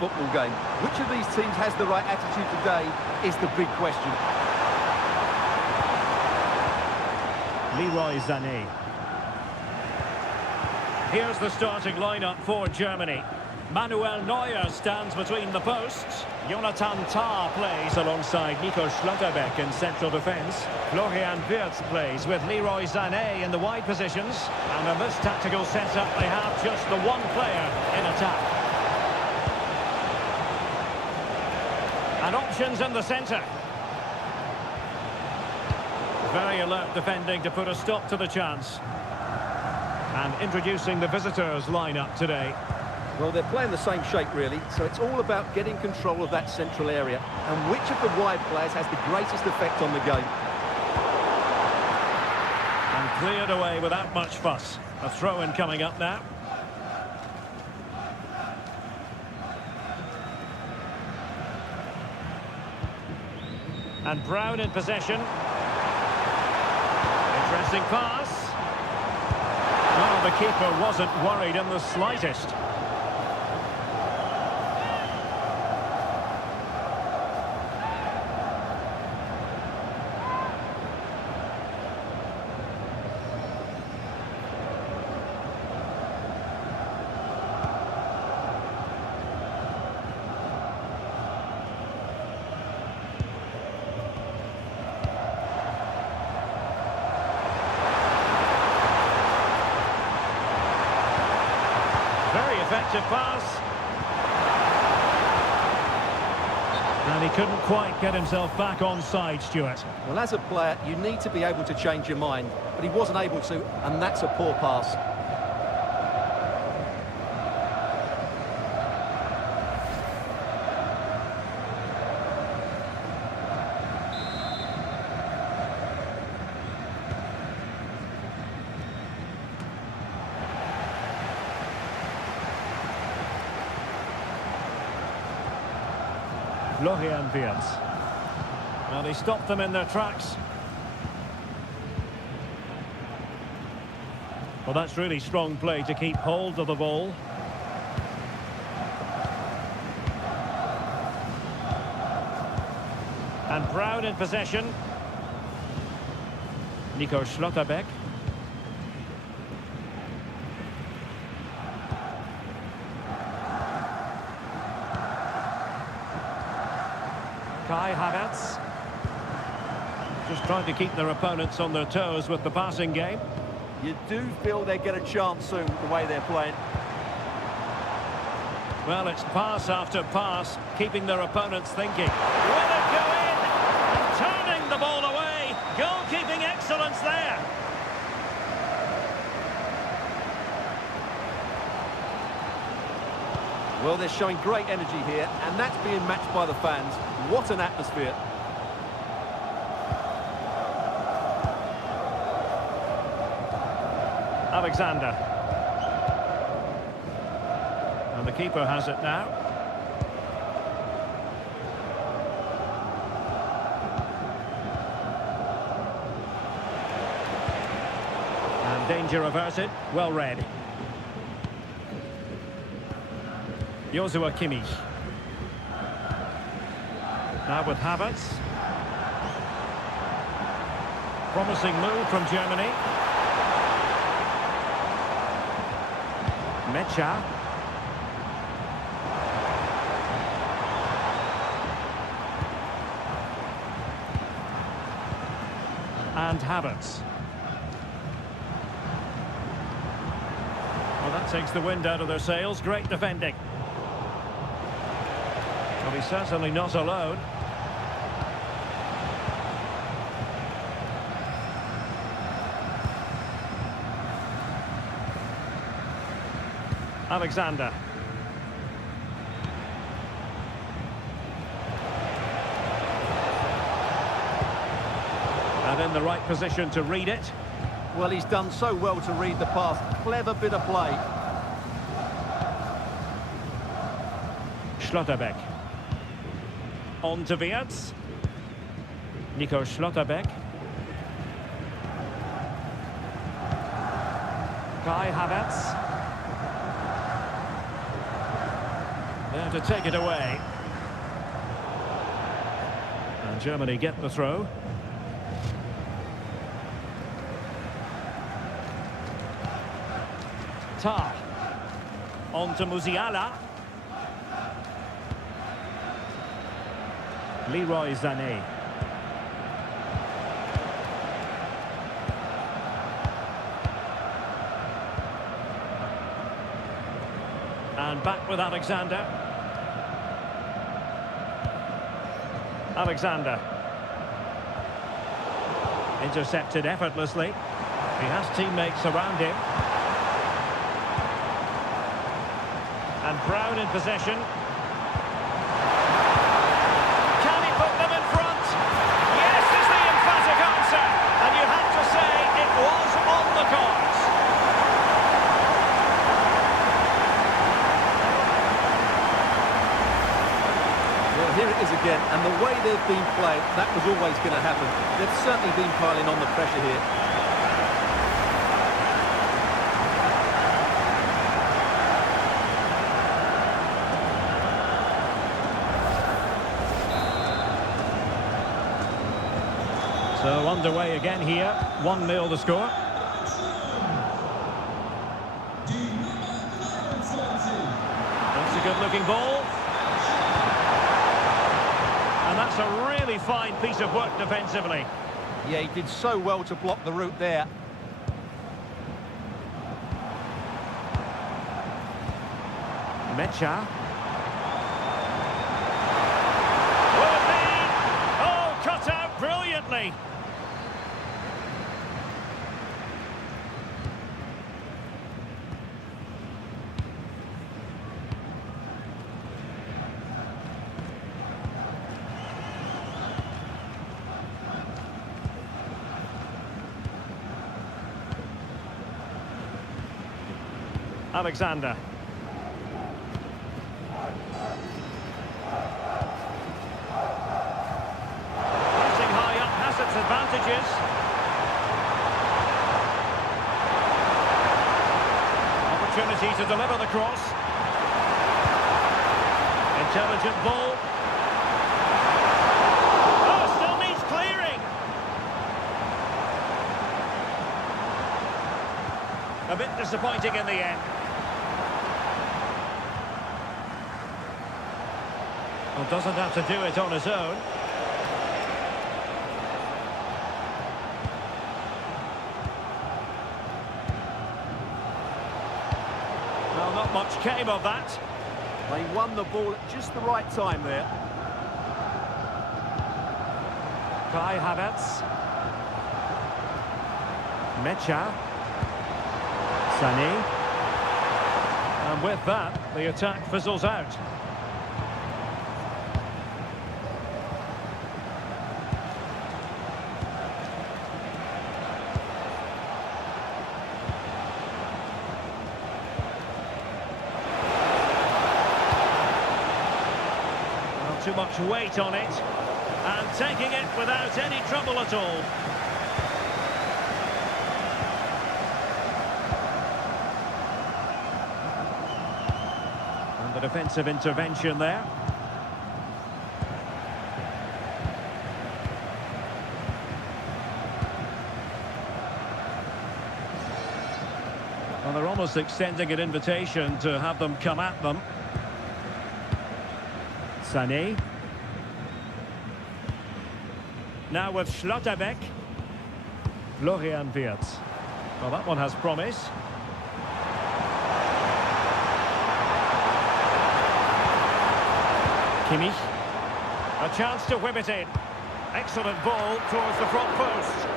Football game. Which of these teams has the right attitude today is the big question. Leroy Sané. Here's the starting lineup for Germany. Manuel Neuer stands between the posts. Jonathan Tah plays alongside Nico Schlotterbeck in central defence. Florian Wirtz plays with Leroy Sané in the wide positions. And in this tactical setup, they have just the one player in attack. And options in the centre. Very alert defending to put a stop to the chance. And introducing the visitors' lineup today. Well, they're playing the same shape, really, so it's all about getting control of that central area and which of the wide players has the greatest effect on the game. And cleared away without much fuss. A throw-in coming up now. And Brown in possession. Interesting pass. Oh, the keeper wasn't worried in the slightest. Very effective pass. And he couldn't quite get himself back on side, Stuart. Well, as a player, you need to be able to change your mind, but he wasn't able to, and that's a poor pass. Florian Wirtz. Well, he stopped them in their tracks. Well, that's really strong play to keep hold of the ball. And Brown in possession. Nico Schlotterbeck. Kai Havertz. Just trying to keep their opponents on their toes with the passing game. You do feel they get a chance soon the way they're playing. Well, it's pass after pass, keeping their opponents thinking. Will it go in? And turning the ball away. Goalkeeping excellence there. Well, they're showing great energy here, and that's being matched by the fans. What an atmosphere. Alexander. And the keeper has it now. And danger averted. Well read. Joshua Kimmich. Now with Havertz. Promising move from Germany. Mecha. And Havertz. Well, that takes the wind out of their sails. Great defending. Well, he's certainly not alone. Alexander. And in the right position to read it. Well, he's done so well to read the pass. Clever bit of play. Schlotterbeck. On to Wirtz. Nico Schlotterbeck. Kai Havertz. There to take it away. And Germany get the throw. Tar. On to Musiala. Leroy Sané. And back with Alexander. Alexander. Intercepted effortlessly. He has teammates around him. And Brown in possession. Can he put them in front? Yes is the emphatic answer. And you have to say it was on the cards. Well, here it is again, and the way they've been played, that was always going to happen. They've certainly been piling on the pressure here. So underway again here, 1-0 the score. That's a good-looking ball. And that's a really fine piece of work defensively. Yeah, he did so well to block the route there. Mecha. Will it be? Oh, cut out brilliantly. Alexander. Pressing high up has its advantages. Opportunity to deliver the cross. Intelligent ball. Oh, still needs clearing. A bit disappointing in the end. Well, doesn't have to do it on his own. Well, not much came of that. They won the ball at just the right time there. Kai Havertz. Mecha. Sané. And with that, the attack fizzles out. Too much weight on it, and taking it without any trouble at all. And the defensive intervention there. Well, they're almost extending an invitation to have them come at them. Sané. Now with Schlotterbeck. Florian Wirtz. Well, that one has promise. Kimmich. A chance to whip it in. Excellent ball towards the front post.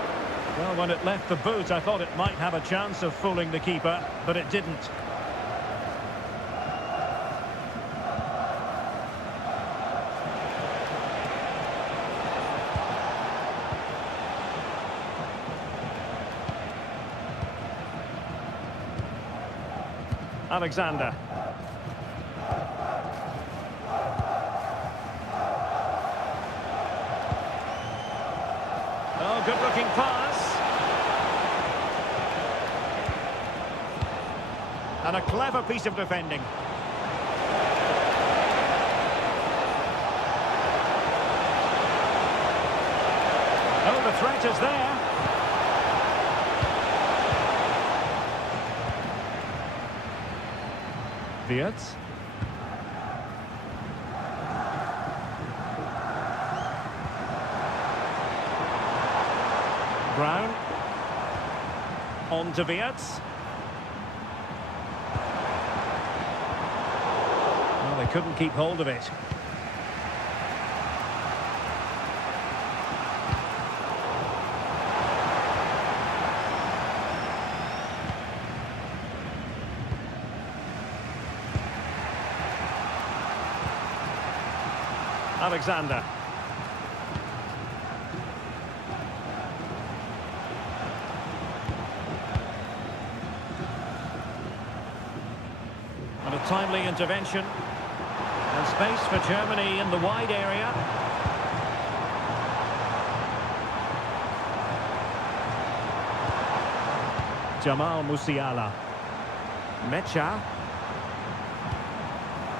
Well, when it left the boot, I thought it might have a chance of fooling the keeper, but it didn't. Alexander. Oh, good-looking pass. And a clever piece of defending. threat is there. Wirtz. Brown. On to Wirtz. Well, they couldn't keep hold of it. Alexander. And a timely intervention. And space for Germany in the wide area. Jamal Musiala. Mecha.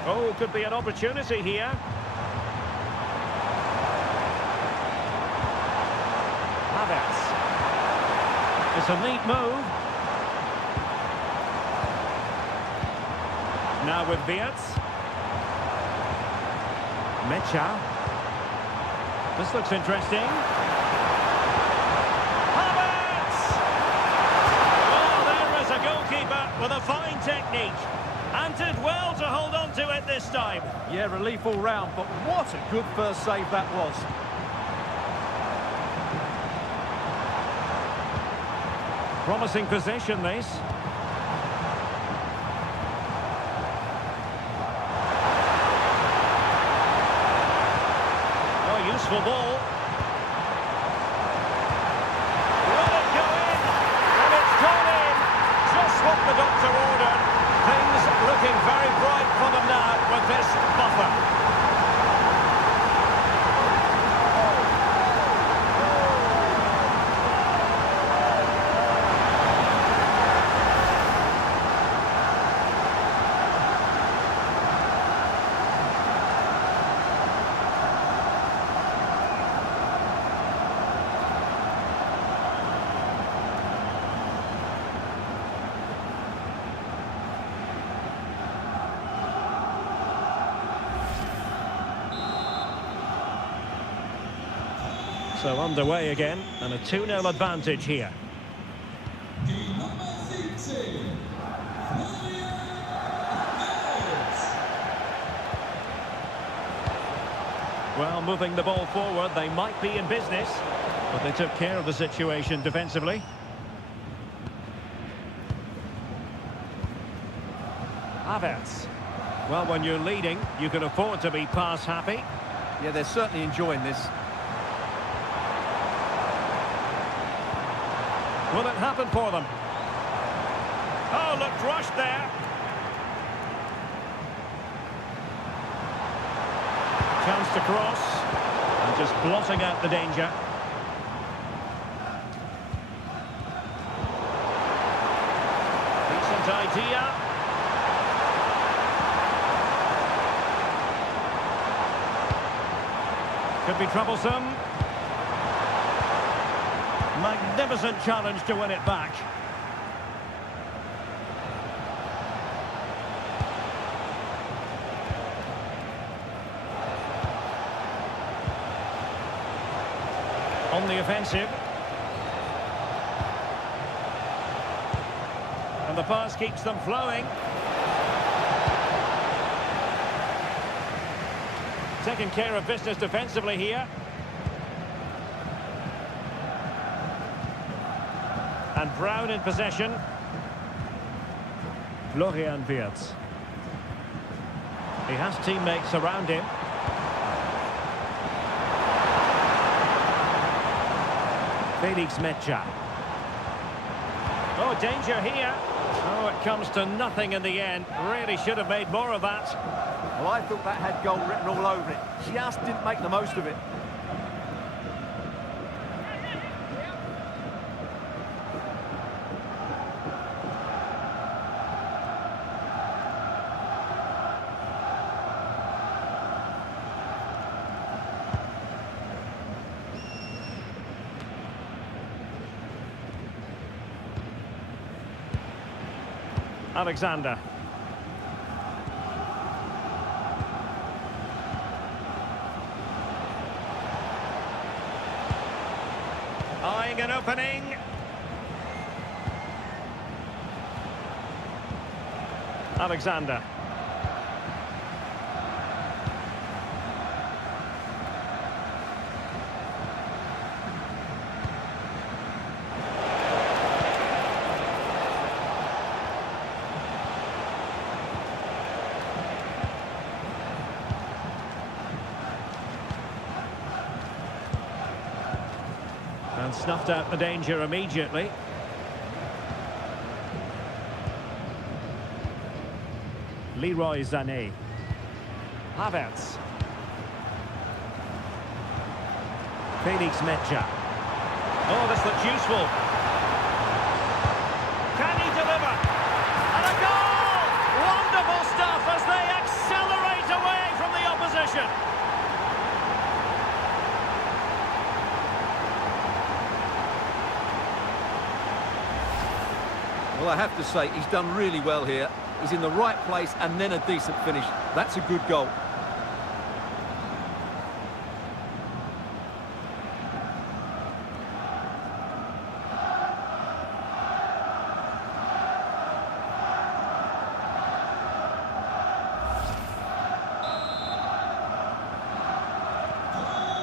Oh, could be an opportunity here. It's a neat move. Now with Wirtz. Mecha. This looks interesting. Havertz! Well, there is a goalkeeper with a fine technique. And did well to hold on to it this time. Yeah, relief all round, but what a good first save that was. Promising possession, this. Oh, useful ball. Will it go in? And it's gone in. Just what the doctor ordered. Things looking very bright for them now with this buffer. So underway again, and a 2-0 advantage here. Well, moving the ball forward, they might be in business, but they took care of the situation defensively. Havertz. Well, when you're leading, you can afford to be pass happy. Yeah, they're certainly enjoying this. Will it happen for them? Oh, looked rushed there. Chance to cross. And just blotting out the danger. Decent idea. Could be troublesome. Magnificent challenge to win it back. On the offensive. And the pass keeps them flowing. Taking care of business defensively here. And Brown in possession. Florian Wirtz. He has teammates around him. Felix Mecha. Oh, danger here. Oh, it comes to nothing in the end. Really should have made more of that. Well, I thought that had goal written all over it. Just didn't make the most of it. Alexander. Eyeing an opening. Alexander. And snuffed out the danger immediately. Leroy Sané. Havertz. Felix Mecha. Oh, this looks useful. Can he deliver? And a goal! Wonderful stuff as they accelerate away from the opposition. Well, I have to say, he's done really well here. He's in the right place and then a decent finish. That's a good goal.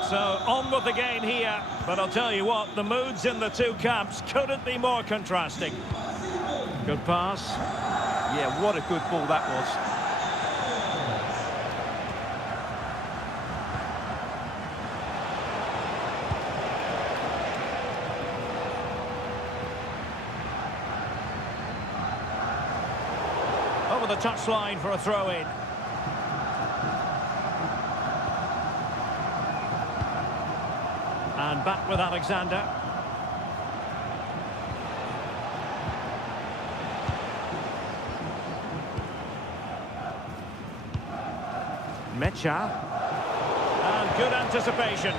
So, on with the game here. But I'll tell you what, the moods in the two camps couldn't be more contrasting. Good pass. Yeah, what a good ball that was. Over the touchline for a throw-in. And back with Alexander. Mecha. And good anticipation.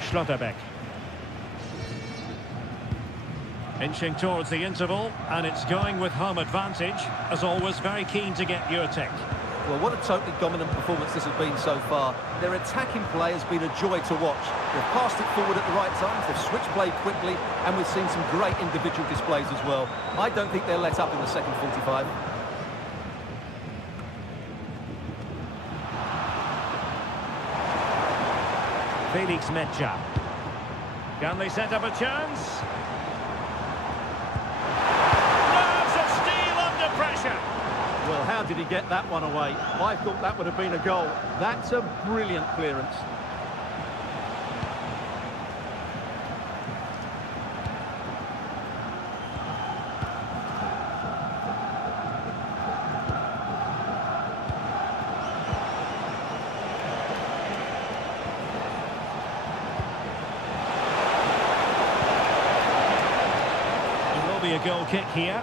Schlotterbeck. Inching towards the interval, and it's going with home advantage. As always, very keen to get your take. Well, what a totally dominant performance this has been so far. Their attacking play has been a joy to watch. They've passed it forward at the right times, they've switched play quickly, and we've seen some great individual displays as well. I don't think they'll let up in the second 45. Felix Mecha. Can they set up a chance? Nerves of steel under pressure. Well, how did he get that one away? I thought that would have been a goal. That's a brilliant clearance. It will be a goal kick here.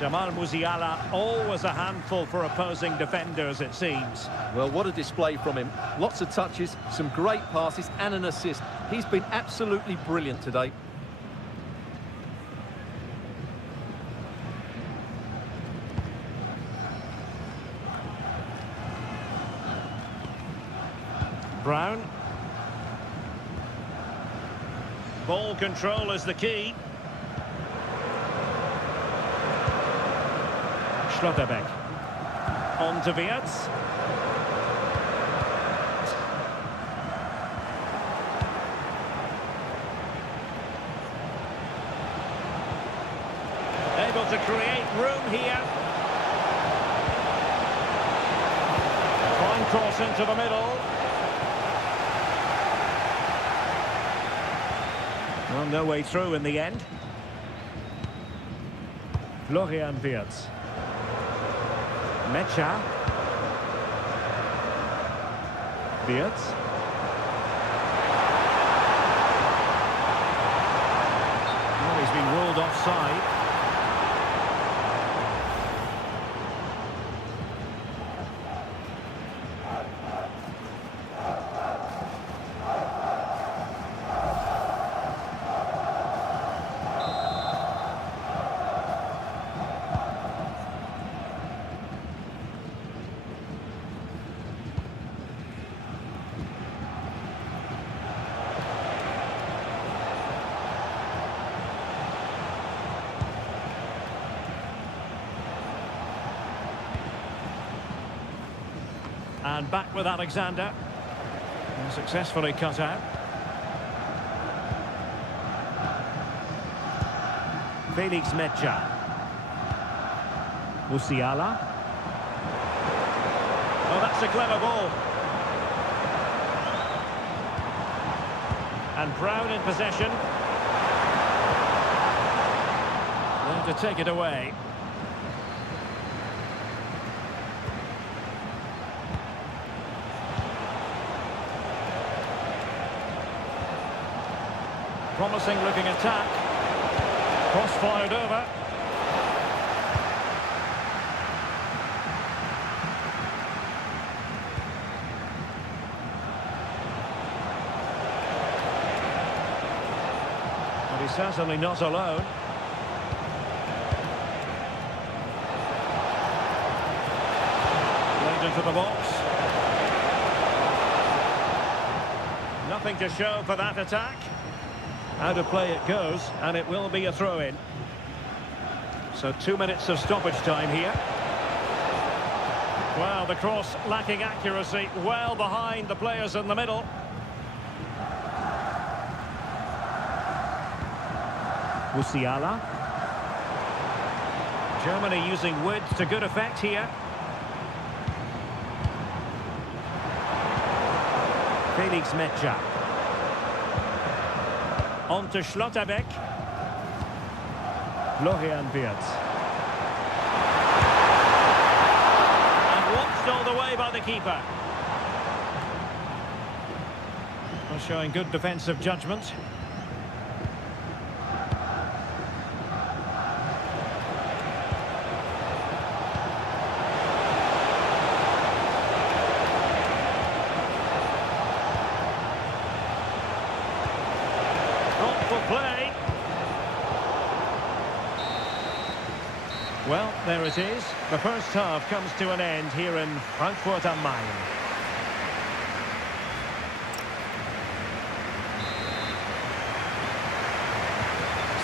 Jamal Musiala, always a handful for opposing defenders, it seems. Well, what a display from him. Lots of touches, some great passes and an assist. He's been absolutely brilliant today. Brown. Ball control is the key. Schlotterbeck. On to Wirtz. Able to create room here. Fine cross into the middle. Well, no way through in the end. Florian Wirtz. Mecha. Wirtz. Well, he's been ruled offside. And back with Alexander. And successfully cut out. Felix Mecha. Musiala. Oh, that's a clever ball. And Brown in possession. There to take it away. Promising looking attack. Cross fired over. But he's certainly not alone. Played into the box. Nothing to show for that attack. Out of play it goes, and it will be a throw-in. So 2 minutes of stoppage time here. Well, the cross lacking accuracy, well behind the players in the middle. Musiala. Germany using width to good effect here. Felix Mecha. On to Schlotterbeck. Florian Wirtz. And watched all the way by the keeper. Well, showing good defensive judgment. Play. Well, there it is. The first half comes to an end here in Frankfurt am Main.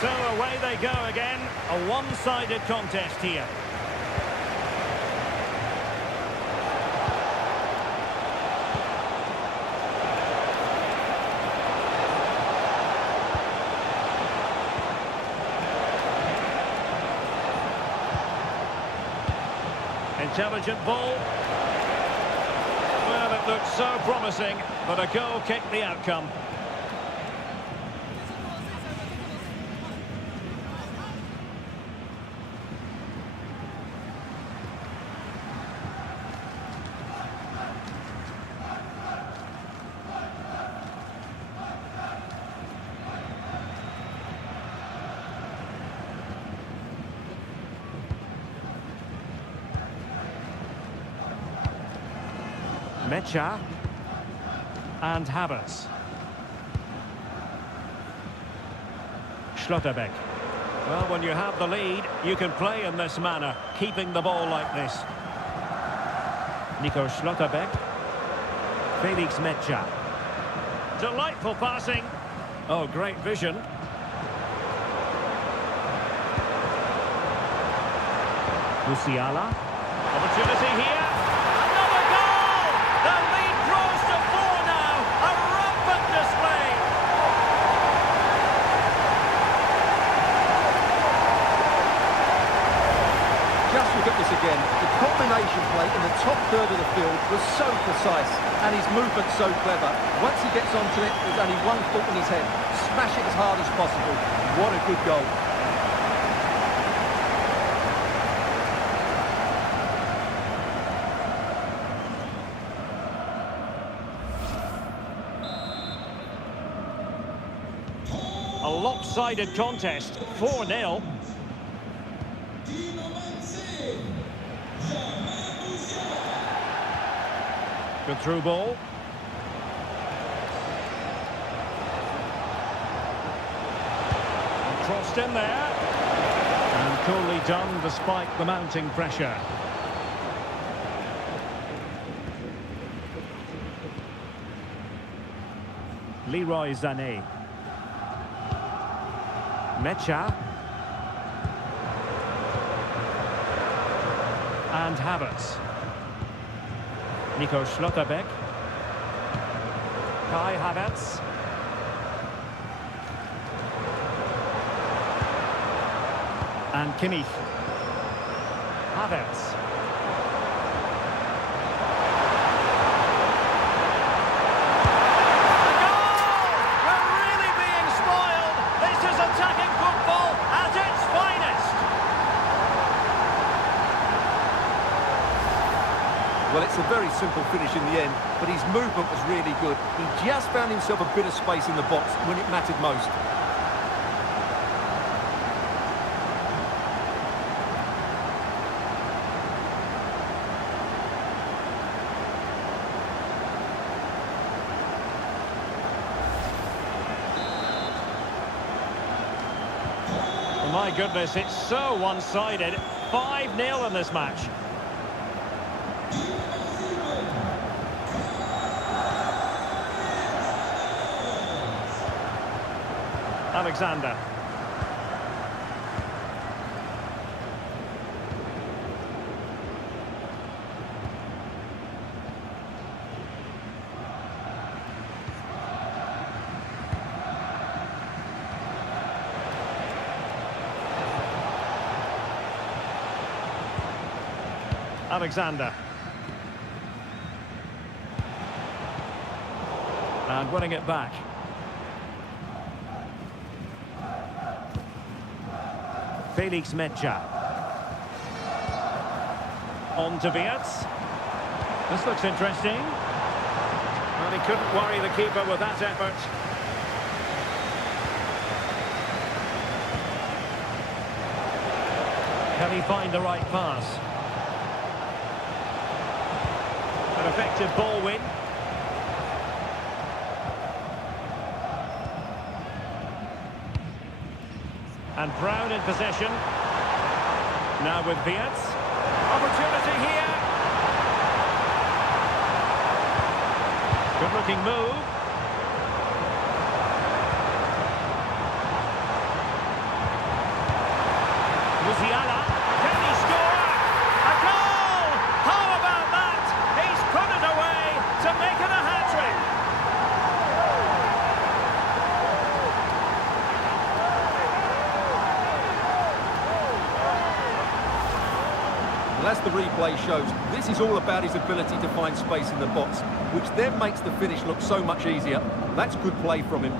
So away they go again. A one-sided contest here. Intelligent ball. Well, it looked so promising, but a goal kicked the outcome. Mecha and Havertz. Schlotterbeck. Well, when you have the lead, you can play in this manner, keeping the ball like this. Nico Schlotterbeck. Felix Mecha. Delightful passing. Oh, great vision. Musiala. Opportunity here. The lead grows to 4 now. A rampant display. Just look at this again. The combination play in the top third of the field was so precise, and his movement so clever. Once he gets onto it, there's only one thought in his head: smash it as hard as possible. What a good goal. A lopsided contest, 4-0. Good through ball. And crossed in there. And coolly done despite the mounting pressure. Leroy Sané. Mecha. And Havertz. Nico Schlotterbeck. Kai Havertz. And Kimmich. Havertz. A goal! We're really being spoiled. This is attacking football at its finest. Well, it's a very simple finish in the end, but his movement was really good. He just found himself a bit of space in the box when it mattered most. My goodness, it's so one-sided. 5-0 in this match. Alexander. Alexander. And winning it back. Felix Mecha. On to Wirtz. This looks interesting. Well, he couldn't worry the keeper with that effort. Can he find the right pass? An effective ball win. And Brown in possession. Now with Wirtz. Opportunity here. Good-looking move. Musiala. Can he score? A goal! How about that? He's put it away to make it a hat-trick. As the replay shows, this is all about his ability to find space in the box, which then makes the finish look so much easier. That's good play from him.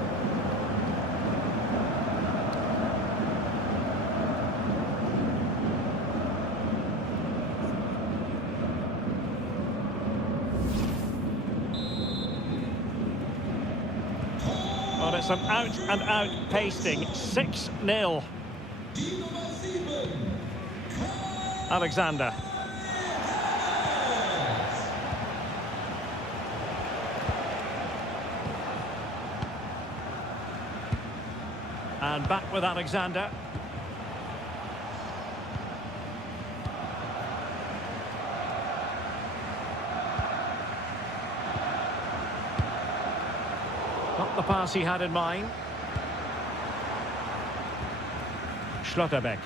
Well, it's an out-and-out pasting. 6-0. Alexander. And back with Alexander. Not the pass he had in mind. Schlotterbeck.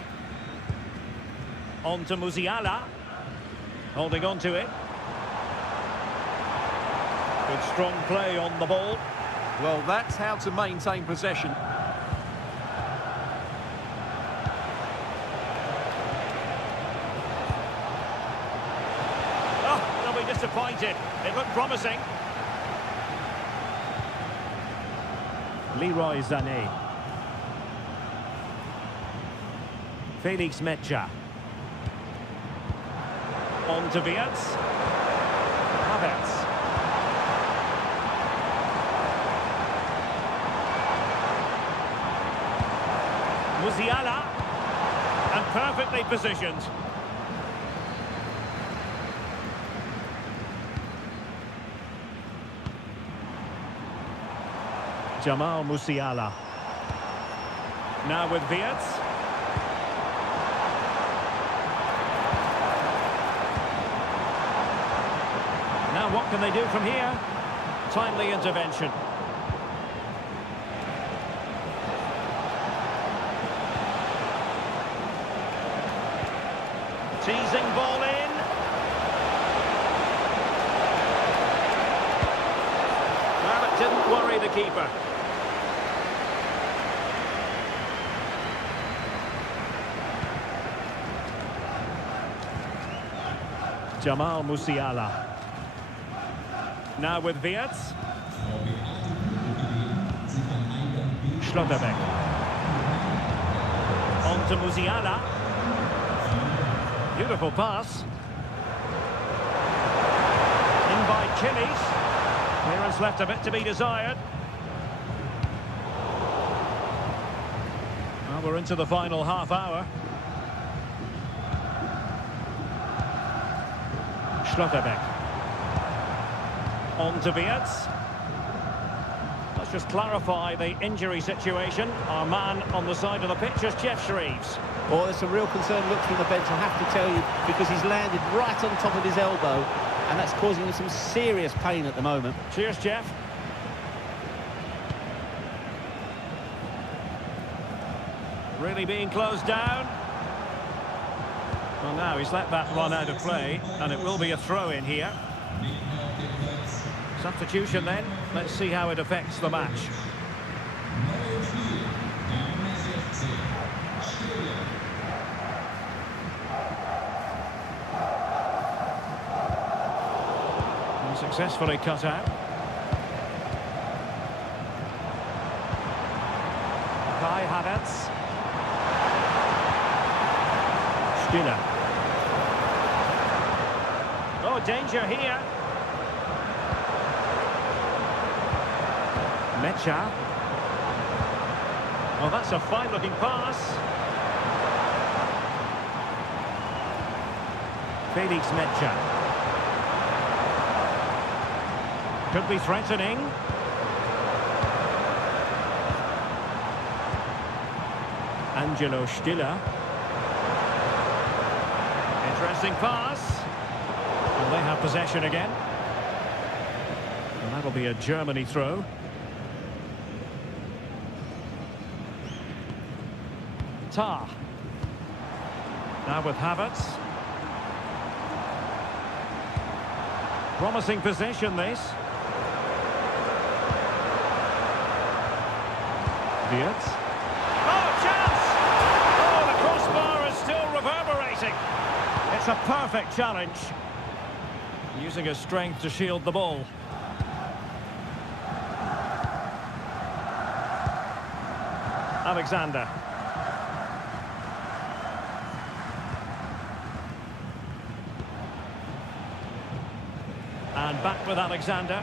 On to Musiala. Holding on to it. Good strong play on the ball. Well, that's how to maintain possession. Oh, they'll be disappointed. It looked promising. Leroy Sané. Felix Mecha. On to Wirtz. Havertz. Musiala. And perfectly positioned. Jamal Musiala. Now with Wirtz. Now what can they do from here? Timely intervention. Teasing ball in. keeper. Jamal Musiala. Now with Wirtz. Schlotterbeck. On to Musiala. Beautiful pass. In by Chili's. Clearance left a bit to be desired. Well, we're into the final half hour. Schlotterbeck. On to Wirtz. Let's just clarify the injury situation. Our man on the side of the pitch is Jeff Shreves. Oh, there's some real concern look from the bench, I have to tell you, because he's landed right on top of his elbow, and that's causing him some serious pain at the moment. Cheers, Jeff. Really being closed down. Well, now he's let that run out of play, and it will be a throw in here. Substitution then. Let's see how it affects the match. And successfully cut out. Kai Havertz. Stiller. Oh, danger here. Mecha. Well, that's a fine-looking pass. Felix Mecha. Could be threatening. Angelo Stiller. Interesting pass. Well, they have possession again. And that'll be a Germany throw. Tar. Now with Havertz. Promising possession, this. Wirtz. Oh, chance! Oh, the crossbar is still reverberating. It's a perfect challenge. Using his strength to shield the ball. Alexander. And back with Alexander.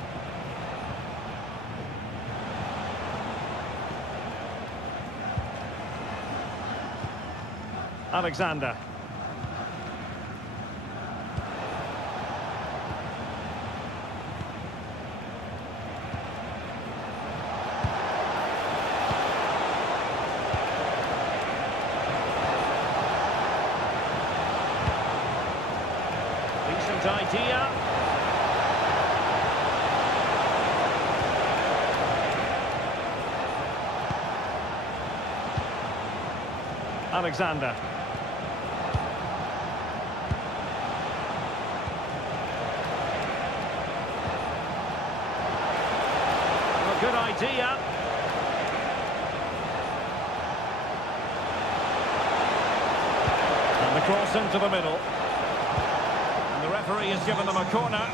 Alexander. Decent idea. Alexander. Well, good idea. And the cross into the middle. And the referee has given them a corner.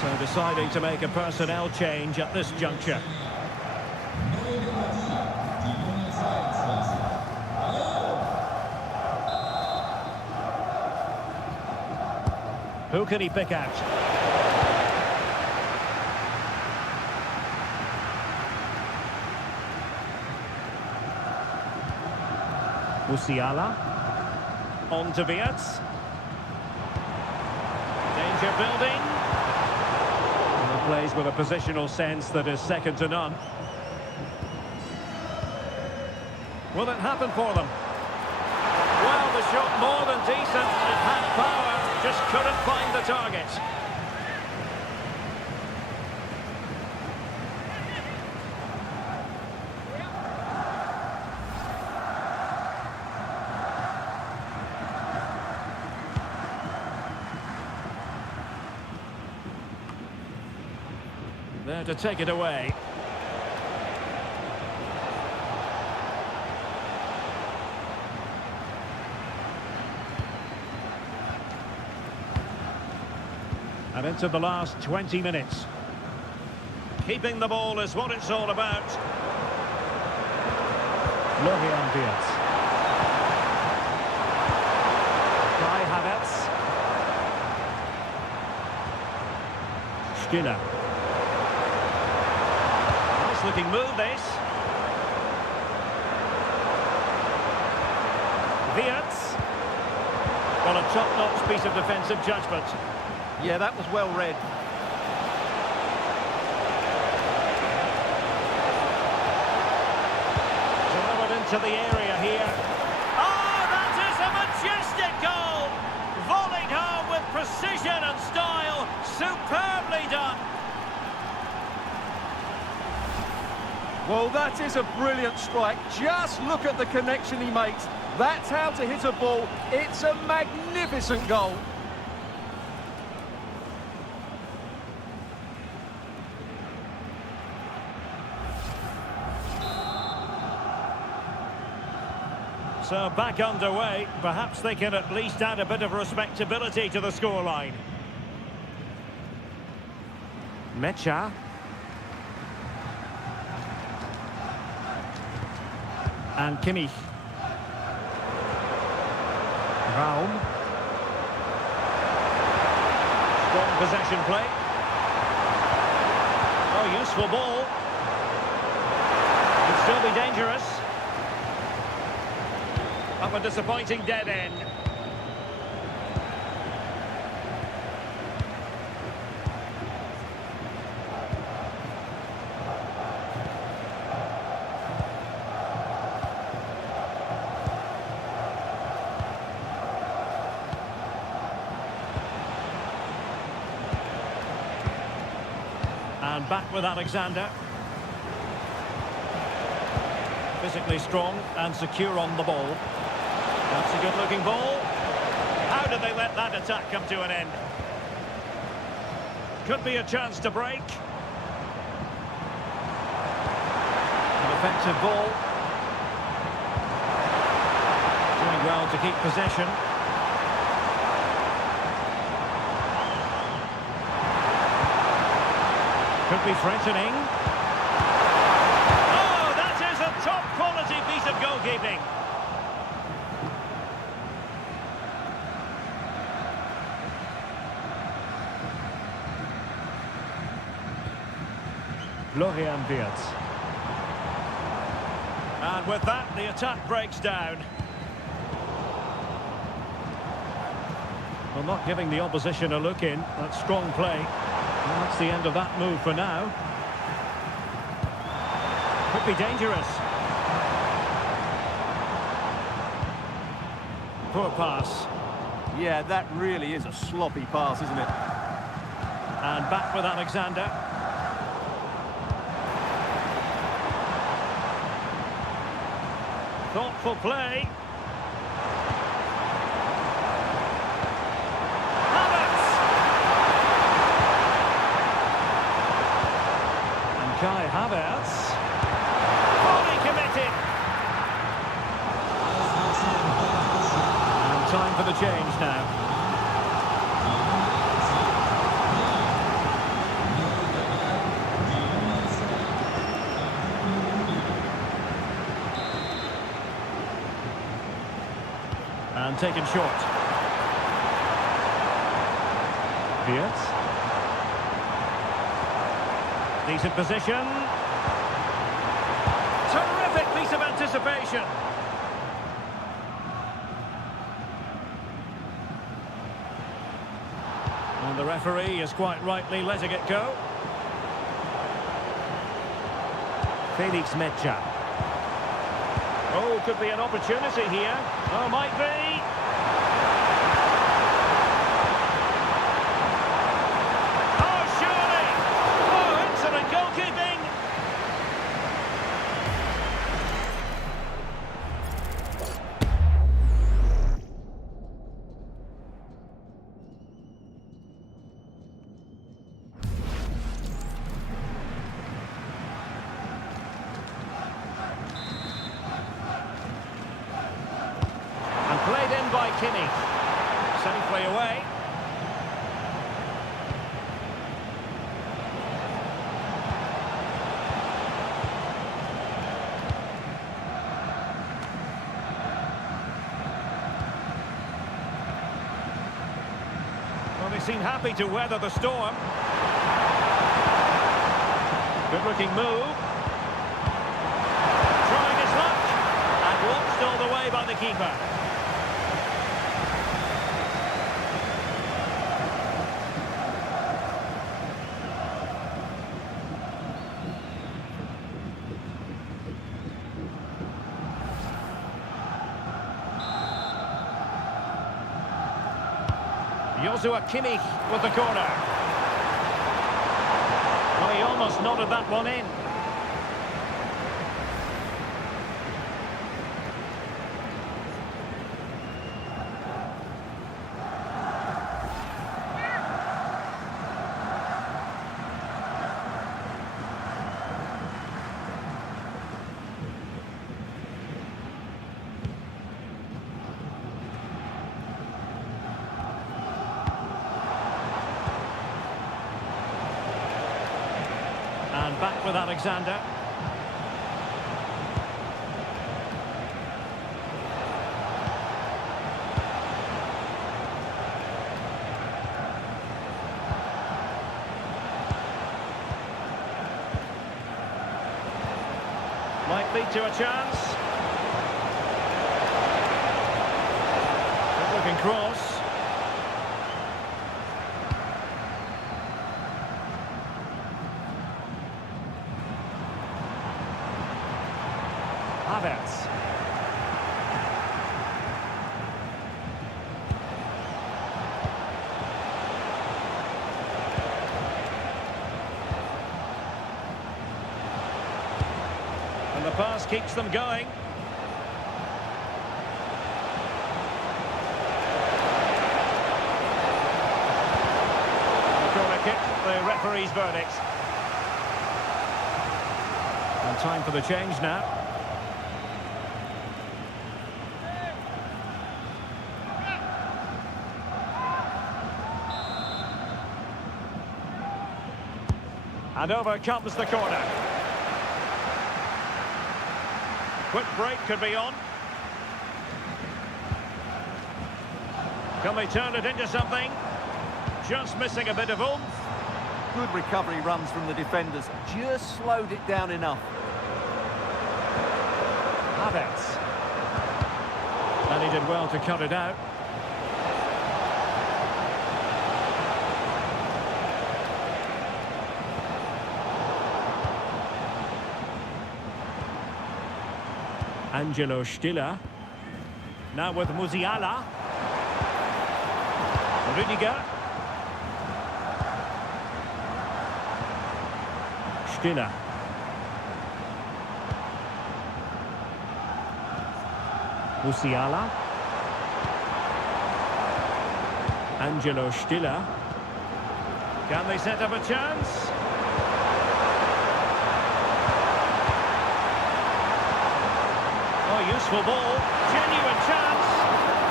So deciding to make a personnel change at this juncture. Who can he pick out? Musiala. On to Wirtz. Danger building. And plays with a positional sense that is second to none. Will it happen for them? Well, the shot more than decent. It had power. Just couldn't find the target. There to take it away. And into the last 20 minutes. Keeping the ball is what it's all about. Florian Wirtz. Kai Havertz. Skinner. Nice looking move, this. Wirtz. Well, a top-notch piece of defensive judgment. Yeah, that was well read. Delivered into the area here. Oh, that is a majestic goal! Volleyed home with precision and style. Superbly done. Well, that is a brilliant strike. Just look at the connection he makes. That's how to hit a ball. It's a magnificent goal. So back underway. Perhaps they can at least add a bit of respectability to the scoreline. Mecha. And Kimmich. Raum. Strong possession play. Oh, useful ball. Could still be dangerous. Up a disappointing dead end. And back with Alexander. Physically strong and secure on the ball. That's a good-looking ball. How did they let that attack come to an end? Could be a chance to break. An effective ball. Doing well to keep possession. Could be threatening. Oh, that is a top-quality piece of goalkeeping. Florian Wirtz. And with that, the attack breaks down. Well, not giving the opposition a look in. That's strong play. Well, that's the end of that move for now. Could be dangerous. Poor pass. Yeah, that really is a sloppy pass, isn't it? And back with Alexander. Thoughtful play. Havertz! And Kai Havertz. Fully committed. And time for the change now. And taken short. Wirtz. Decent position. Terrific piece of anticipation. And the referee is quite rightly letting it go. Felix Mecha. Oh, could be an opportunity here. Oh, might be. Oh, surely. Oh, excellent goalkeeping. Kimmich. Safely away. Well, they seem happy to weather the storm. Good-looking move. Trying his luck. And watched all the way by the keeper. Joshua Kimmich with the corner. Well, he almost nodded that one in. And back with Alexander. Might lead to a chance. Good looking cross. Havertz. And the pass keeps them going. The corner kick, the referee's verdict. And time for the change now. And over comes the corner. Quick break could be on. Can they turn it into something? Just missing a bit of oomph. Good recovery runs from the defenders. Just slowed it down enough. Havertz. And he did well to cut it out. Angelo Stiller. Now with Musiala. Rüdiger. Stiller. Musiala. Angelo Stiller. Can they set up a chance? Oh, useful ball. Genuine chance.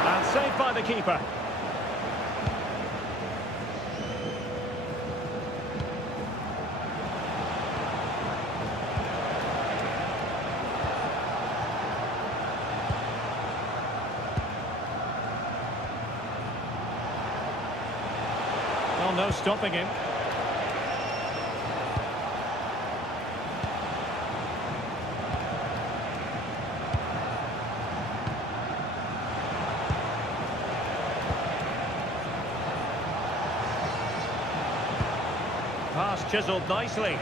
And saved by the keeper. Well, no stopping him. Pass chiselled nicely.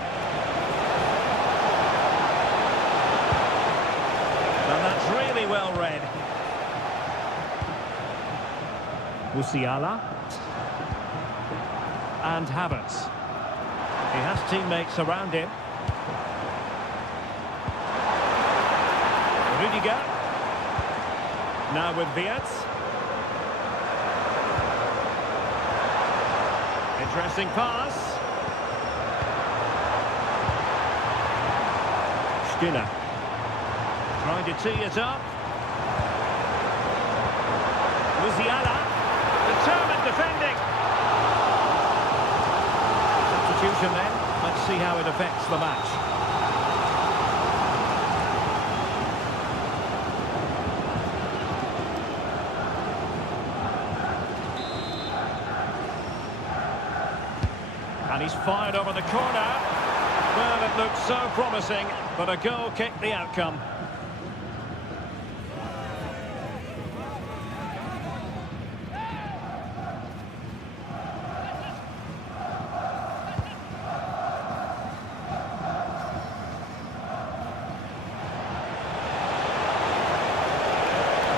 And that's really well read. Musiala. And Havertz. He has teammates around him. Rüdiger. Now with Wirtz. Interesting pass. Stiller. Trying to tee it up. Musiala. Determined defending. Substitution then. Let's see how it affects the match. And he's fired over the corner. Well, it looked so promising, but a goal kicked the outcome.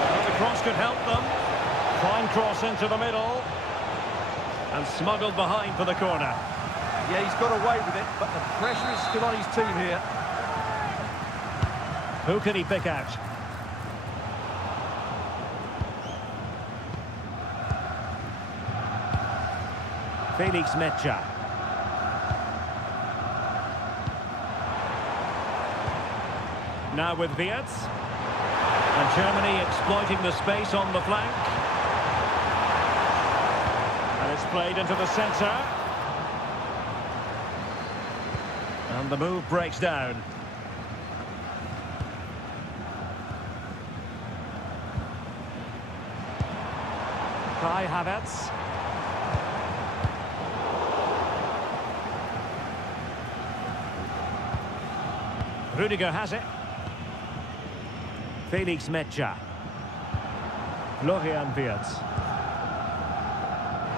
Well, the cross could help them. Fine cross into the middle. And smuggled behind for the corner. Yeah, he's got away with it, but the pressure is still on his team here. Who can he pick out? Felix Mecha. Now with Wirtz. And Germany exploiting the space on the flank. And it's played into the centre. And the move breaks down. Kai Havertz. Rudiger has it. Felix Mecha. Florian Wirtz.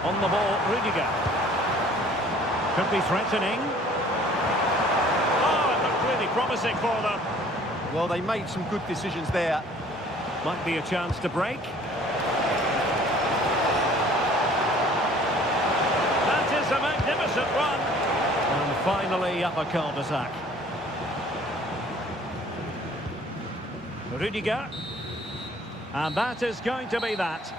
On the ball, Rudiger. Could be threatening. Promising for them. Well, they made some good decisions there. Might be a chance to break. That is a magnificent run. And finally up a cul-de-sac. Rudiger. And that is going to be that.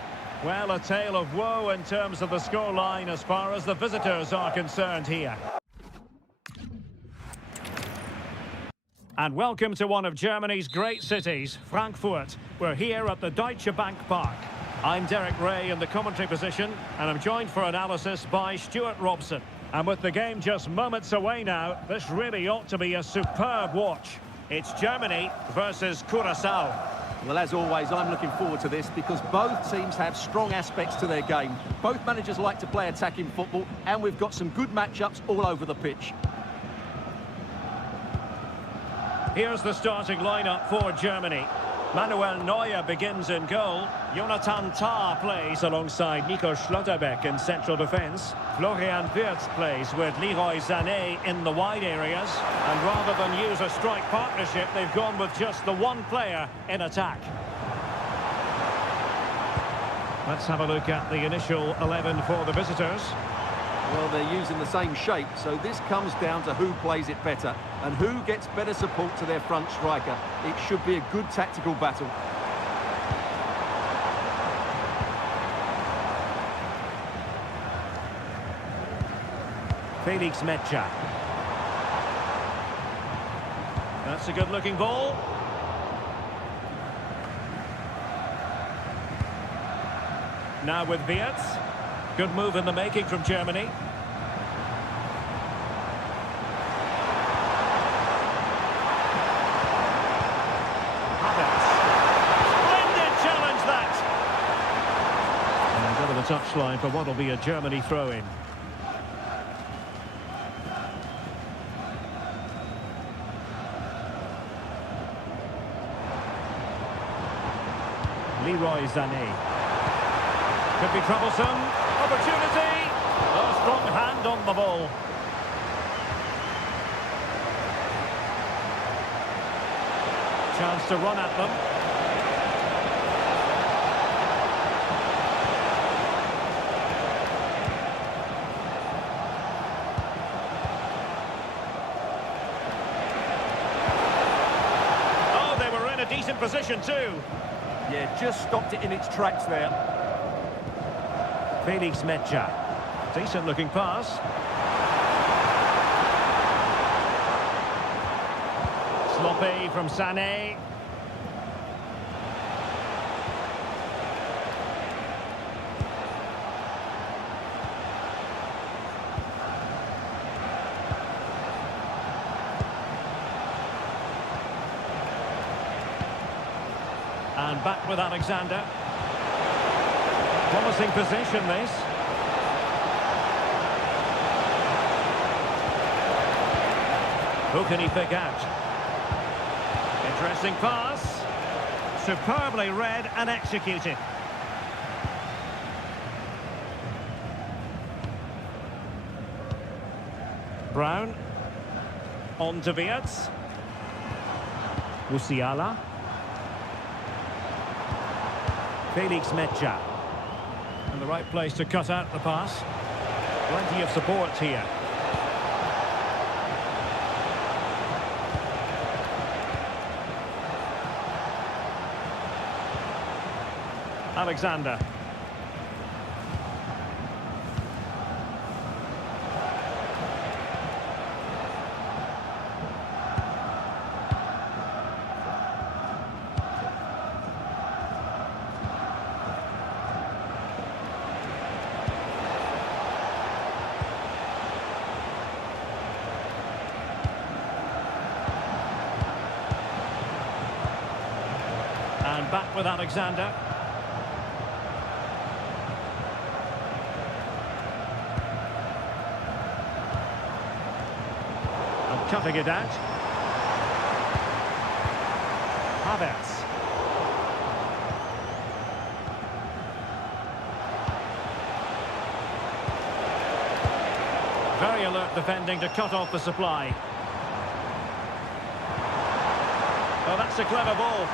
Well, a tale of woe in terms of the scoreline as far as the visitors are concerned here. And welcome to one of Germany's great cities, Frankfurt. We're here at the Deutsche Bank Park. I'm Derek Ray in the commentary position, and I'm joined for analysis by Stuart Robson. And with the game just moments away now, this really ought to be a superb watch. It's Germany versus Curaçao. Well, as always, I'm looking forward to this because both teams have strong aspects to their game. Both managers like to play attacking football, and we've got some good matchups all over the pitch. Here's the starting lineup for Germany. Manuel Neuer begins in goal. Jonathan Tah plays alongside Nico Schlotterbeck in central defence. Florian Wirtz plays with Leroy Sané in the wide areas. And rather than use a strike partnership, they've gone with just the one player in attack. Let's have a look at the initial 11 for the visitors. Well, they're using the same shape, so this comes down to who plays it better and who gets better support to their front striker. It should be a good tactical battle. Felix Mecha. That's a good-looking ball. Now with Wirtz. Good move in the making from Germany. Havertz. Splendid challenge that. And over the touchline for what will be a Germany throw-in. Leroy Sané. Could be troublesome. Opportunity. A strong hand on the ball. Chance to run at them. Oh, they were in a decent position too. Yeah, just stopped it in its tracks there. Felix Mecha. Decent looking pass. Sloppy from Sané. And back with Alexander. Promising position, this. Who can he pick out? Interesting pass. Superbly read and executed. Brown. On to Wirtz. Musiala. Felix Mecha. And the right place to cut out the pass. Plenty of support here. Alexander. And back with Alexander. And cutting it out. Havertz. Very alert defending to cut off the supply. Oh, that's a clever ball.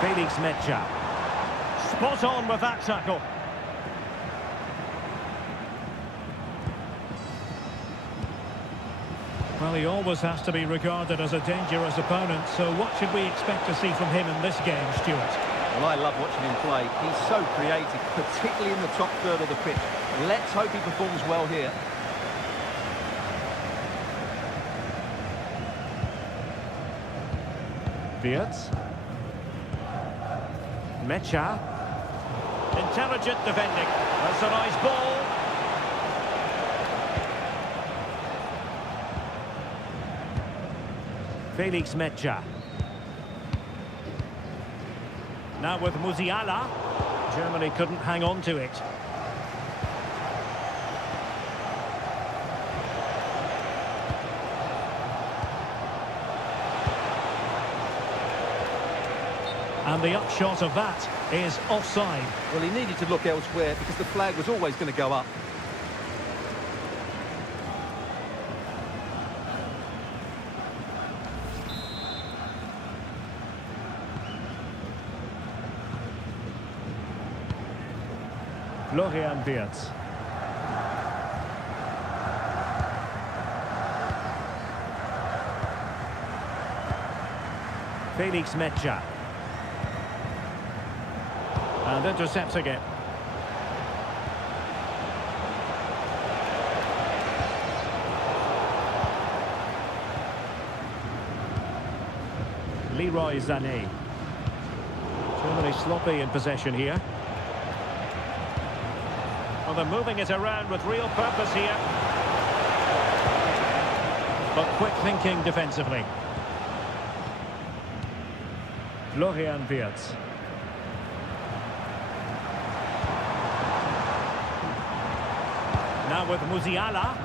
Felix Mecha. Spot on with that tackle. Well, he always has to be regarded as a dangerous opponent, so what should we expect to see from him in this game, Stuart? Well, I love watching him play. He's so creative, particularly in the top third of the pitch. Let's hope he performs well here. Wirtz. Mecha. Intelligent defending. That's a nice ball. Felix Mecha. Now with Musiala. Germany couldn't hang on to it. And the upshot of that is offside. Well, he needed to look elsewhere because the flag was always going to go up. Florian Wirtz. Felix Mecha. And intercepting it. Leroy Sané. Germany sloppy in possession here. Well, they're moving it around with real purpose here. But quick thinking defensively. Florian Wirtz. Now with Musiala.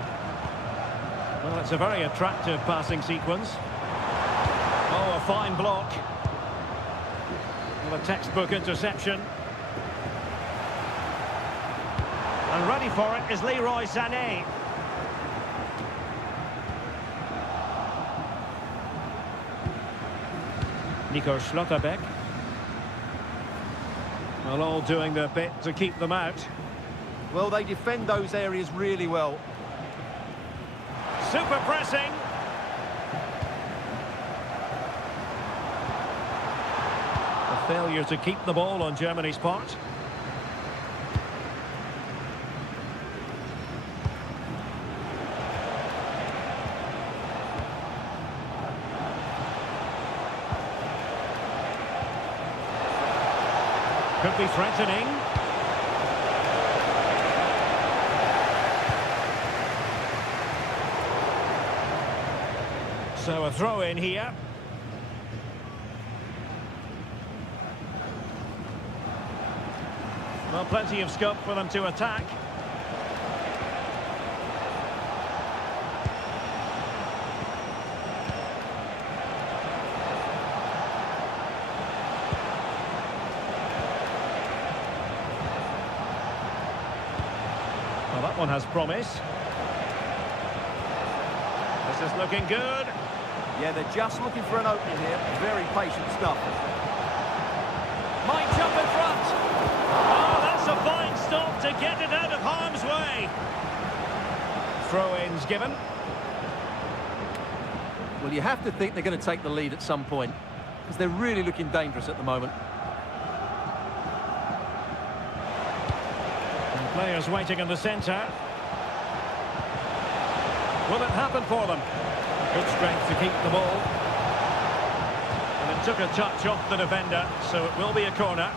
Well, it's a very attractive passing sequence. Oh, a fine block. Well, a textbook interception. And ready for it is Leroy Sané. Nico Schlotterbeck. Well, all doing their bit to keep them out. Well, they defend those areas really well. Super pressing. A failure to keep the ball on Germany's part. Could be threatening. So a throw in here. Well, plenty of scope for them to attack. Well, that one has promise. This is looking good. Yeah, they're just looking for an opening here. Very patient stuff. Might jump in front. Oh, that's a fine stop to get it out of harm's way. Throw-ins given. Well, you have to think they're going to take the lead at some point, because they're really looking dangerous at the moment. And players waiting in the centre. Will it happen for them? Good strength to keep the ball. And it took a touch off the defender, so it will be a corner.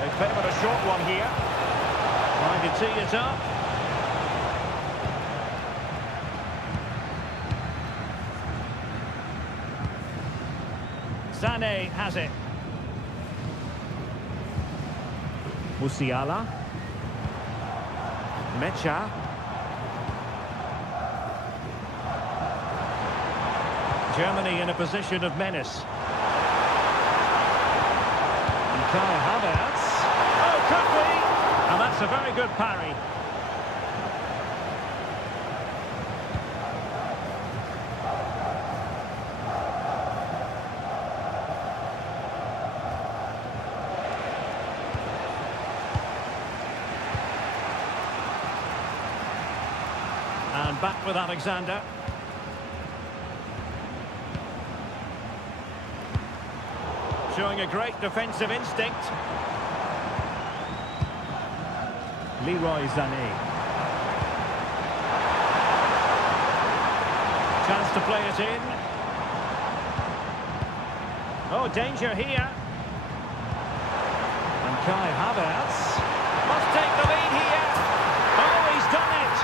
They favour a short one here. Trying to tee it up. Sané has it. Musiala. Mecha. Germany in a position of menace. And Kai Havertz. Oh, could be! And that's a very good parry. And back with Alexander. Showing a great defensive instinct. Leroy Sané. Chance to play it in. Oh, danger here. And Kai Havertz must take the lead here. Oh, he's done it.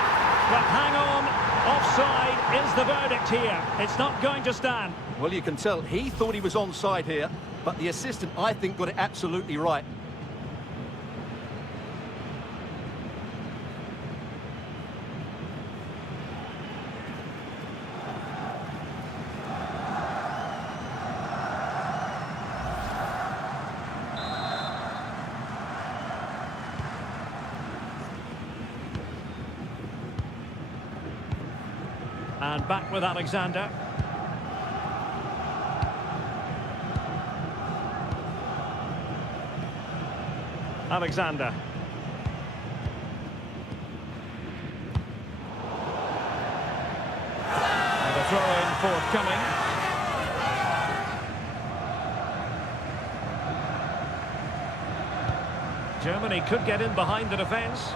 But hang on, offside is the verdict here. It's not going to stand. Well, you can tell he thought he was onside here, but the assistant, I think, got it absolutely right. And back with Alexander. Alexander. And a throw-in forthcoming. Germany could get in behind the defence.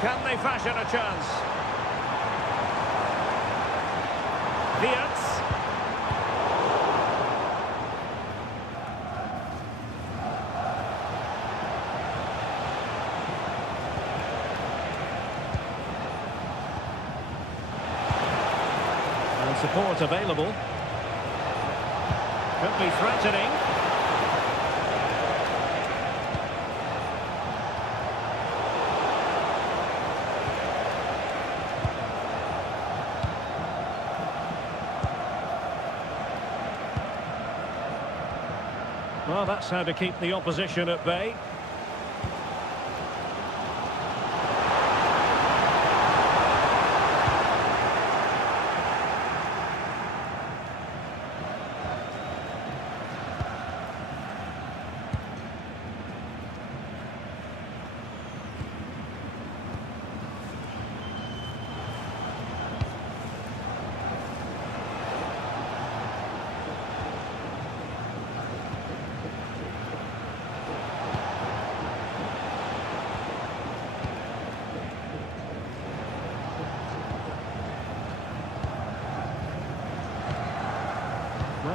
Can they fashion a chance? Wirtz. And support available. Could be threatening. Well, that's how to keep the opposition at bay.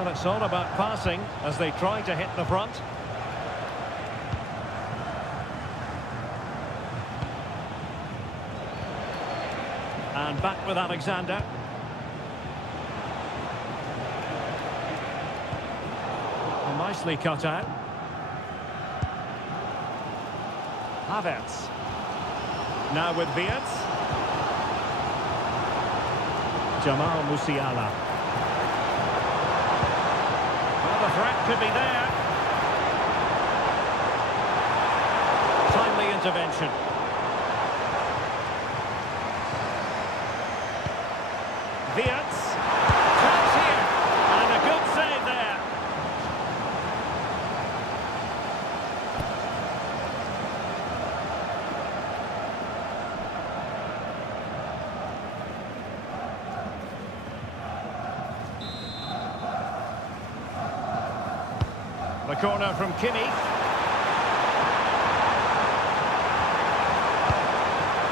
Well, it's all about passing as they try to hit the front. And back with Alexander. Nicely cut out. Havertz. Now with Wirtz. Jamal Musiala. Well, the threat could be there. Timely intervention. Wirtz. Chance here. And a good save there. The corner from Kimmich.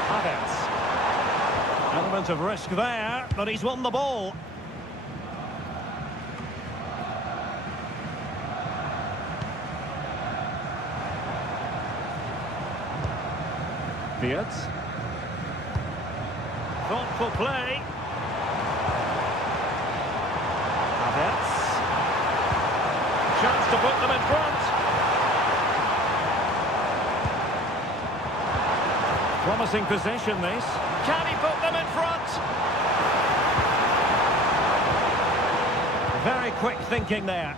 Havertz. Element of risk there, but he's won the ball. Wirtz. Thoughtful play. Havertz. Chance to put them in front. Promising possession this. Can he put them in front? Very quick thinking there.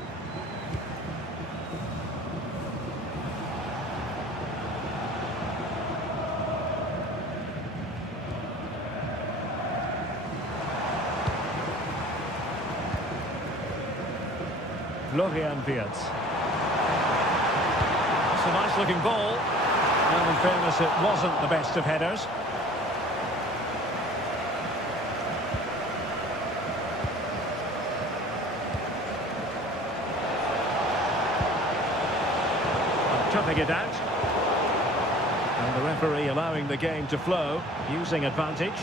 Florian Wirtz. It's a nice looking ball. And in fairness, it wasn't the best of headers. Cutting it out. And the referee allowing the game to flow, using advantage.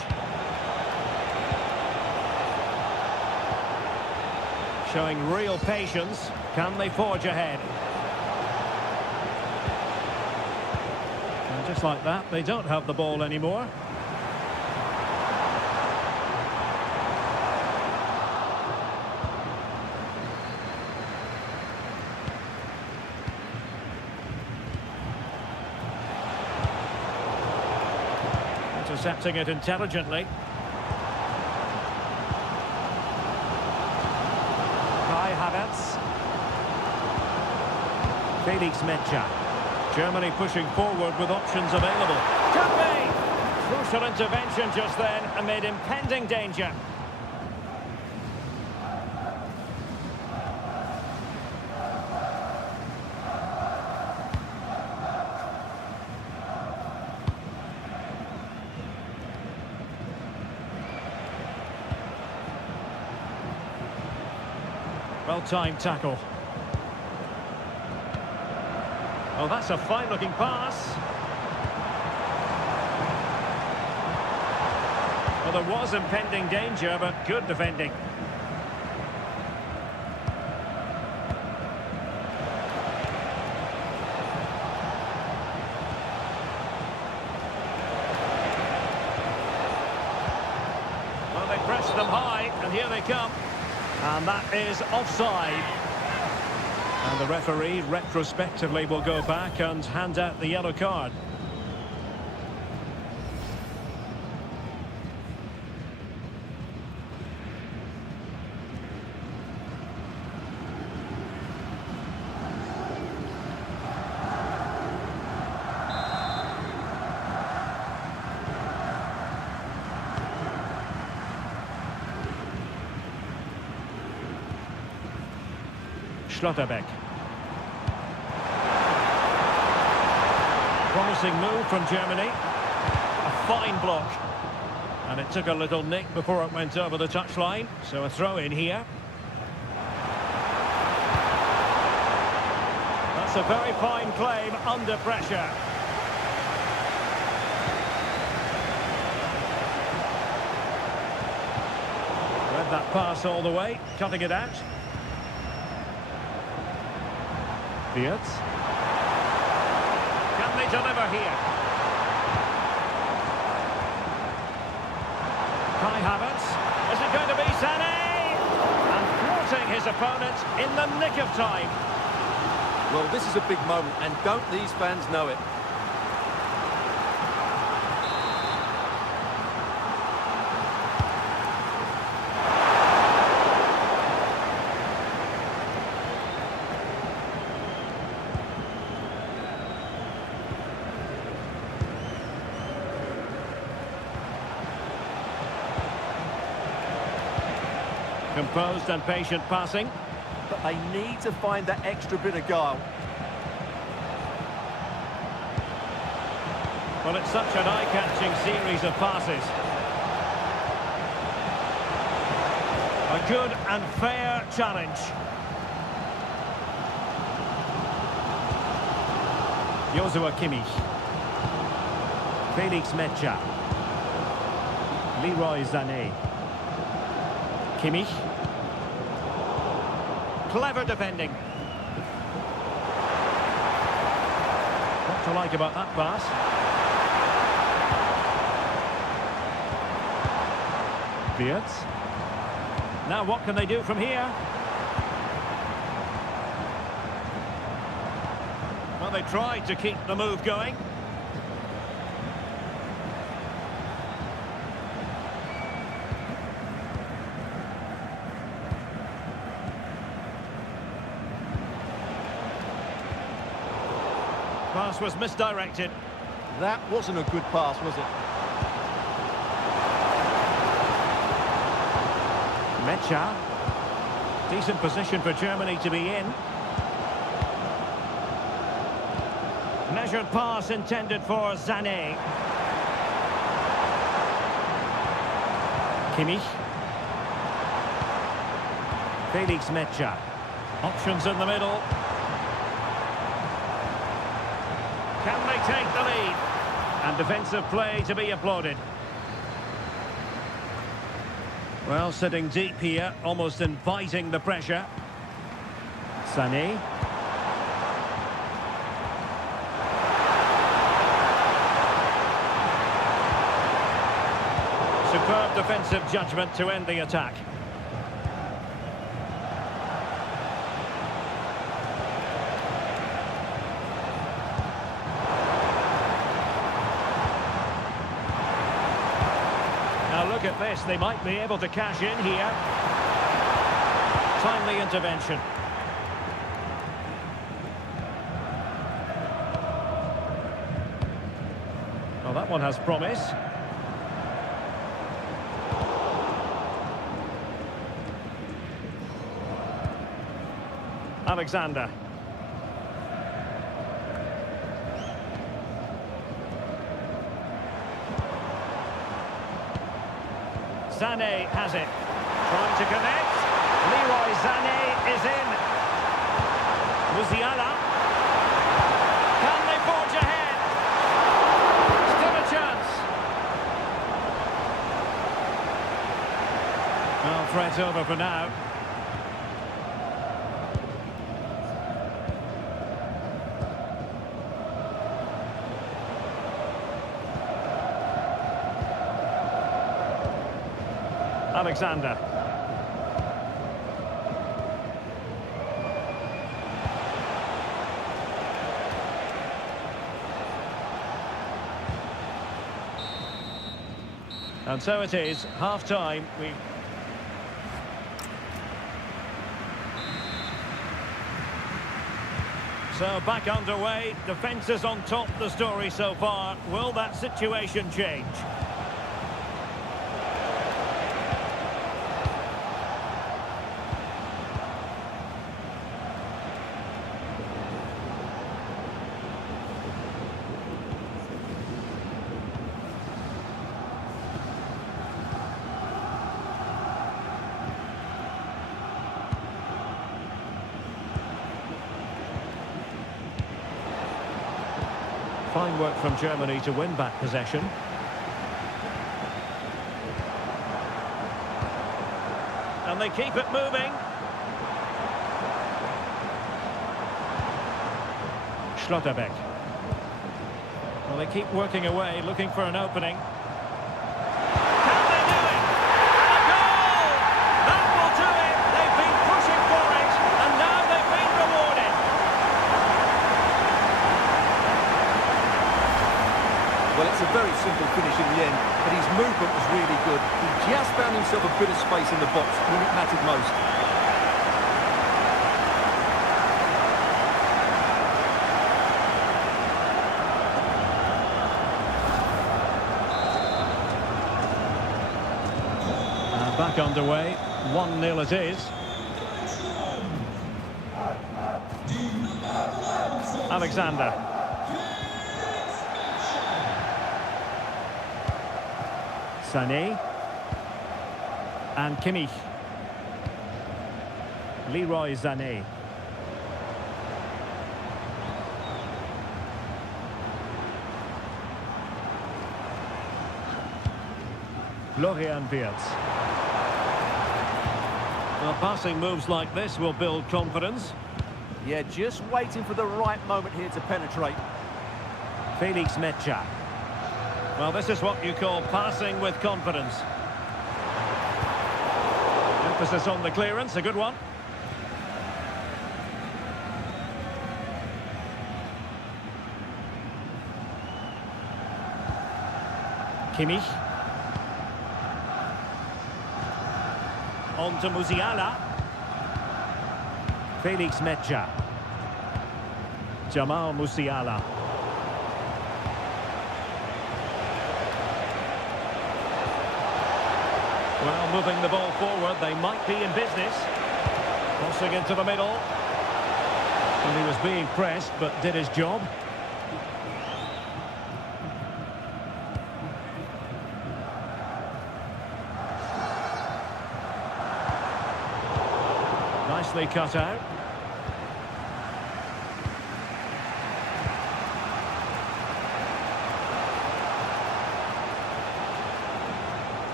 Showing real patience. Can they forge ahead? And just like that, they don't have the ball anymore. Intercepting it intelligently. Havertz. Felix Mecha. Germany pushing forward with options available. Could be! Crucial intervention just then amid impending danger. Well-timed tackle. Oh, that's a fine-looking pass. Well, there was impending danger, but good defending. Well, they pressed them high, and here they come. And that is offside. And the referee retrospectively will go back and hand out the yellow card. Schlotterbeck. Promising move from Germany. A fine block. And it took a little nick before it went over the touchline. So a throw in here. That's a very fine claim under pressure. Read that pass all the way, cutting it out. Wirtz. Can they deliver here? Kai Havertz. Is it going to be Sané? And thwarting his opponent in the nick of time. Well, this is a big moment, and don't these fans know it? Composed and patient passing. But they need to find that extra bit of guile. Well, it's such an eye-catching series of passes. A good and fair challenge. Joshua Kimmich. Felix Metscher. Leroy Sané. Kimmich. Clever defending. What to like about that pass? Wirtz. Now what can they do from here? Well, they tried to keep the move going. Pass was misdirected. That wasn't a good pass, was it? Metscher. Decent position for Germany to be in. Measured pass intended for Sané. Kimmich. Felix Metscher. Options in the middle. Can they take the lead? And defensive play to be applauded. Well, sitting deep here, almost inviting the pressure. Sané. Superb defensive judgment to end the attack. Now look at this, they might be able to cash in here. Timely intervention. Well, that one has promise. Alexander. Sané has it. Trying to connect. Leroy Sané is in. Musiala. Can they forge ahead? Still a chance. Well, threat over for now. Alexander. And so it is, half-time. So back underway, defence is on top of the story so far. Will that situation change? Fine work from Germany to win back possession. And they keep it moving. Schlotterbeck. Well, they keep working away, looking for an opening. Can they do it? A goal! That will do it! They've been pushing for it, and now they've been rewarded. Well, it's a very simple finish in the end, but his movement was really good. He just found himself a bit of space in the box when it mattered most. Back underway, 1-0 it is. Alexander. Sané. And Kimmich. Leroy Sané. Florian Wirtz. Well, passing moves like this will build confidence. Yeah, just waiting for the right moment here to penetrate. Felix Mecha. Well, this is what you call passing with confidence. Emphasis on the clearance, a good one. Kimmich. On to Musiala. Felix Mecha. Jamal Musiala. Well, moving the ball forward, they might be in business. Crossing into the middle. And he was being pressed, but did his job. Nicely cut out.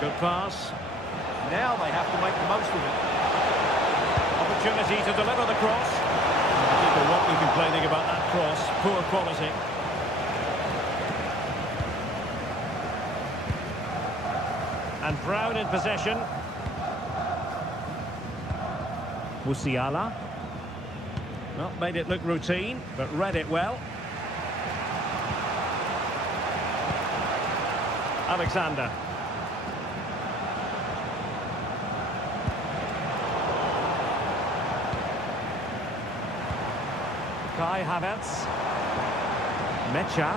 Good pass. Now they have to make the most of it. Opportunity to deliver the cross. People won't be complaining about that cross. Poor quality. And Brown in possession. Musiala. Well, made it look routine, but read it well. Alexander. Kai Havertz. Mecha.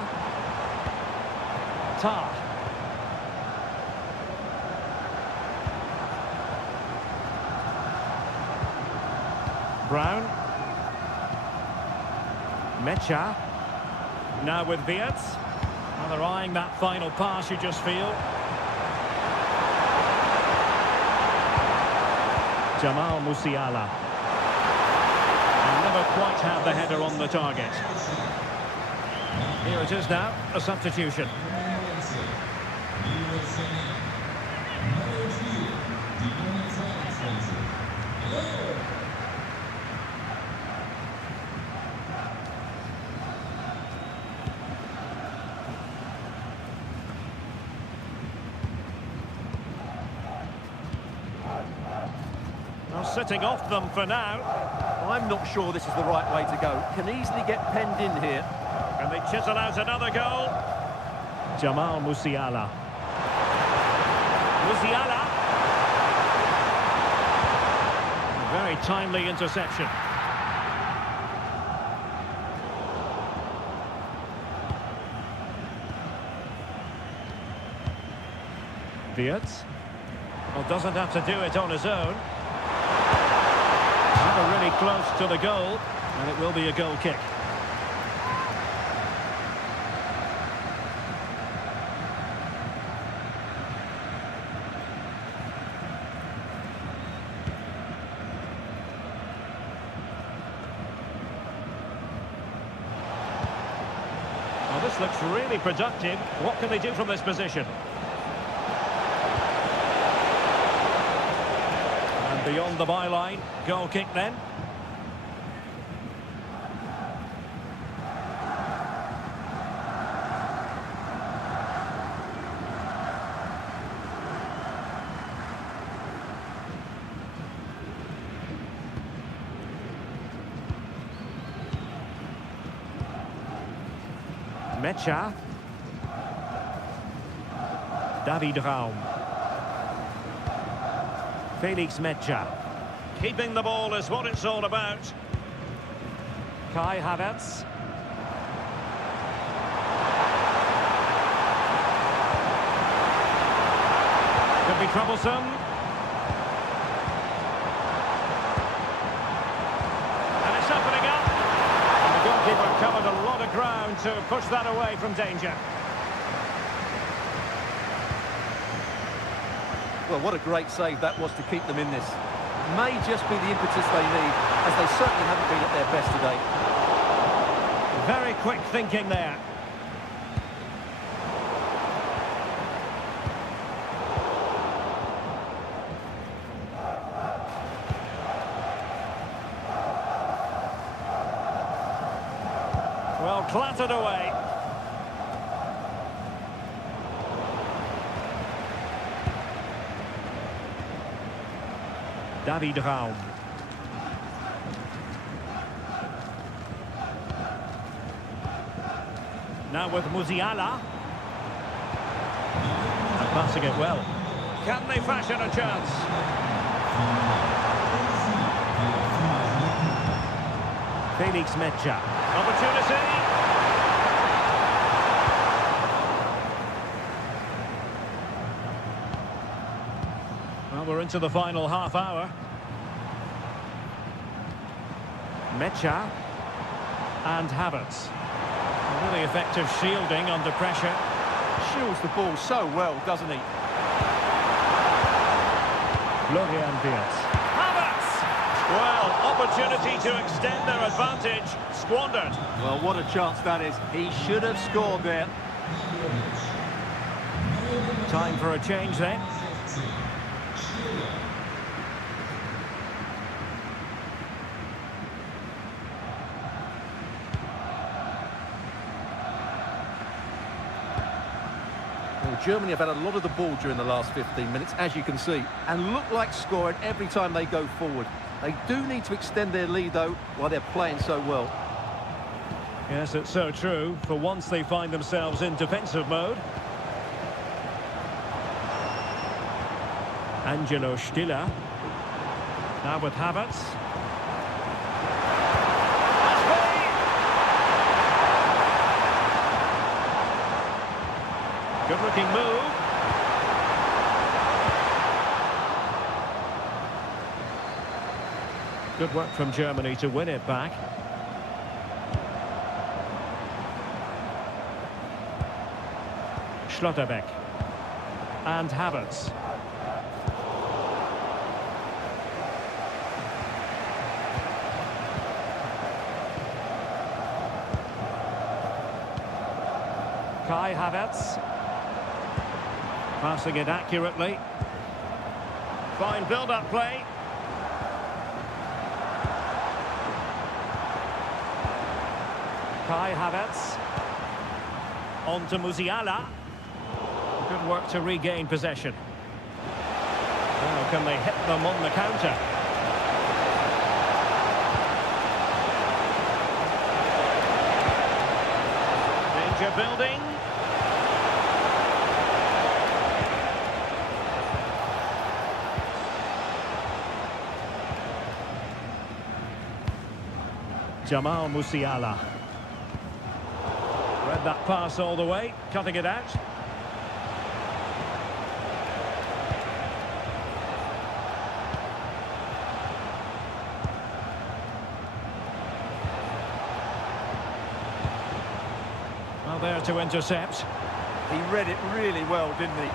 Tar. Brown. Mecha. Now with Wirtz. Well, they're eyeing that final pass, you just feel. Jamal Musiala. And never quite had the header on the target. Here it is now, a substitution. Well, sitting off them for now. I'm not sure this is the right way to go. Can easily get penned in here. And they chisel out another goal. Jamal Musiala. Musiala. Very timely interception. Wirtz. Well, doesn't have to do it on his own. Never really close to the goal, and it will be a goal kick. Well, this looks really productive. What can they do from this position? Beyond the byline. Goal kick then. Mecha. David Raum. Felix Mecha. Keeping the ball is what it's all about. Kai Havertz. Could be troublesome. And it's opening up. And the goalkeeper covered a lot of ground to push that away from danger. Well, what a great save that was to keep them in this. May just be the impetus they need, as they certainly haven't been at their best today. Very quick thinking there. Well, clattered away. David Raum. Now with Musiala. And passing it well. Can they fashion a chance? Felix Mecha. Opportunity. Well, we're into the final half hour. Mecha and Havertz. Really effective shielding under pressure. Shields the ball so well, doesn't he? Florian Wirtz. Havertz! Well, opportunity to extend their advantage. Squandered. Well, what a chance that is. He should have scored there. Time for a change then. Well, Germany have had a lot of the ball during the last 15 minutes, as you can see, and look like scoring every time they go forward. They do need to extend their lead, though, while they're playing so well. Yes, it's so true. For once they find themselves in defensive mode. Angelo Stiller. Now with Havertz. Good looking move. Good work from Germany to win it back. Schlotterbeck. And Havertz. Kai Havertz. Passing it accurately. Fine build-up play. Kai Havertz. On to Musiala. Good work to regain possession. Now can they hit them on the counter? Danger building. Jamal Musiala. Read that pass all the way, cutting it out. Well, there to intercept. He read it really well, didn't he?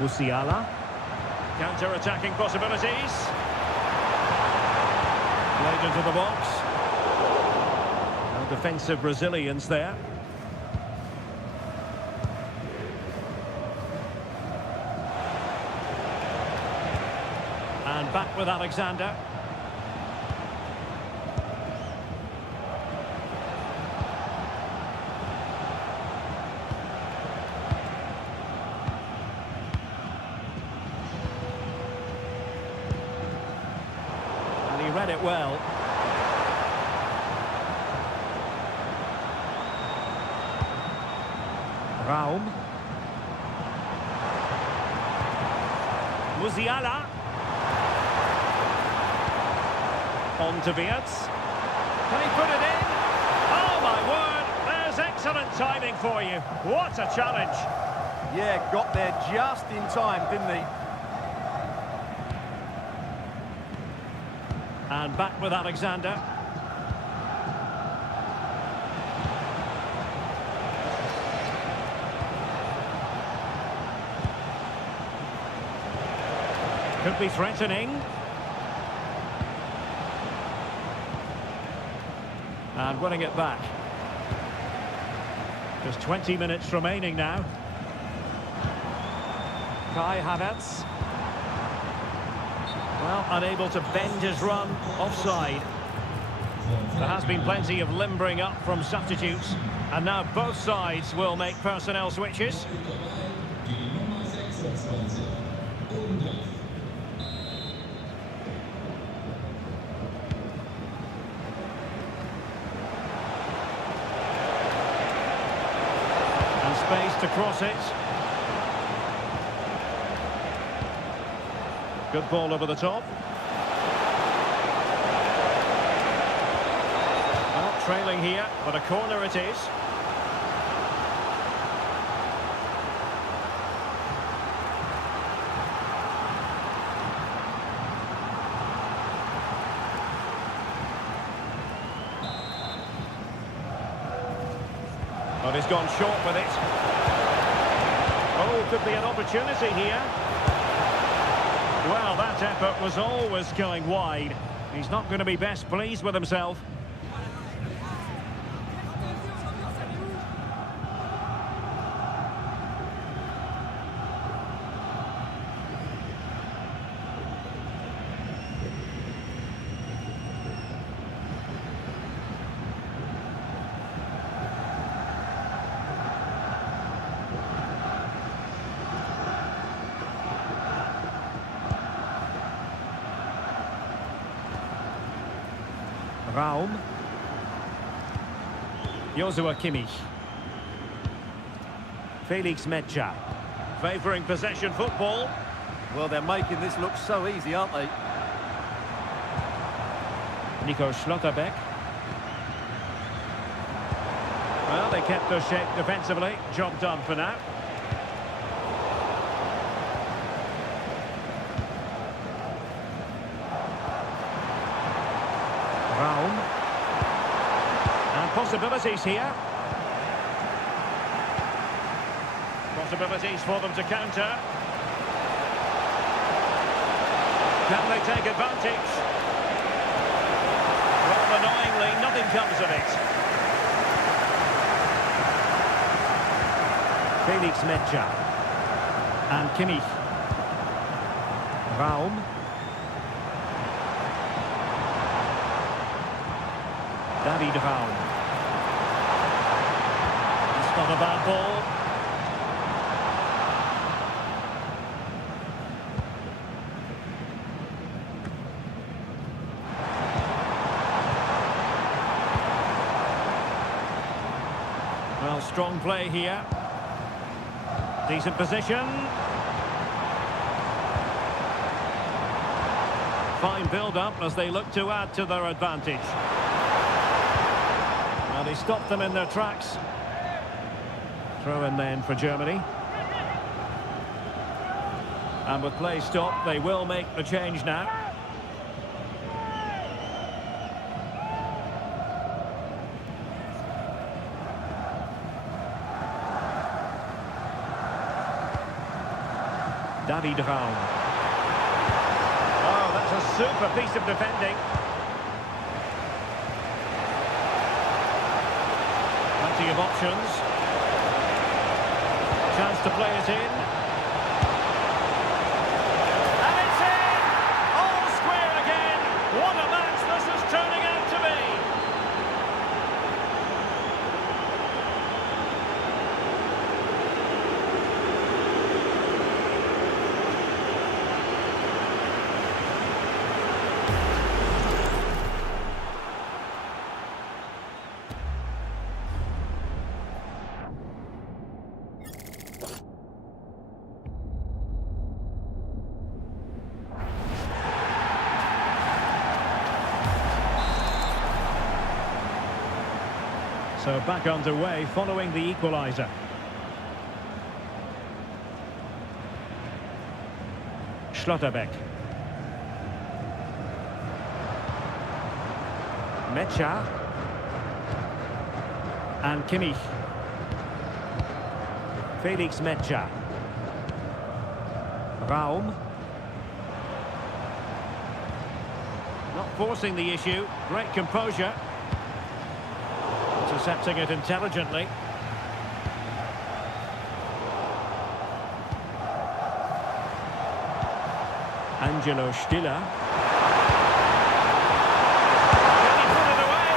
Musiala. Counter-attacking possibilities. Played into the box. No defensive resilience there. And back with Alexander. And he read it well. Raum. Musiala. On to Wirtz. Can he put it in? Oh my word, there's excellent timing for you. What a challenge. Yeah, got there just in time, didn't he? And back with Alexander. Could be threatening. And winning it back. Just 20 minutes remaining now. Kai Havertz. Well, unable to bend his run, offside. There has been plenty of limbering up from substitutes. And now both sides will make personnel switches. Space to cross it. Good ball over the top. Well, trailing here, but a corner it is. But he's gone short with it. Oh, could be an opportunity here. Well, that effort was always going wide. He's not going to be best pleased with himself. Raum. Joshua Kimmich. Felix Medja. Favouring possession football. Well, they're making this look so easy, aren't they? Nico Schlotterbeck. Well, they kept their shape defensively. Job done for now. Raum. And possibilities here. Possibilities for them to counter. Can they take advantage? Well, annoyingly, nothing comes of it. Felix Medja. And Kimmich. Raum. David Raum. It's not a bad ball. Well, strong play here. Decent position. Fine build-up as they look to add to their advantage. Well, he stopped them in their tracks. Throw in then for Germany. And with play stopped, they will make the change now. David Raum. Oh, that's a super piece of defending. variety of options. Chance to play it in. And it's in! All square again. What a match this is turning out to be. So back underway following the equaliser. Schlotterbeck. Mecha. And Kimmich. Felix Mecha. Raum. Not forcing the issue. Great composure. Intercepting it intelligently. Angelo Stiller. Can he put it away?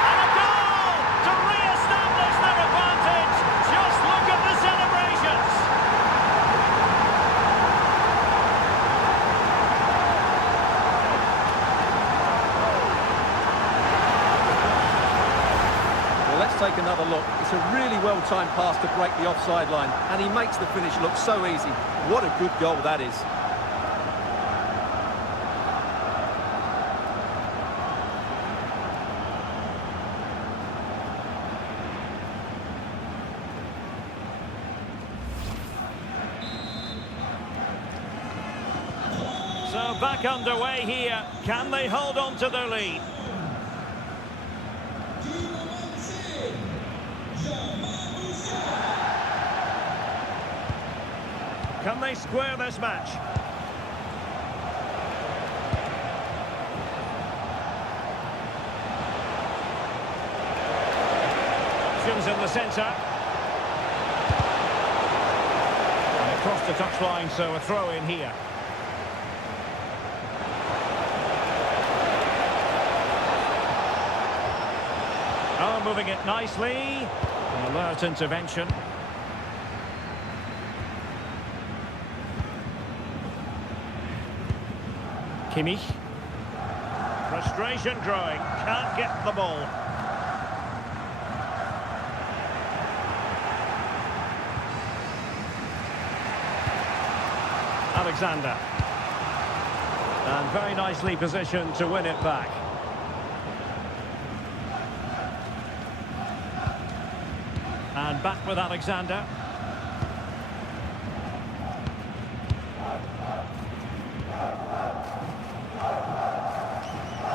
And a goal to re-establish their advantage. Just look at the celebrations. Well, let's take another look. It's a really well-timed pass to break the offside line, and he makes the finish look so easy. What a good goal that is. So back underway here. Can they hold on to their lead? Can they square this match? Options in the centre. And across the touchline, so a throw in here. Oh, moving it nicely. An alert intervention. Kimmich. Frustration growing. Can't get the ball. Alexander. And very nicely positioned to win it back. And back with Alexander.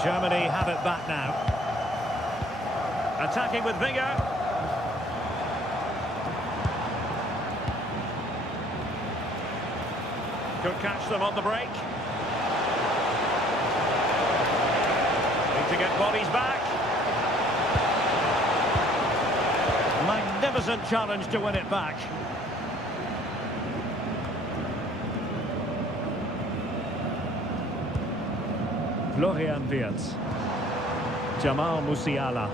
Germany have it back now. Attacking with vigour. Could catch them on the break. Need to get bodies back. Magnificent challenge to win it back. Florian Wirtz. Jamal Musiala.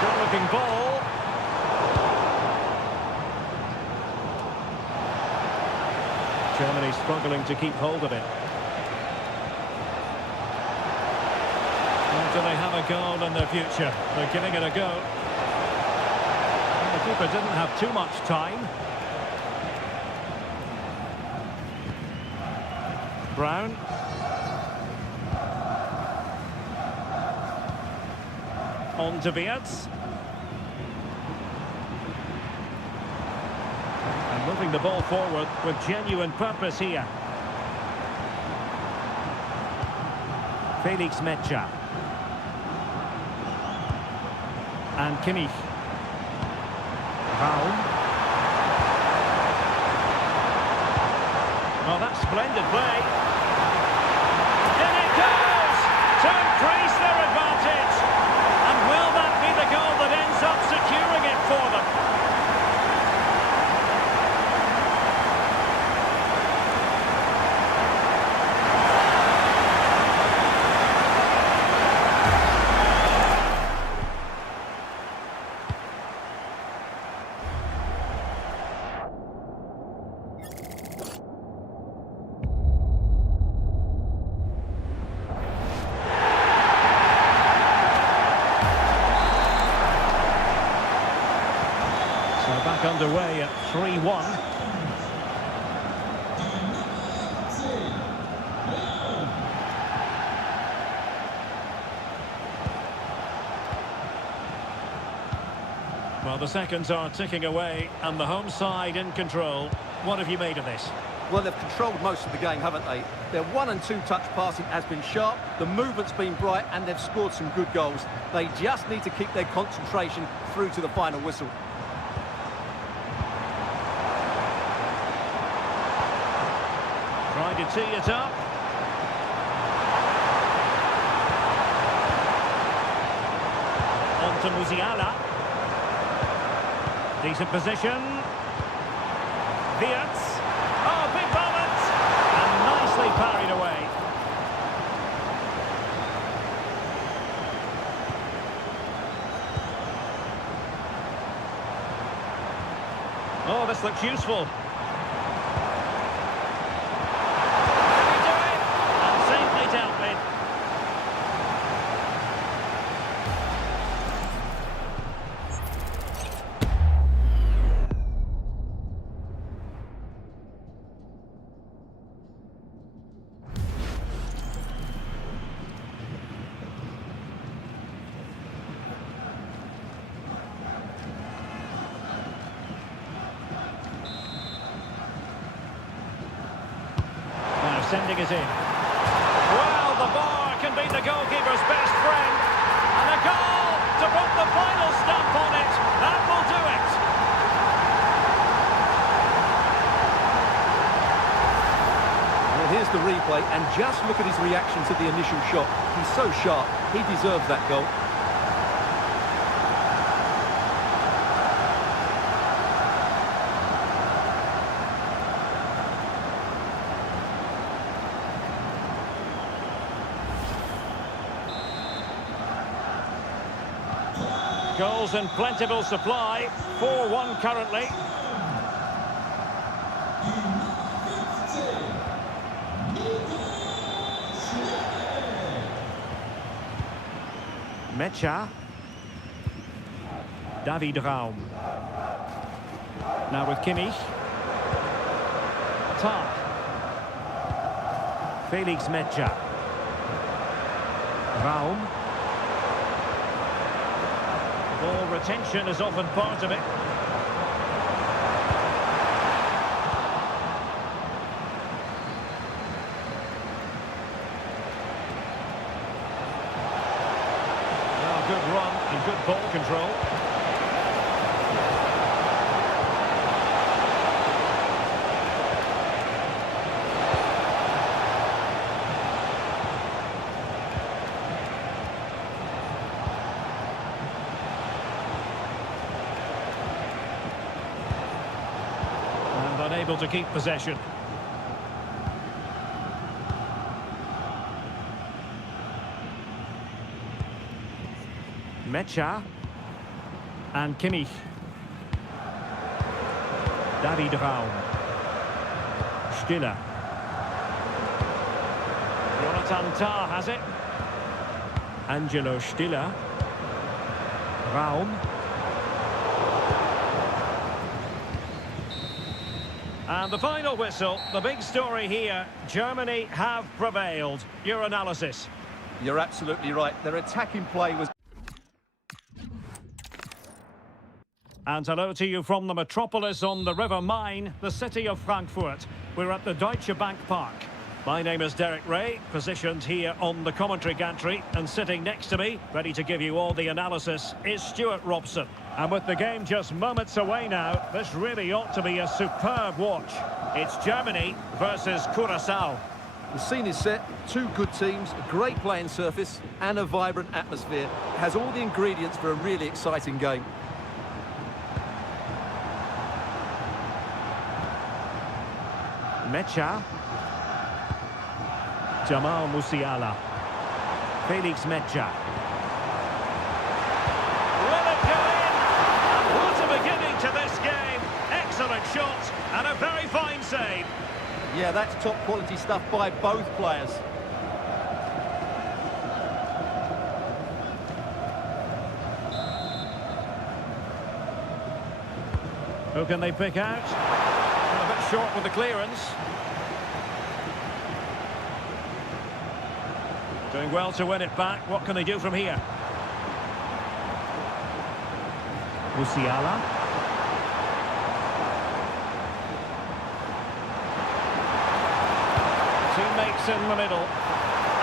Good-looking ball. Germany struggling to keep hold of it. Do they have a goal in their future? They're giving it a go. And the keeper didn't have too much time. Brown. On to Wirtz. And moving the ball forward with genuine purpose here. Felix Mecha. And Kimmich. Raum. Oh, that's splendid play. In it goes! To underway at 3-1. Well, the seconds are ticking away and the home side in control. What have you made of this? Well, they've controlled most of the game, haven't they? Their 1- and 2-touch passing has been sharp, the movement's been bright, and they've scored some good goals. They just need to keep their concentration through to the final whistle. Trying to tee it up. On to Musiala. Decent position. Wirtz. Oh, big moment! And nicely parried away. Oh, this looks useful. Can he do it? And safely dealt with. Sending it in. Well, the bar can be the goalkeeper's best friend. And a goal to put the final stamp on it. That will do it. Well, here's the replay, and just look at his reaction to the initial shot. He's so sharp, he deserves that goal. Goals in plentiful supply. 4-1 currently. Mecha. David Raum. Now with Kimmich. Tar. Felix Mecha. Raum. Ball retention is often part of it. Well, good run and good ball control. Unable to keep possession. Mecha and Kimmich. David Raum. Stiller. Jonathan Tah has it. Angelo Stiller. Raum. And the final whistle, the big story here, Germany have prevailed. Your analysis? You're absolutely right. Their attacking play was... And hello to you from the metropolis on the River Main, the city of Frankfurt. We're at the Deutsche Bank Park. My name is Derek Ray, positioned here on the commentary gantry, and sitting next to me, ready to give you all the analysis, is Stuart Robson. And with the game just moments away now, this really ought to be a superb watch. It's Germany versus Curaçao. The scene is set, two good teams, a great playing surface, and a vibrant atmosphere. It has all the ingredients for a really exciting game. Mecha. Jamal Musiala. Felix Mecha. Will it go in? And what a beginning to this game. Excellent shot and a very fine save. Yeah, that's top quality stuff by both players. Who can they pick out? A bit short with the clearance. Doing well to win it back. What can they do from here? Musiala. Teammates in the middle.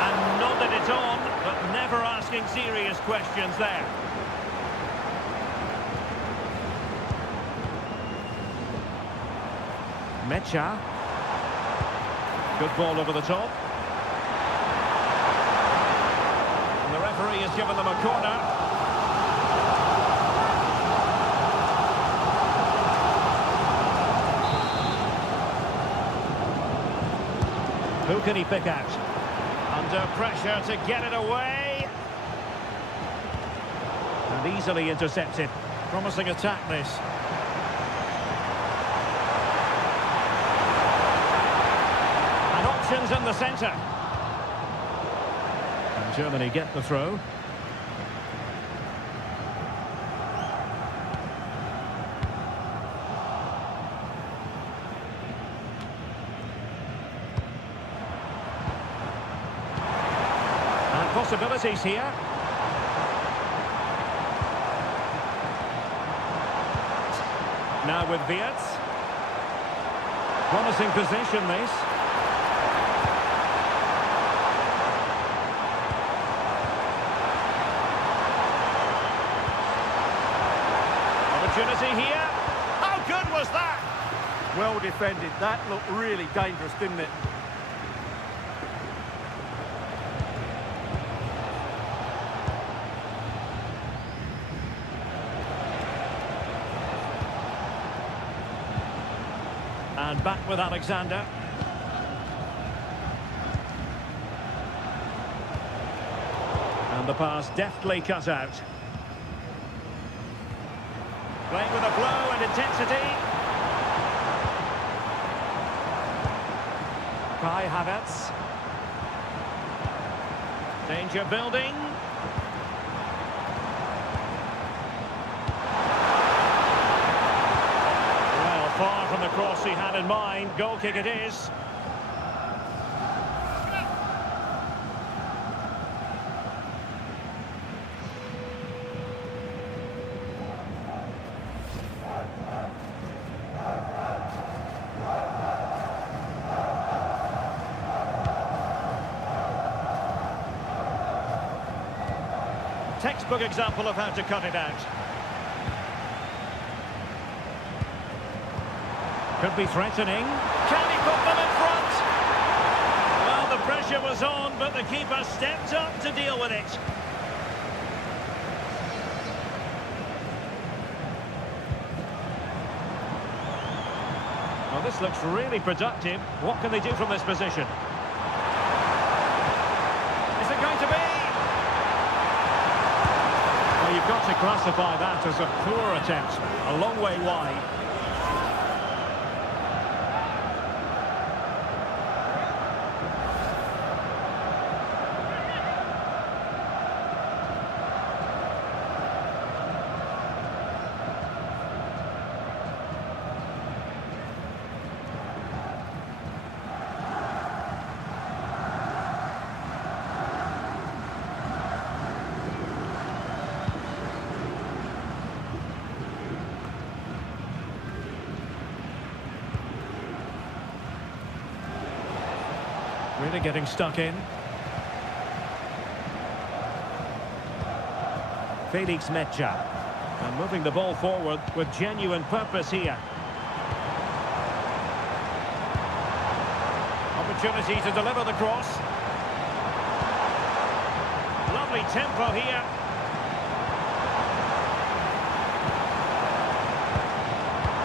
And nodded it on, but never asking serious questions there. Mecha. Good ball over the top. And the referee has given them a corner. Who can he pick out? Under pressure to get it away. And easily intercepted. Promising attack, this. And options in the centre. And Germany get the throw. Possibilities here. Now with Wirtz. Promising position, this. Opportunity here. How good was that? Well defended. That looked really dangerous, didn't it? And back with Alexander. And the pass deftly cut out. Playing with a flow and intensity. Kai Havertz. Danger building. Far from the cross he had in mind. Goal kick it is. Textbook example of how to cut it out. Could be threatening. Can he put them in front? Well, the pressure was on, but the keeper stepped up to deal with it. Well, this looks really productive. What can they do from this position? Is it going to be? Well, you've got to classify that as a poor attempt. A long way wide. Really getting stuck in. Felix Mecha. And moving the ball forward with genuine purpose here. Opportunity to deliver the cross. Lovely tempo here.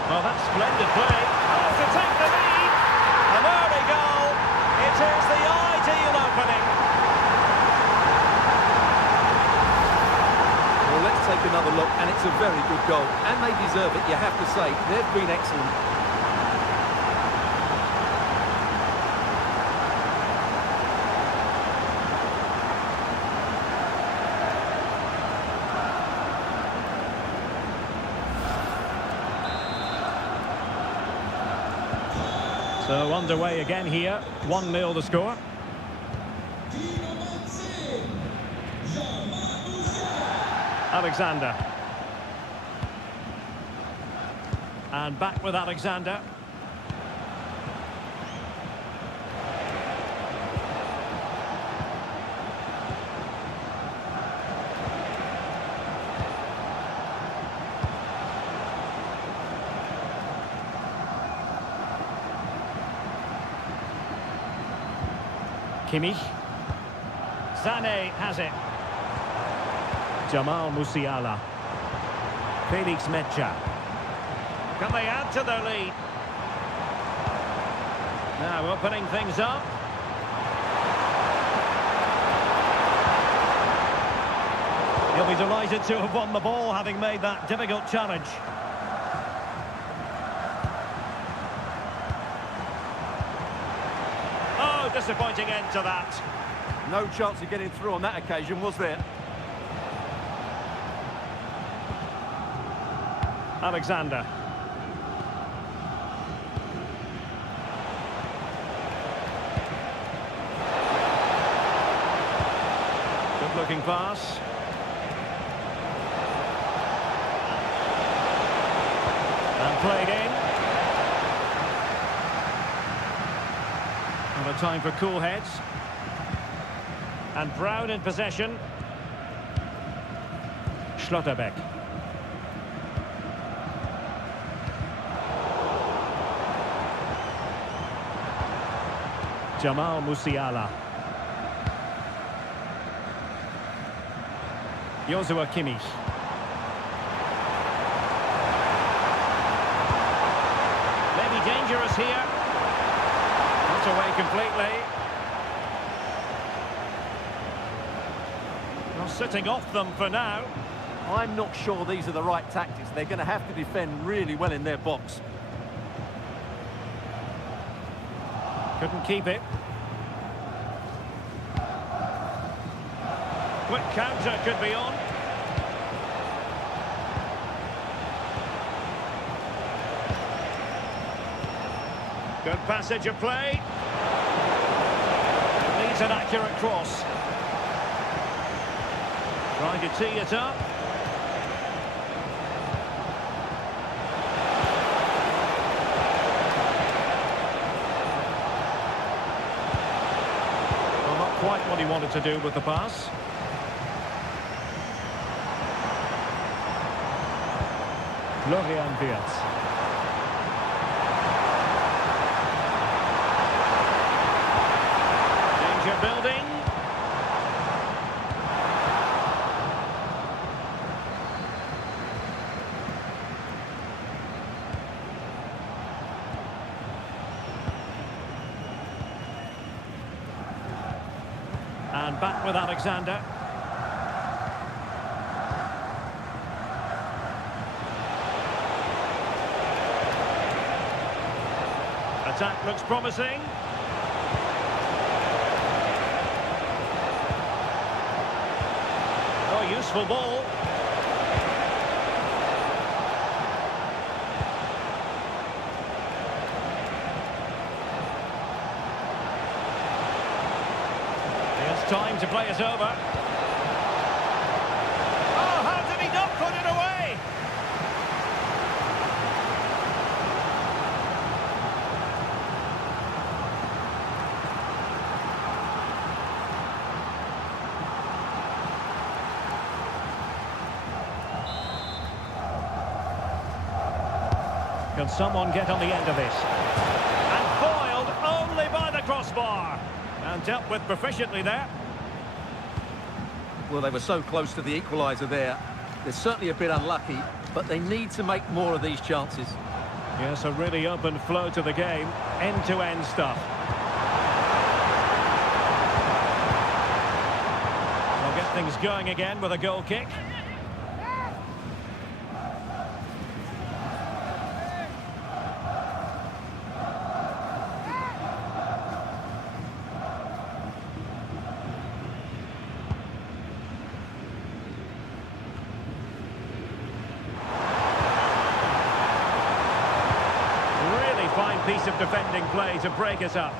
Oh, that's splendid play. Oh, to take the lead. An early goal. It is the ideal opening. Well, let's take another look, and it's a very good goal. And they deserve it, you have to say. They've been excellent. So underway again here, 1-0 the score. Alexander. And back with Alexander. Kimmich. Sané has it. Jamal Musiala. Felix Mecha. Can they add to their lead? Now opening things up. He'll be delighted to have won the ball, having made that difficult challenge. Oh, disappointing end to that. No chance of getting through on that occasion, was there? Alexander. Good looking pass. And played in. And a time for cool heads. And Brown in possession. Schlotterbeck. Jamal Musiala. Joshua Kimmich. Maybe dangerous here. Not away completely. Well, sitting off them for now. I'm not sure these are the right tactics. They're going to have to defend really well in their box. Couldn't keep it. Quick counter could be on. Good passage of play. Needs an accurate cross. Trying to tee it up. Well, not quite what he wanted to do with the pass. Florian Wirtz. Danger building. And back with Alexander. Attack looks promising. Oh, useful ball. It's time to play it over. Oh, how did he not put it away? Can someone get on the end of this? And foiled only by the crossbar. And dealt with proficiently there. Well, they were so close to the equaliser there. They're certainly a bit unlucky, but they need to make more of these chances. Yes, a really open flow to the game. End-to-end stuff. We'll get things going again with a goal kick. piece of defending play to break it up.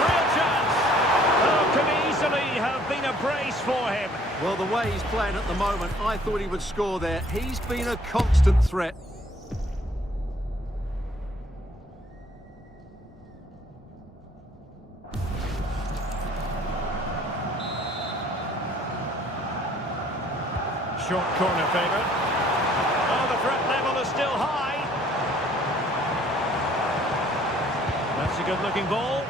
Real chance! Oh, can easily have been a brace for him. Well, the way he's playing at the moment, I thought he would score there. He's been a constant threat. Short corner favoured. Oh, the threat level is still high. That's a good-looking ball.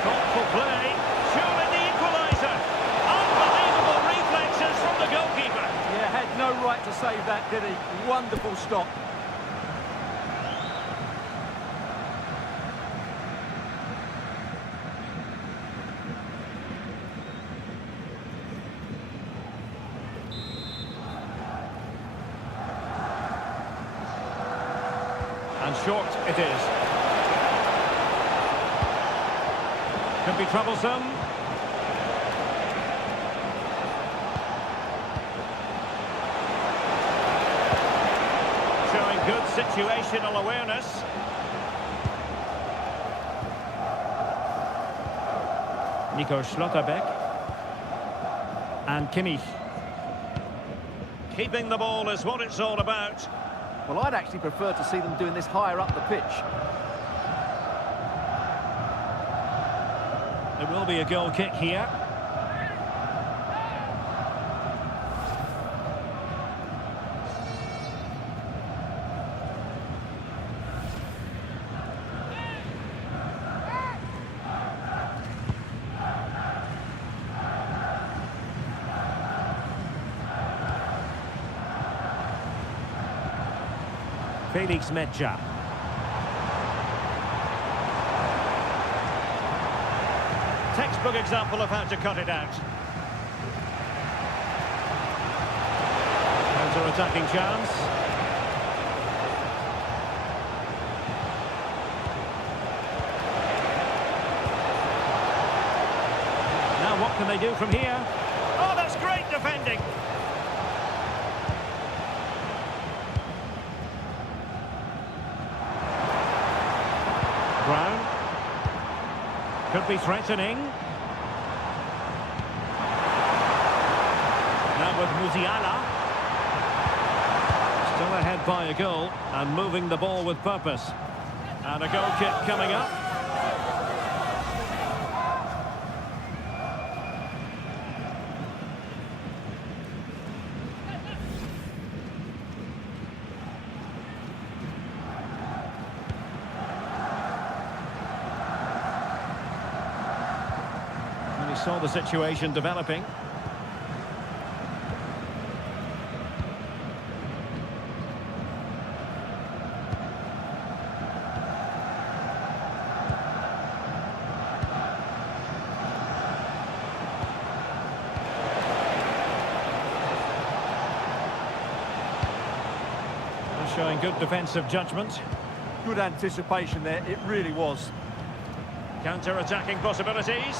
Thoughtful play. Surely the equaliser. Unbelievable reflexes from the goalkeeper. Yeah, had no right to save that, did he? Wonderful stop. And short it is. Could be troublesome. Showing good situational awareness. Nico Schlotterbeck. And Kimmich. Keeping the ball is what it's all about. Well, I'd actually prefer to see them doing this higher up the pitch. There will be a goal kick here. Felix Medja. Textbook example of how to cut it out. Counter-attacking chance. Now what can they do from here? Oh, that's great defending. Brown. Could be threatening. Now with Musiala. Still ahead by a goal and moving the ball with purpose. And a goal kick coming up. And he saw the situation developing. Showing good defensive judgment. Good anticipation there, it really was. Counter-attacking possibilities.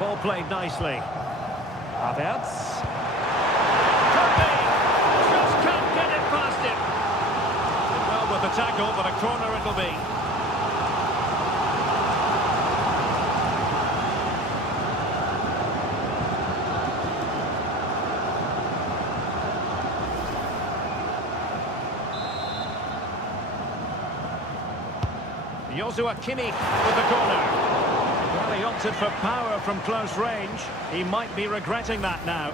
Ball played nicely. Havertz. Could be. Just can't get it past him. Did well with the tackle, but a corner it'll be. Joshua Kimmich with the corner. Well, he opted for power from close range. He might be regretting that now.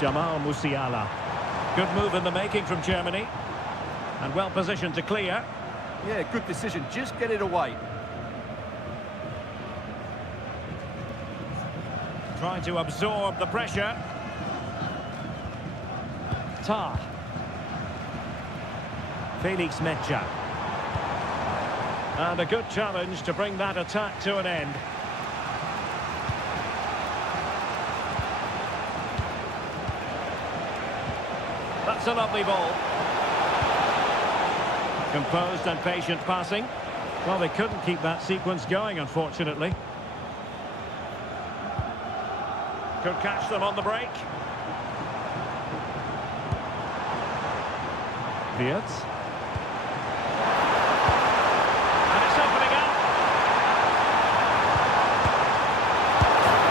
Jamal Musiala. Good move in the making from Germany. And well positioned to clear. Yeah, good decision. Just get it away. Trying to absorb the pressure. Tar. Felix Metja. And a good challenge to bring that attack to an end. That's a lovely ball. Composed and patient passing. Well, they couldn't keep that sequence going, unfortunately. Could catch them on the break. Wirtz. And it's opening up.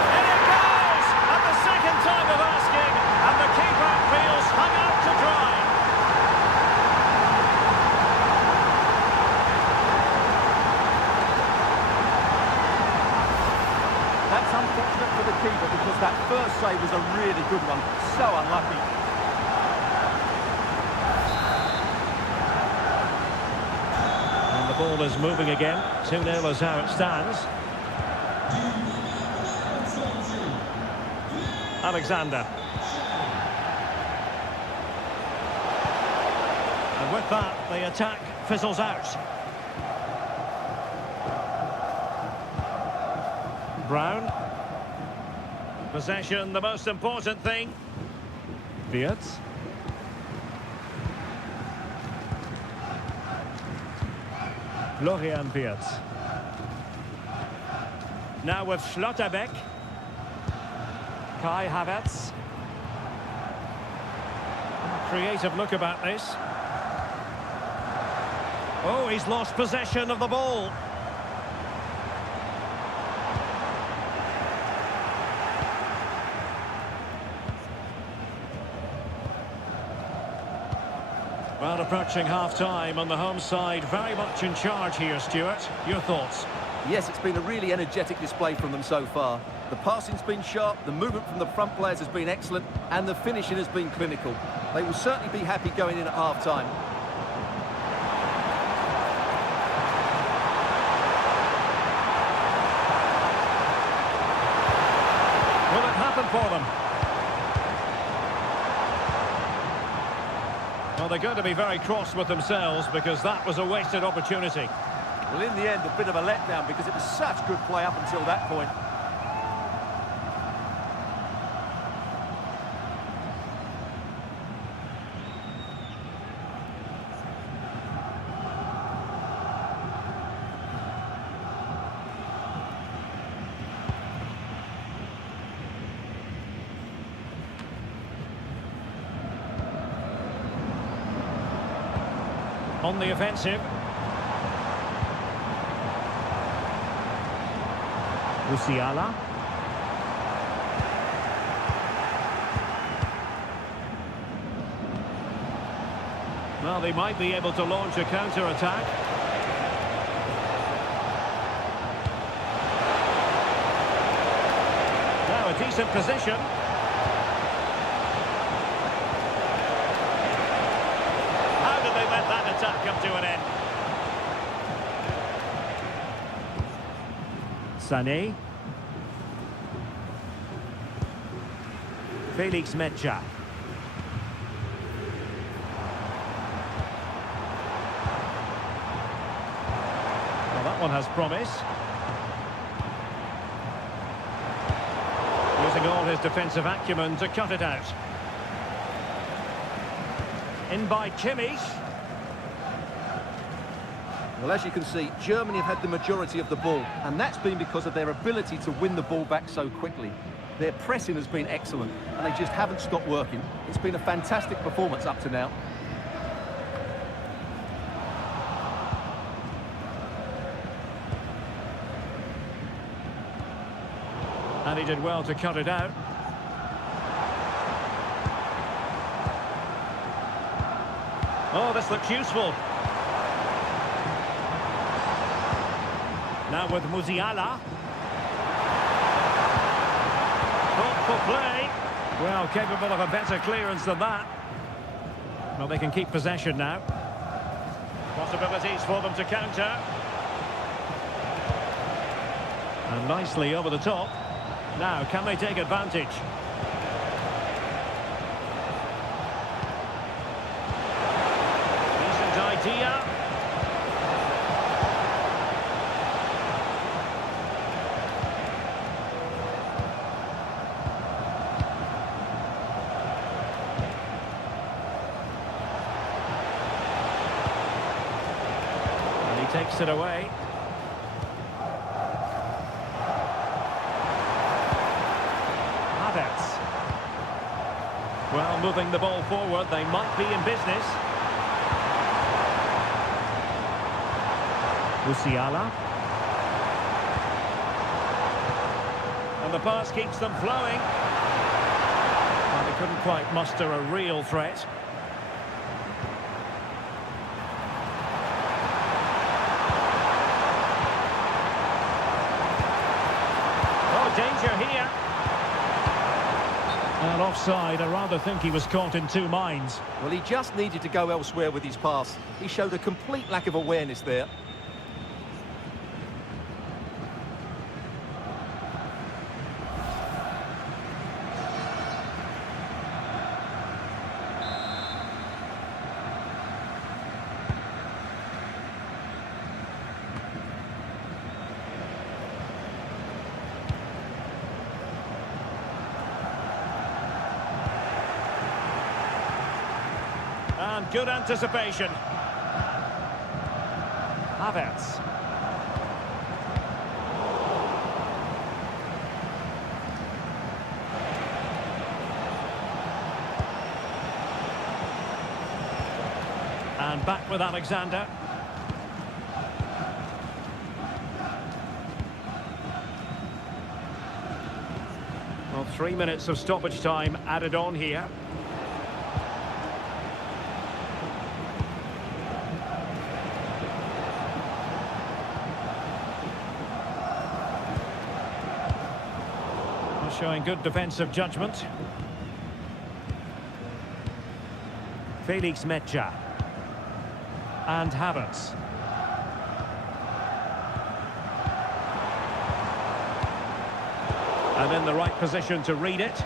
And it goes! At the second time of asking, and the keeper feels hung out to dry. That's unfortunate for the keeper because that first save was a really good one. So unlucky. And the ball is moving again. 2-0 is how it stands. Alexander. And with that, the attack fizzles out. Brown. Possession, the most important thing. Wirtz. Florian Wirtz. Now with Schlotterbeck. Kai Havertz. Creative look about this. Oh, he's lost possession of the ball. Well, approaching half-time on the home side, very much in charge here, Stuart. Your thoughts? Yes, it's been a really energetic display from them so far. The passing's been sharp, the movement from the front players has been excellent, and the finishing has been clinical. They will certainly be happy going in at half-time. Will it happen for them? Well, they're going to be very cross with themselves because that was a wasted opportunity. Well, in the end, a bit of a letdown because it was such good play up until that point. On the offensive. Musiala. Well, they might be able to launch a counter-attack. Now a decent position. How did they let that attack come to an end? Sané. Felix Metja. Well, that one has promise. Using all his defensive acumen to cut it out. In by Kimmich. Well, as you can see, Germany have had the majority of the ball, and that's been because of their ability to win the ball back so quickly. Their pressing has been excellent, and they just haven't stopped working. It's been a fantastic performance up to now. And he did well to cut it out. Oh, this looks useful. Now with Musiala. Thoughtful play. Well, capable of a better clearance than that. Well, they can keep possession now. Possibilities for them to counter. And nicely over the top. Now, can they take advantage? Decent idea. And he takes it away. Well, moving the ball forward, they might be in business. Musiala. And the pass keeps them flowing. Well, they couldn't quite muster a real threat. Oh, danger here. And offside, I rather think he was caught in two minds. Well, he just needed to go elsewhere with his pass. He showed a complete lack of awareness there. And good anticipation. Havertz. And back with Alexander. Well, 3 minutes of stoppage time added on here. Showing good defensive judgment. Felix Mecha. And Havertz. And in the right position to read it.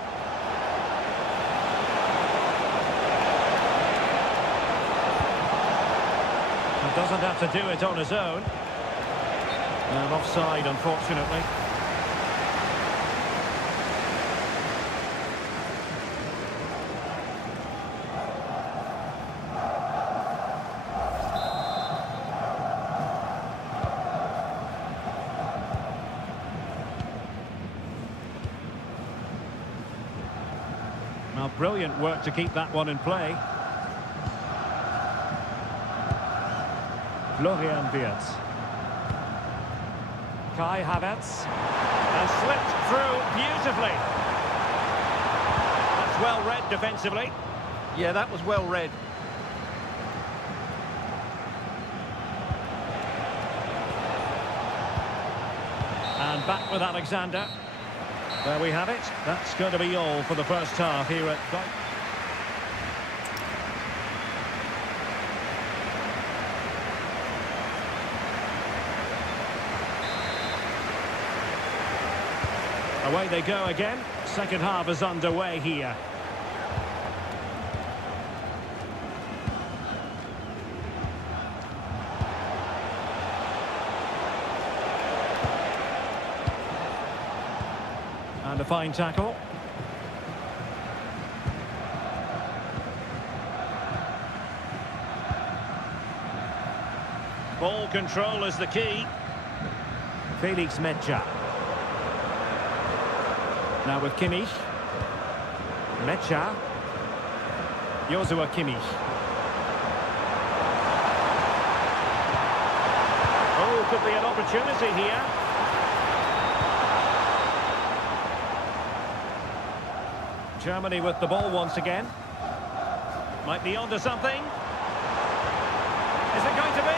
And doesn't have to do it on his own. And offside, unfortunately. Well, brilliant work to keep that one in play. Florian Wirtz. Kai Havertz. And slipped through beautifully. That's well read defensively. Yeah, that was well read. And back with Alexander. There we have it. That's going to be all for the first half here at... Away they go again. Second half is underway here. And a fine tackle. Ball control is the key. Felix Mecha. Now with Kimmich. Mecha. Joshua Kimmich. Oh, could be an opportunity here. Germany with the ball once again. Might be onto something. Is it going to be?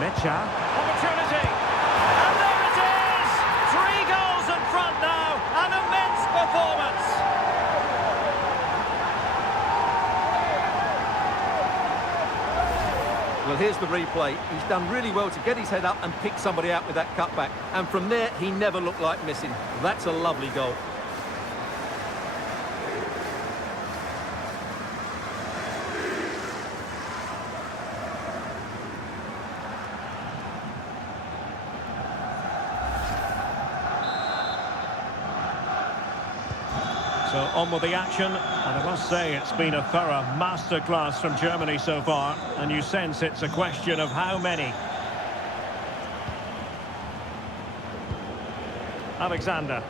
Mecha. Opportunity. And there it is! 3 goals in front now. An immense performance. here's the replay. He's done really well to get his head up and pick somebody out with that cutback. And from there, he never looked like missing. That's a lovely goal. So on with the action, and I must say it's been a thorough masterclass from Germany so far, and you sense it's a question of how many. Alexander.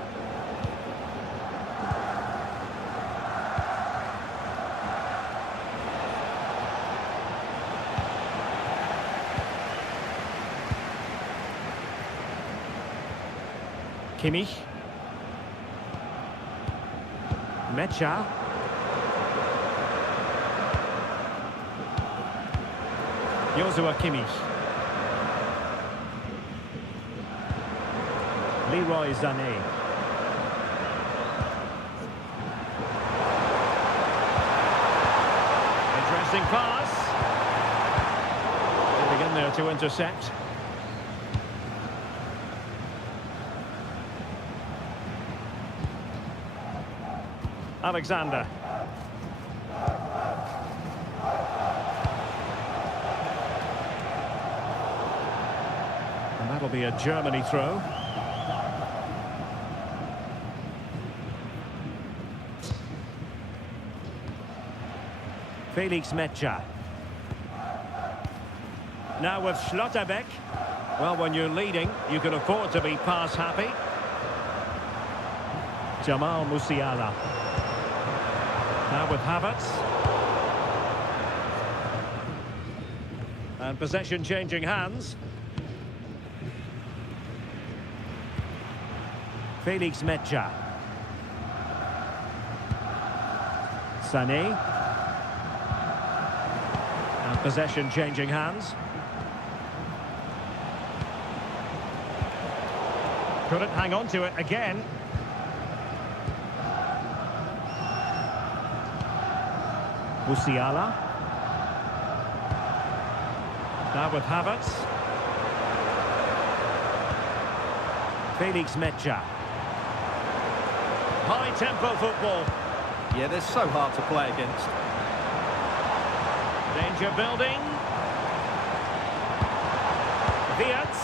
Kimmich. Mecha. Joshua Kimmich. Leroy Sané. Interesting pass. Getting in there to intercept. Alexander. And that'll be a Germany throw. Felix Mecha. Now with Schlotterbeck. Well, when you're leading, you can afford to be pass happy. Jamal Musiala. Now with Havertz. And possession changing hands. Felix Mecha. Sané. And possession changing hands. Couldn't hang on to it again. Musiala. Now with Havertz. Felix Mecha. High tempo football. Yeah, they're so hard to play against. Danger building. Wirtz.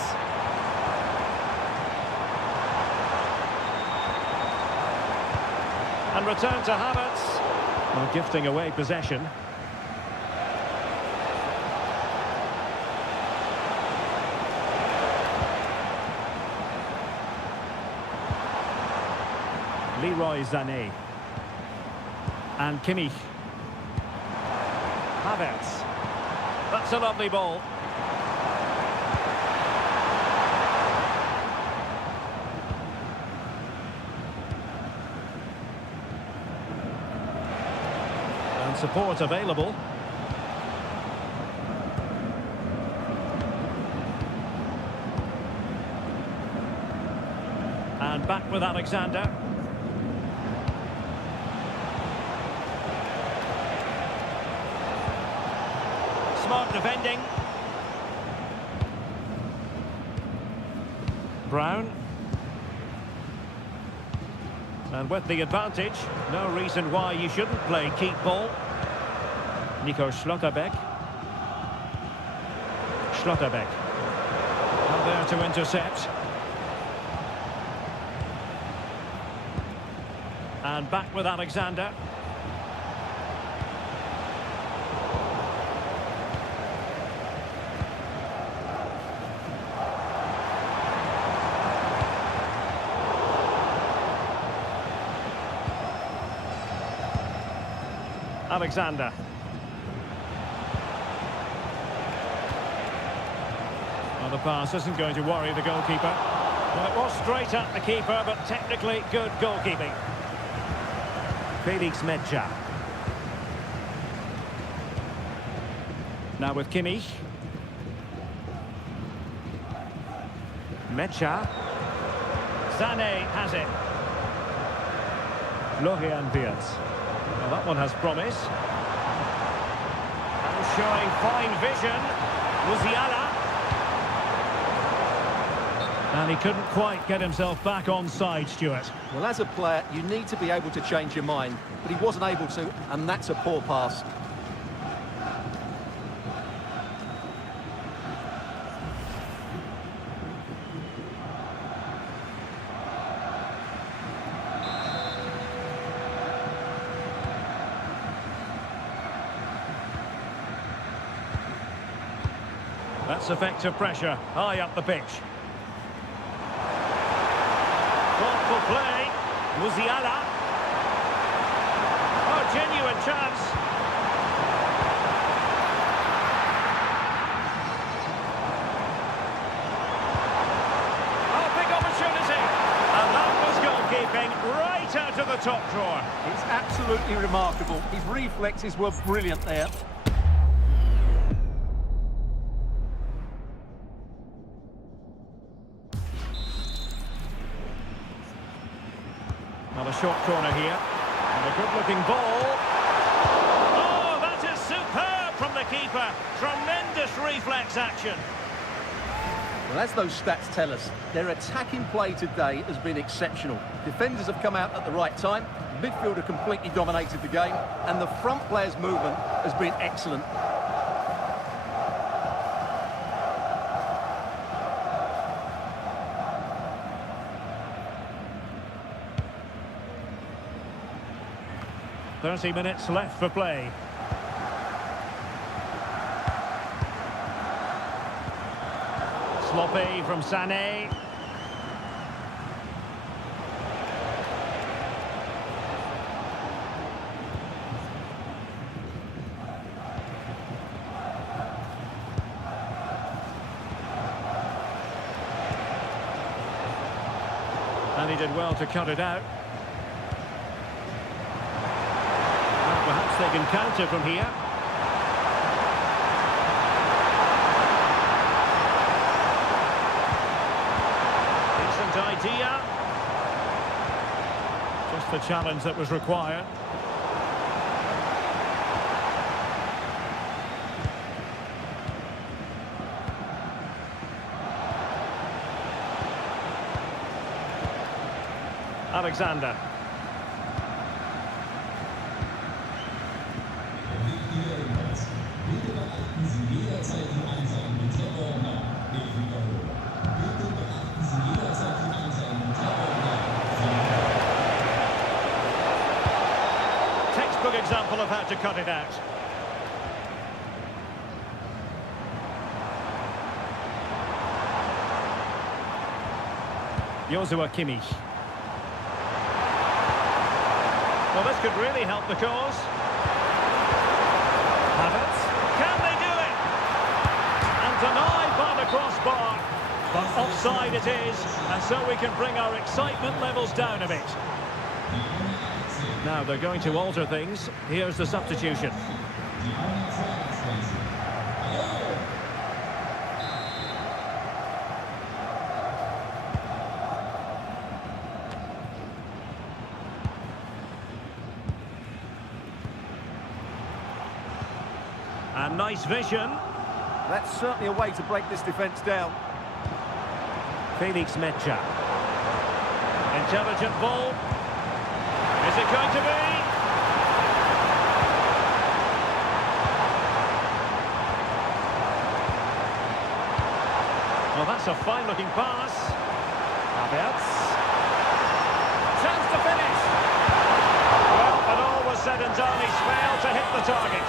And return to Havertz. Well, gifting away possession. Leroy Sané. And Kimmich. Havertz. That's a lovely ball. And support available. And back with Alexander. Smart defending. Brown. And with the advantage, no reason why you shouldn't play keep ball. Nico Schlotterbeck. Schlotterbeck. Now there to intercept. And back with Alexander. Alexander. Well, the pass isn't going to worry the goalkeeper. Well, it was straight at the keeper, but technically good goalkeeping. Felix Mecha. Now with Kimmich. Mecha. Sané has it. Florian Wirtz. Well, that one has promise. And showing fine vision. Musiala. And he couldn't quite get himself back on side, Stuart. Well, as a player, you need to be able to change your mind, but he wasn't able to, and that's a poor pass. That's effective pressure, high up the pitch. Thoughtful play, Musiala. Oh, genuine chance. Oh, big opportunity. And that was goalkeeping right out of the top drawer. It's absolutely remarkable. His reflexes were brilliant there. Now a short corner here. And a good-looking ball. Oh, that is superb from the keeper. Tremendous reflex action. Well, as those stats tell us, their attacking play today has been exceptional. Defenders have come out at the right time, midfielder completely dominated the game, and the front players' movement has been excellent. "30 minutes left for play. Sloppy from Sané. And he did well to cut it out. Perhaps they can counter from here. Decent idea. Just the challenge that was required. Alexander. Textbook example of how to cut it out. Joshua Kimmich. Well, this could really help the cause. Havertz. Can they do it? And denied by the crossbar. But offside it is, and so we can bring our excitement levels down a bit. Now they're going to alter things. Here's the substitution. And nice vision. That's certainly a way to break this defence down. Felix Mecha. Intelligent ball. Is it going to be? Well, that's a fine-looking pass. Havertz. Chance to finish. Well, when all was said and done, he's failed to hit the target.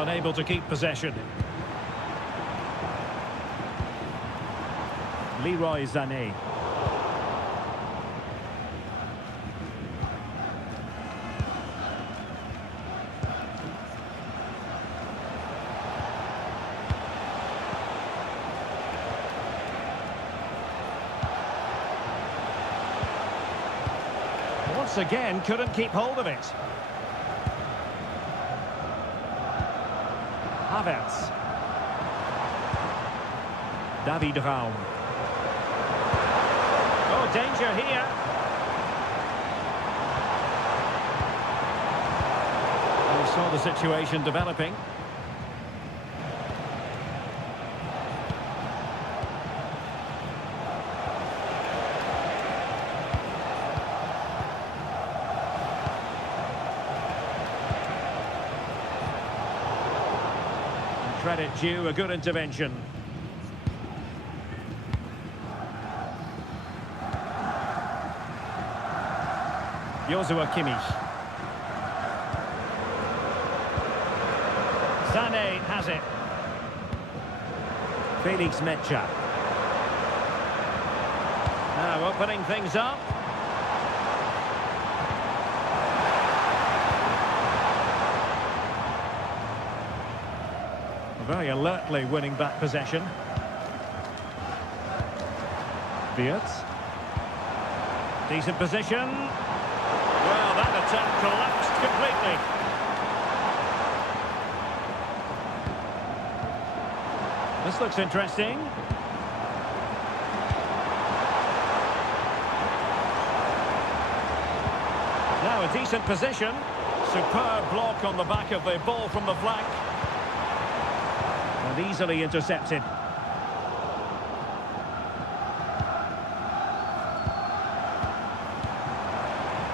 unable to keep possession. Leroy Sané. Once again, couldn't keep hold of it. Havertz. David Raum. Oh, danger here. We saw the situation developing. Credit due, a good intervention. Joshua Kimmich. Sané has it. Felix Mecha. Now opening things up. Very alertly winning back possession. Wirtz. Decent position. Well, that attempt collapsed completely. This looks interesting. Now a decent position. Superb block on the back of the ball from the flank. And easily intercepted.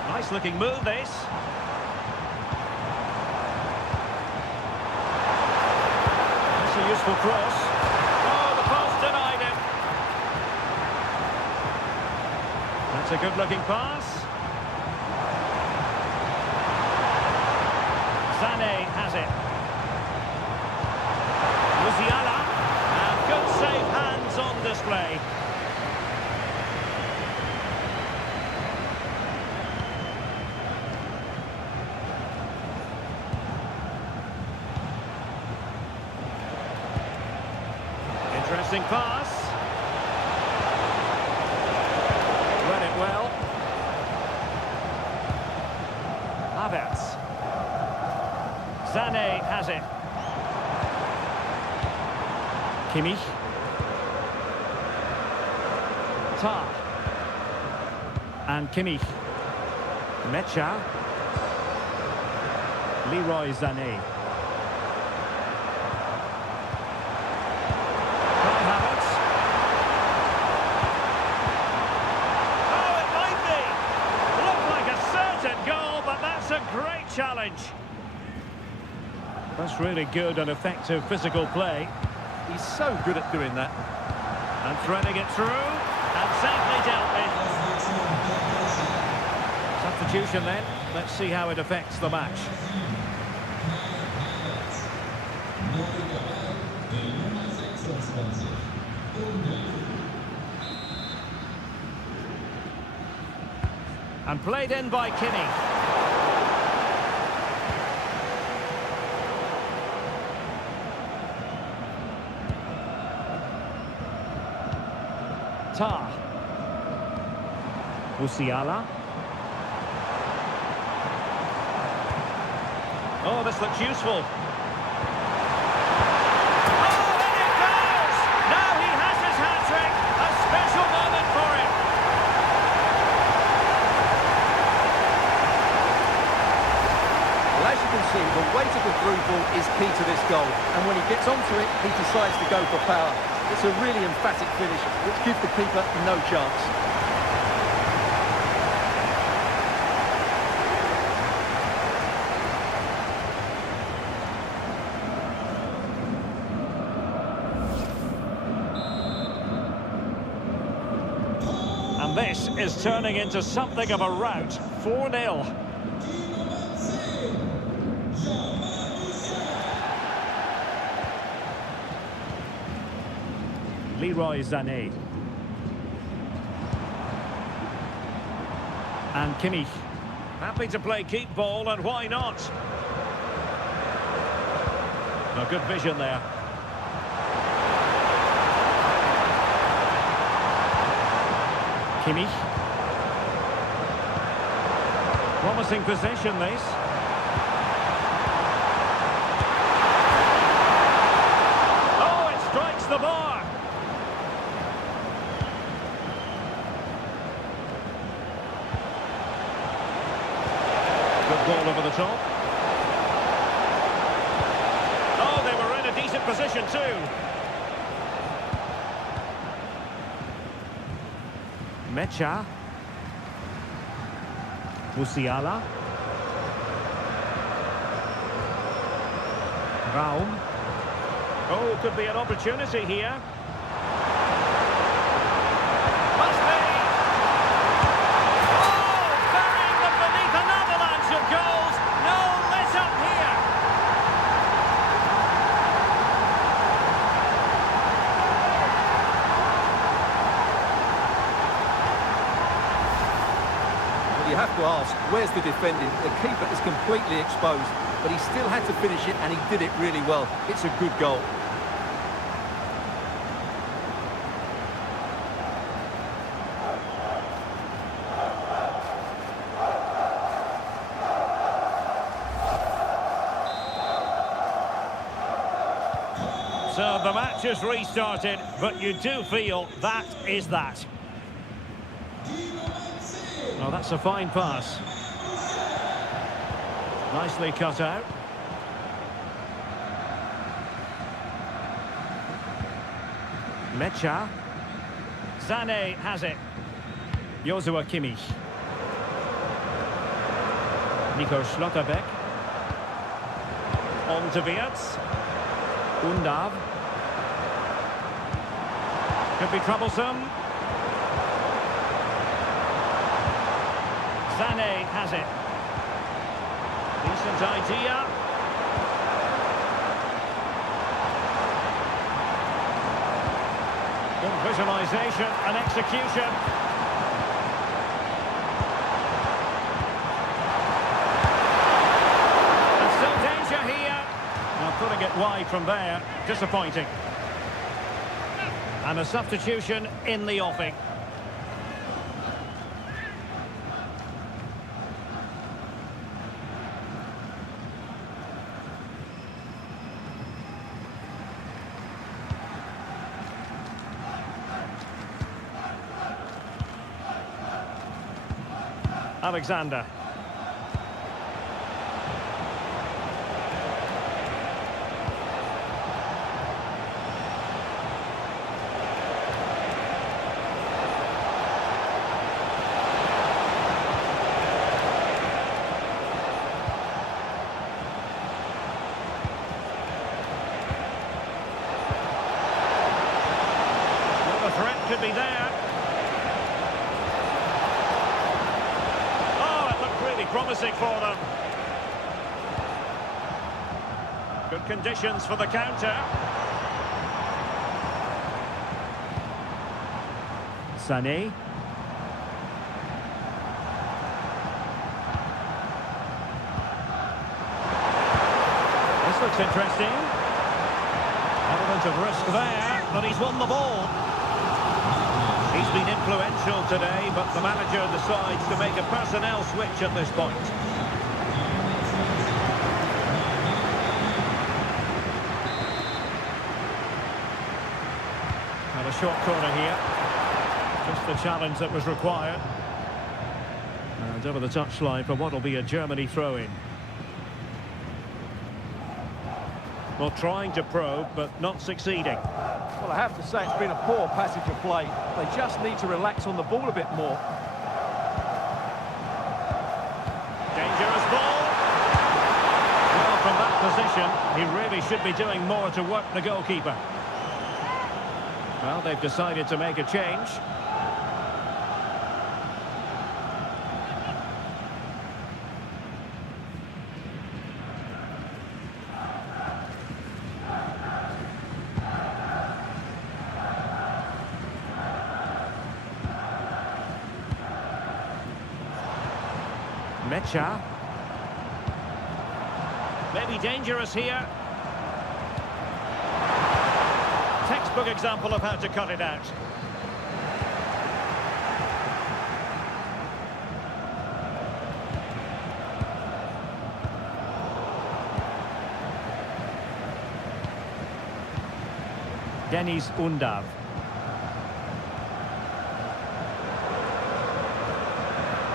Nice looking move, this. That's a useful cross. Oh, the post denied him. That's a good looking pass. Sané has it. Musiala, and good safe hands on display. Interesting pass. Read it well. Havertz. Sané has it. Kimmich. Tar. And Kimmich. Mecha. Leroy Sané. Havertz. Oh, it might be. Looked like a certain goal, but that's a great challenge. That's really good and effective physical play. He's so good at doing that. And threading it through, and safely dealt with. Substitution then. Let's see how it affects the match. And played in by Kimmich. Tar. Musiala. Oh, this looks useful. Oh, and it goes! Now he has his hat-trick. A special moment for him. Well, as you can see, the weight of the through ball is key to this goal. And when he gets onto it, he decides to go for power. It's a really emphatic finish, which gives the keeper no chance. And this is turning into something of a rout. 4-0. Leroy Sané. And Kimmich. Happy to play keep ball, and why not? A good vision there. Kimmich. Promising possession, this. Oh, it strikes the bar. Good ball over the top. Oh, they were in a decent position too. Mecha. Musiala. Raum. Oh, could be an opportunity here. Must be. Oh, burying them beneath an avalanche of goals. No let up here. Well, you have to ask, where's the defending? The keeper is completely exposed, but he still had to finish it, and he did it really well. It's a good goal. So the match has restarted, but you do feel that is that. Oh, that's a fine pass. Nicely cut out. Mecha. Sané has it. Joshua Kimmich. Nico Schlotterbeck. On to Wirtz. Undav. Could be troublesome. Sané has it. Decent idea. Good visualisation and execution. And still danger here. Now putting it wide from there. Disappointing. And a substitution in the offing. Alexander. Well, the threat could be there. Promising for them. Good conditions for the counter. Sané. This looks interesting. Element of risk there, but he's won the ball. He's been influential today, but the manager decides to make a personnel switch at this point. And a short corner here. Just the challenge that was required. And over the touchline for what will be a Germany throw-in. Well, trying to probe, but not succeeding. Well, I have to say it's been a poor passage of play. They just need to relax on the ball a bit more. Dangerous ball. Well, from that position, he really should be doing more to work the goalkeeper. Well, they've decided to make a change. Mecha. Maybe dangerous here. Textbook example of how to cut it out. Dennis Undav.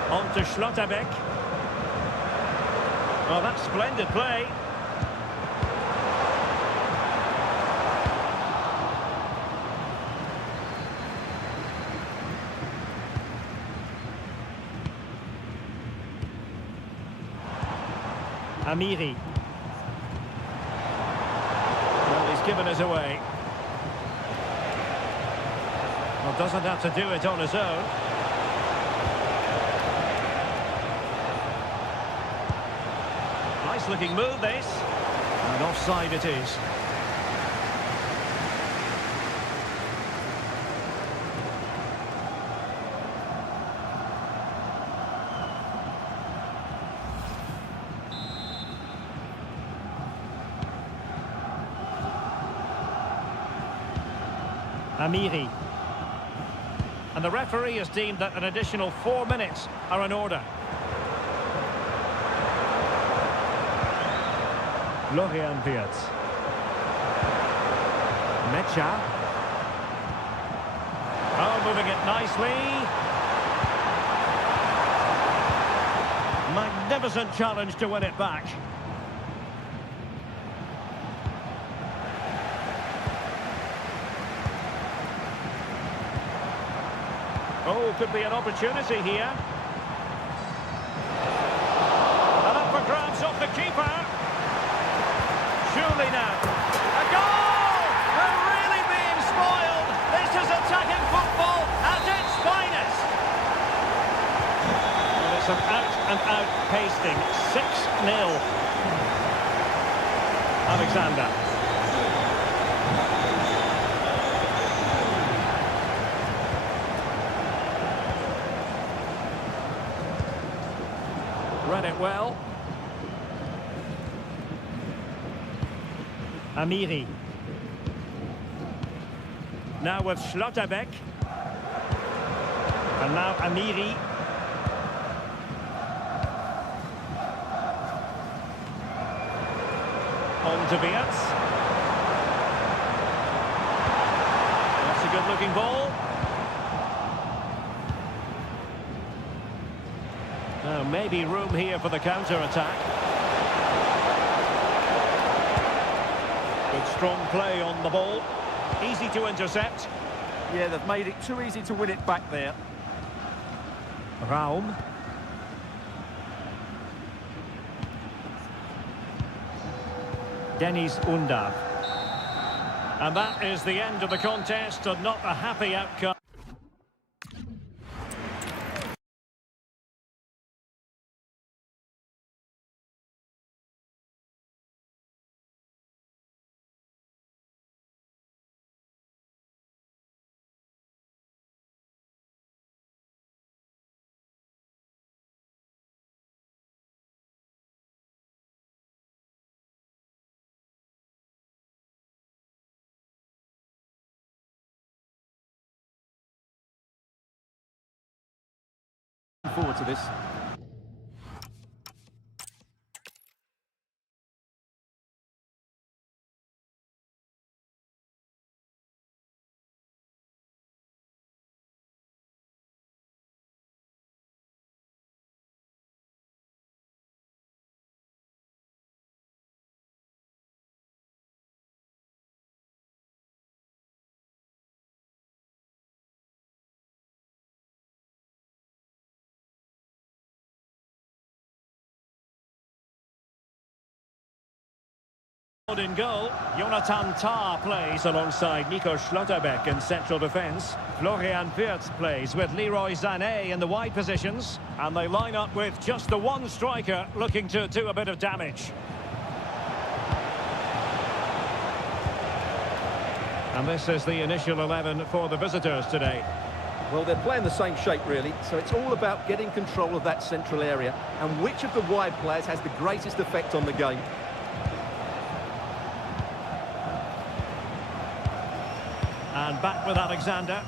On to Schlotterbeck. Well, that's splendid play. Amiri. Well, he's given us away. Well, doesn't have to do it on his own. Nice looking move, this. And offside it is. Amiri. And the referee has deemed that an additional 4 minutes are in order. Florian Wirtz. Mecha. Oh, moving it nicely. Magnificent challenge to win it back. Oh, could be an opportunity here. And up for grabs off the keeper. Surely now. A goal! We're really being spoiled. This is attacking football at its finest. Well, it's an out-and-out pasting. 6-0. Alexander. Read it well. Amiri. Now with Schlotterbeck. And now Amiri. On to Wirtz. That's a good-looking ball. Now maybe room here for the counter-attack. Good strong play on the ball. Easy to intercept. Yeah, they've made it too easy to win it back there. Raum. Dennis Undav. And that is the end of the contest, and not a happy outcome. Forward to this. In goal, Jonathan Tah plays alongside Nico Schlotterbeck in central defence. Florian Wirtz plays with Leroy Sané in the wide positions. And they line up with just the one striker looking to do a bit of damage. And this is the initial 11 for the visitors today. Well, they're playing the same shape, really, so it's all about getting control of that central area and which of the wide players has the greatest effect on the game. And back with Alexander.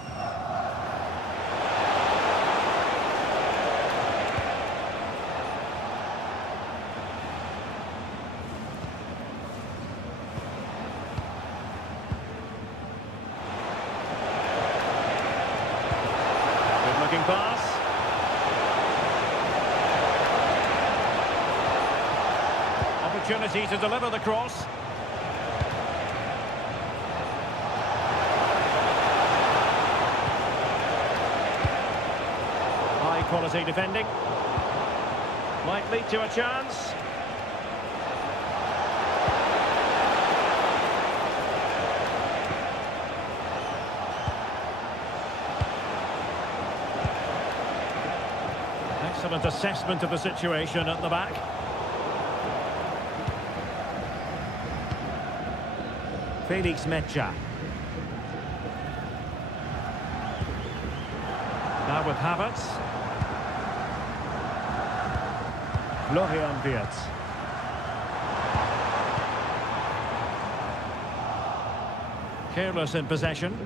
Good-looking pass. Opportunity to deliver the cross. Quality defending. Might lead to a chance. Excellent assessment of the situation at the back. Felix Mecha. Now with Havertz. Florian Wirtz. Careless in possession.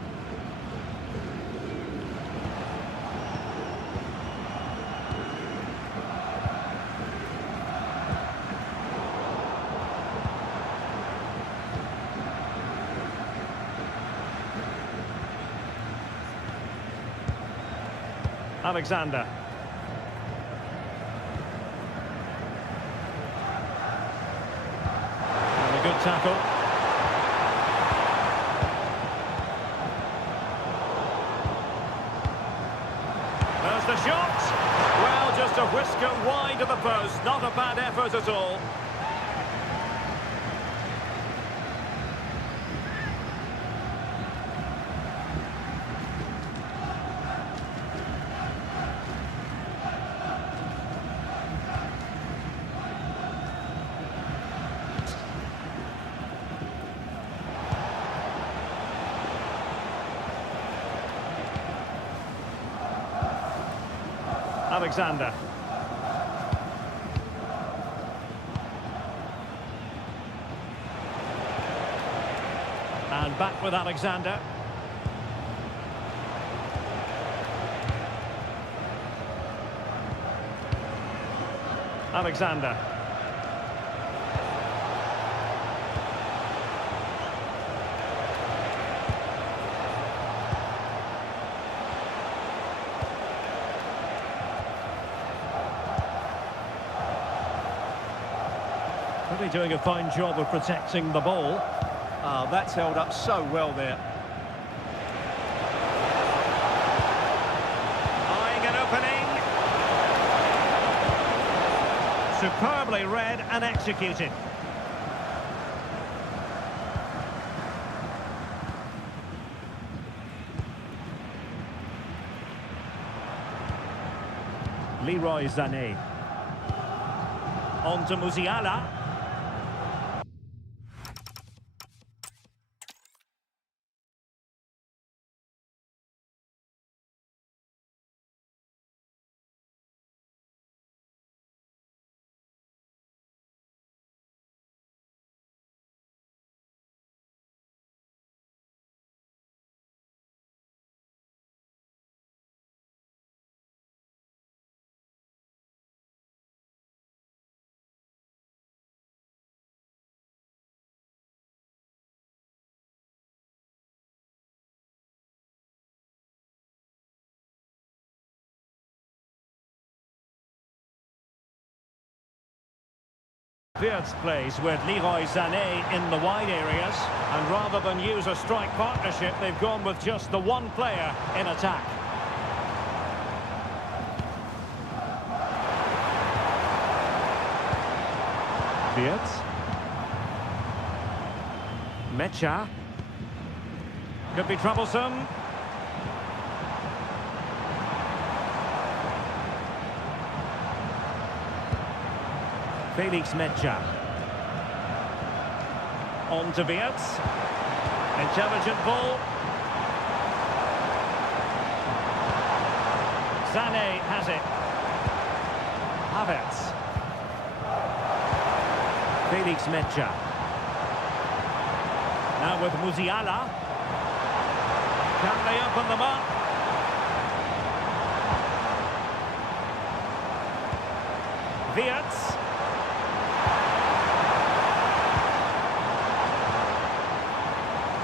Alexander. Good tackle. There's the shot. Well, just a whisker wide of the post. Not a bad effort at all. Alexander. And back with Alexander. Alexander. Really doing a fine job of protecting the ball. Ah, that's held up so well there. Eyeing an opening. Superbly read and executed. Leroy Sané. On to Musiala. Wirtz plays with Leroy Sané in the wide areas, and rather than use a strike partnership, they've gone with just the one player in attack. Wirtz. Mecha. Could be troublesome. Felix Mecha. On to Wirtz. Intelligent ball. Sané has it. Havertz. Felix Mecha. Now with Musiala. Can they open them up? Wirtz.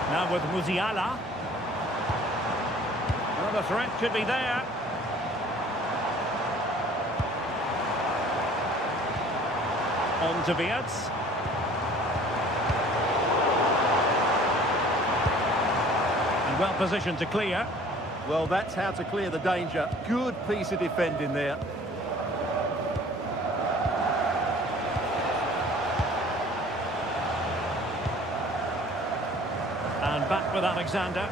Now with Musiala. Well, the threat could be there. On to Wirtz. And well positioned to clear. Well, that's how to clear the danger. Good piece of defending there. And back with Alexander.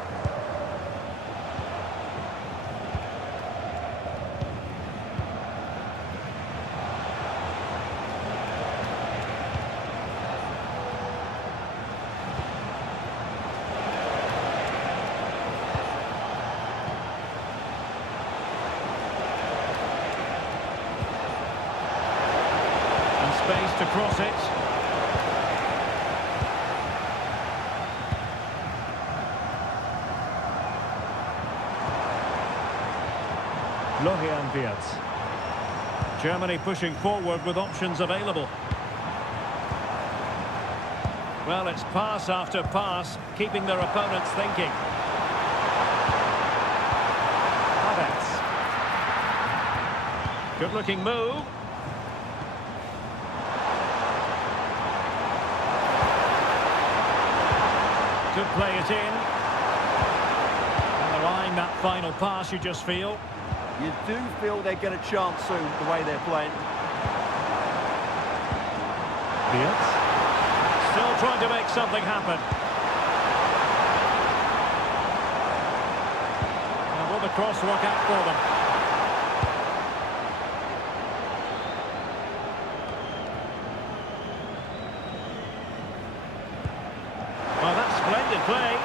And space to cross it. Florian Wirtz. Germany pushing forward with options available. Well, it's pass after pass, keeping their opponents thinking. Havertz. Good-looking move. Could play it in. And they're eyeing that final pass, you just feel. You do feel they get a chance soon, the way they're playing. Wirtz. Still trying to make something happen. And will the cross work out for them? Well, that's splendid play.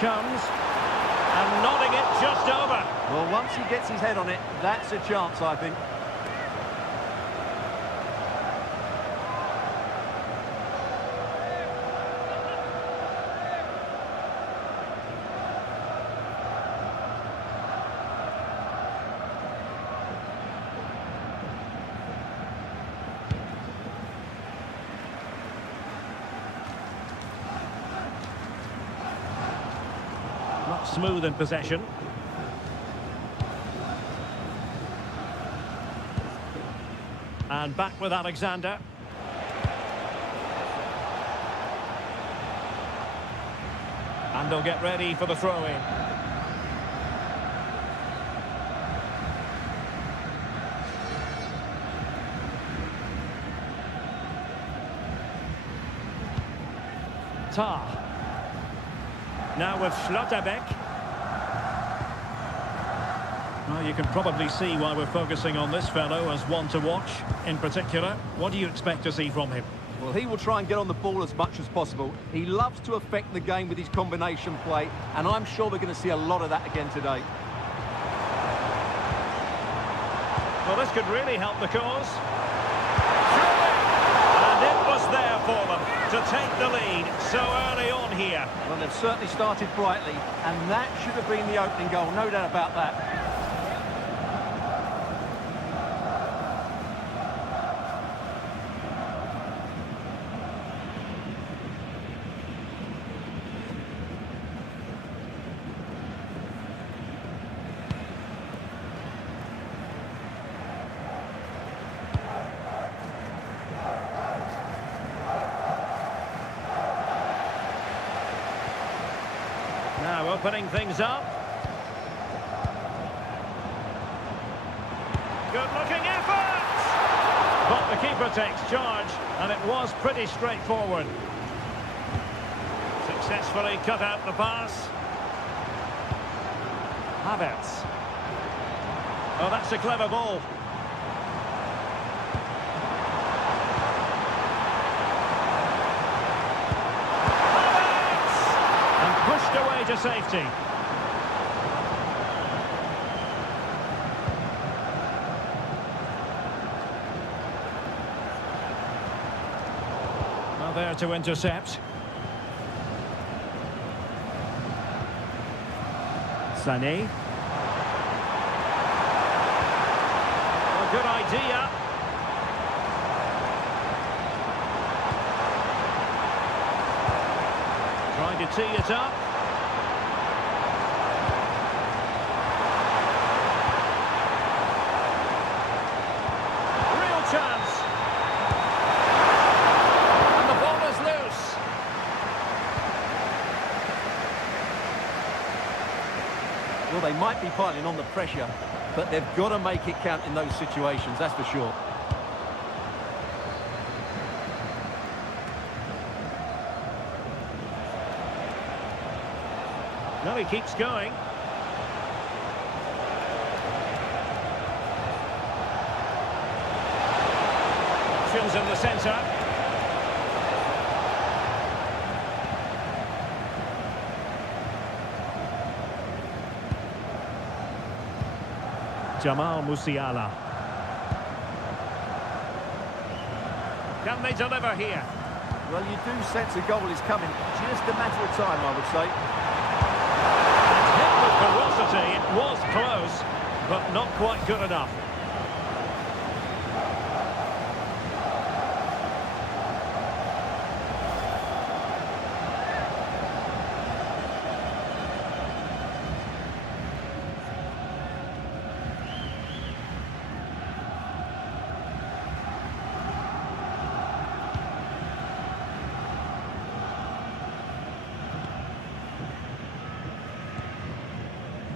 Comes and nodding it just over. Well, once he gets his head on it, that's a chance, I think. Not smooth in possession. And back with Alexander. And they'll get ready for the throw-in. Tar. Now with Schlotterbeck. Well, you can probably see why we're focusing on this fellow as one to watch in particular. What do you expect to see from him? Well, he will try and get on the ball as much as possible. He loves to affect the game with his combination play, and I'm sure we're going to see a lot of that again today. Well, this could really help the cause. And it was there for them to take the lead so early on here. Well, they've certainly started brightly, and that should have been the opening goal, no doubt about that. Now opening things up. Good-looking effort! But the keeper takes charge, and it was pretty straightforward. Successfully cut out the pass. Havertz. Oh, that's a clever ball. Havertz! And pushed away to safety. Well, there to intercept. Sané. A good idea. Trying to tee it up. Real chance. And the ball is loose. Well, they might be piling on the pressure, but they've got to make it count in those situations, that's for sure. No, he keeps going. Options in the centre. Jamal Musiala. Can they deliver here? Well, you do sense a goal is coming. Just a matter of time, I would say. Hit with ferocity. It was close, but not quite good enough.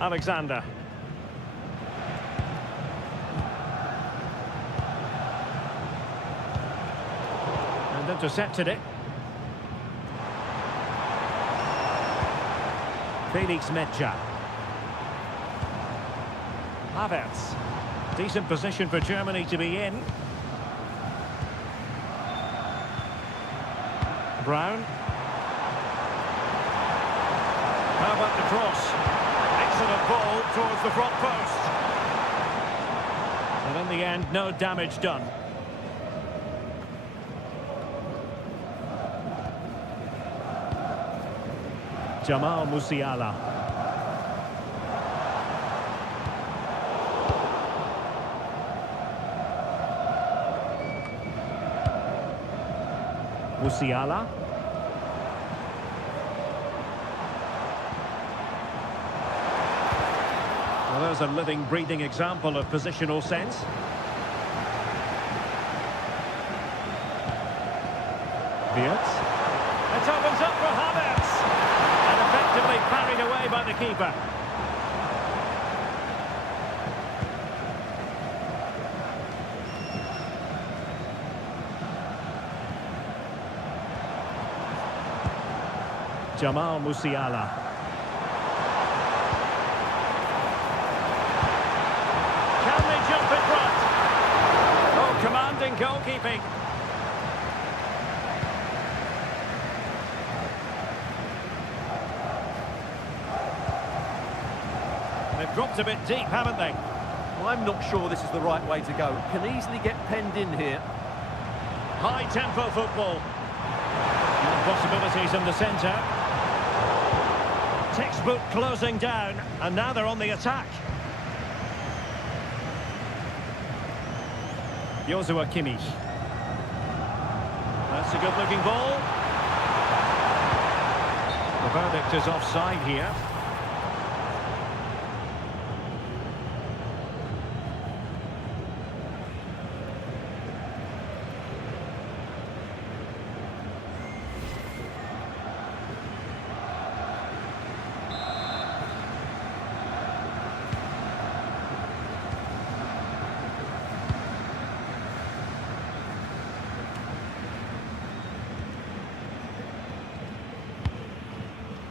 Alexander. And intercepted it. Felix Medja. Havertz. Decent position for Germany to be in. Brown. How about the cross? Excellent ball towards the front post. And in the end, no damage done. Jamal Musiala. Musiala. Well, there's a living, breathing example of positional sense. Wirtz. It opens up for Havertz. And effectively parried away by the keeper. Jamal Musiala. Can they jump in front? Oh, commanding goalkeeping. They've dropped a bit deep, haven't they? Well, I'm not sure this is the right way to go. Can easily get penned in here. High-tempo football. And possibilities in the centre. Textbook closing down, and now they're on the attack. Joshua Kimmich. That's a good-looking ball. The verdict is offside here.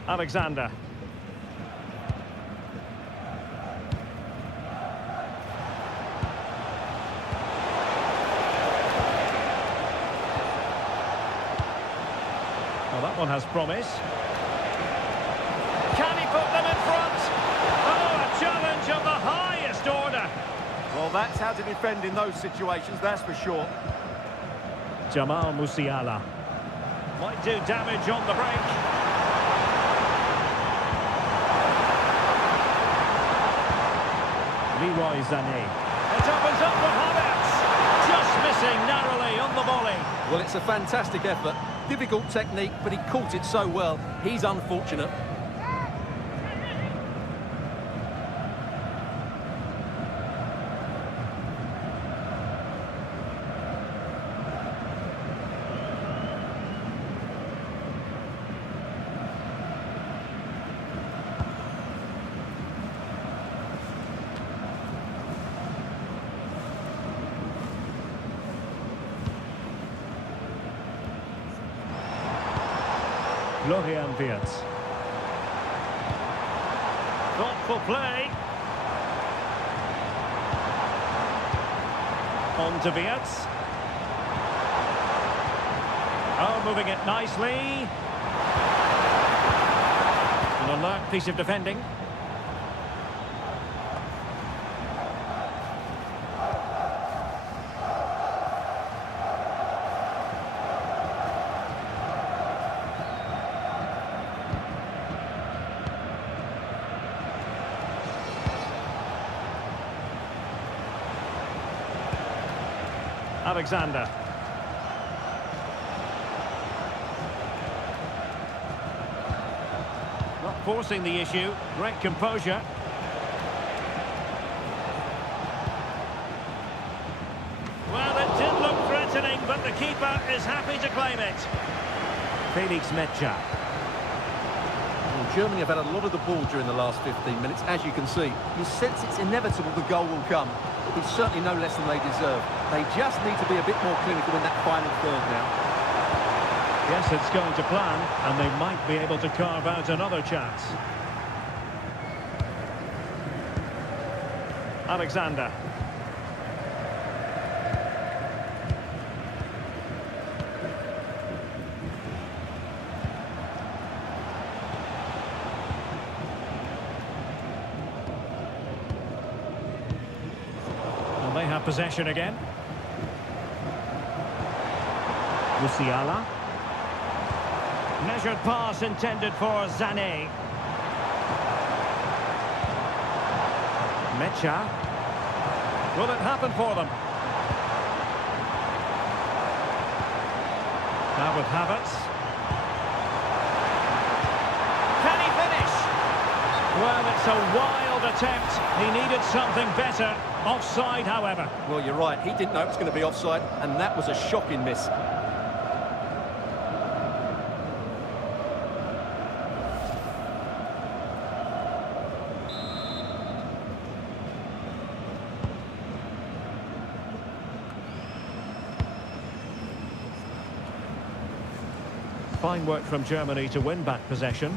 Alexander. Well, that one has promise. Can he put them in front? Oh, a challenge of the highest order. Well, that's how to defend in those situations, that's for sure. Jamal Musiala. Might do damage on the break. Leroy Sané. It opens up for Havertz. Just missing narrowly on the volley. Well, it's a fantastic effort. Difficult technique, but he caught it so well. He's unfortunate. Florian Wirtz. Thoughtful play. On to Wirtz. Oh, moving it nicely. An alert piece of defending. Alexander. Not forcing the issue. Great composure. Well, it did look threatening, but the keeper is happy to claim it. Felix Mecha. Well, Germany have had a lot of the ball during the last 15 minutes, as you can see. You sense it's inevitable the goal will come. It's certainly no less than they deserve. They just need to be a bit more clinical in that final third now. Yes, it's going to plan, and they might be able to carve out another chance. Alexander. And they have possession again. Musiala. Measured pass intended for Sané. Mecha. Will it happen for them? Now with Havertz. Can he finish? Well, it's a wild attempt. He needed something better. Offside, however. Well, you're right. He didn't know it was going to be offside, and that was a shocking miss. Fine work from Germany to win back possession.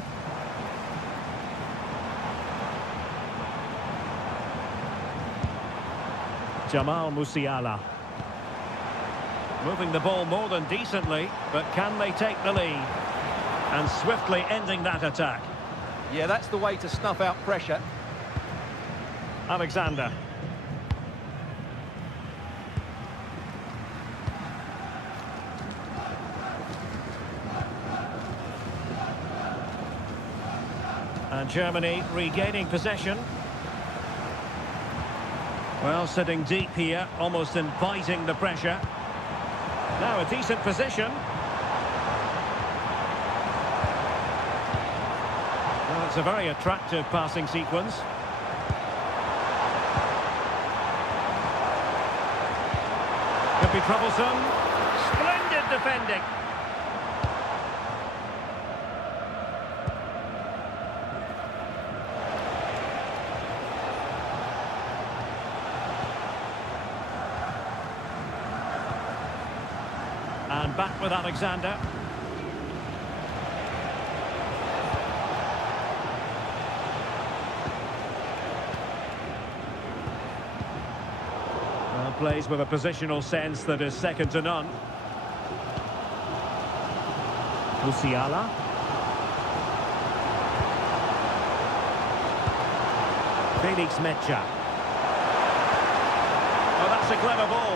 Jamal Musiala. Moving the ball more than decently, but can they take the lead? And swiftly ending that attack. Yeah, that's the way to snuff out pressure. Alexander. And Germany regaining possession. Well, sitting deep here, almost inviting the pressure. Now a decent position. Well, it's a very attractive passing sequence. Could be troublesome. Splendid defending. And back with Alexander. plays with a positional sense that is second to none. Musiala. Felix Mecha. Oh, that's a clever ball.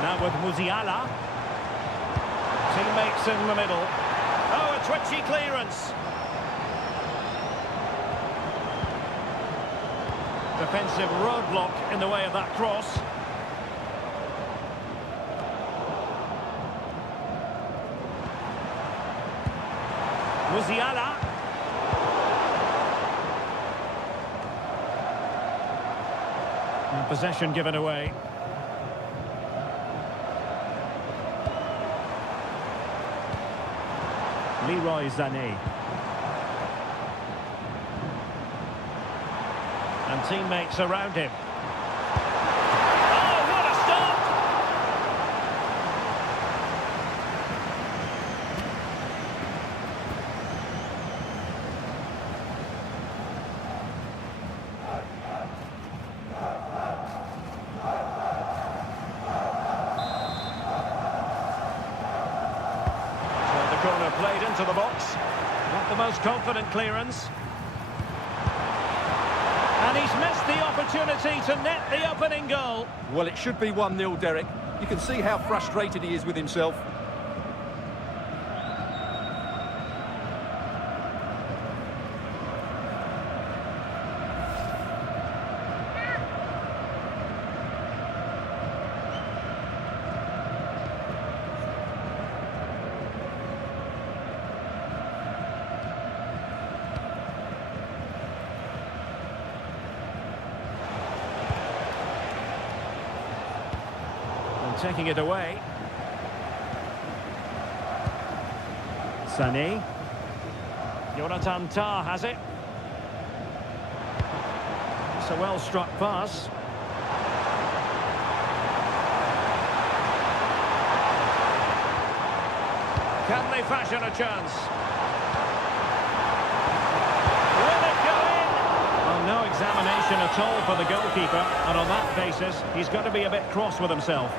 Now with Musiala. Teammates in the middle. Oh, a twitchy clearance. Defensive roadblock in the way of that cross. Musiala. And possession given away. Leroy Sané. And teammates around him. Oh, what a stop! So the corner played into the box. Not the most confident clearance. And he's missed the opportunity to net the opening goal. Well, it should be 1-0, Derek. You can see how frustrated he is with himself. Taking it away. Sané. Jonathan Tah has it. It's a well-struck pass. Can they fashion a chance? Will it go in? Well, no examination at all for the goalkeeper, and on that basis, he's got to be a bit cross with himself.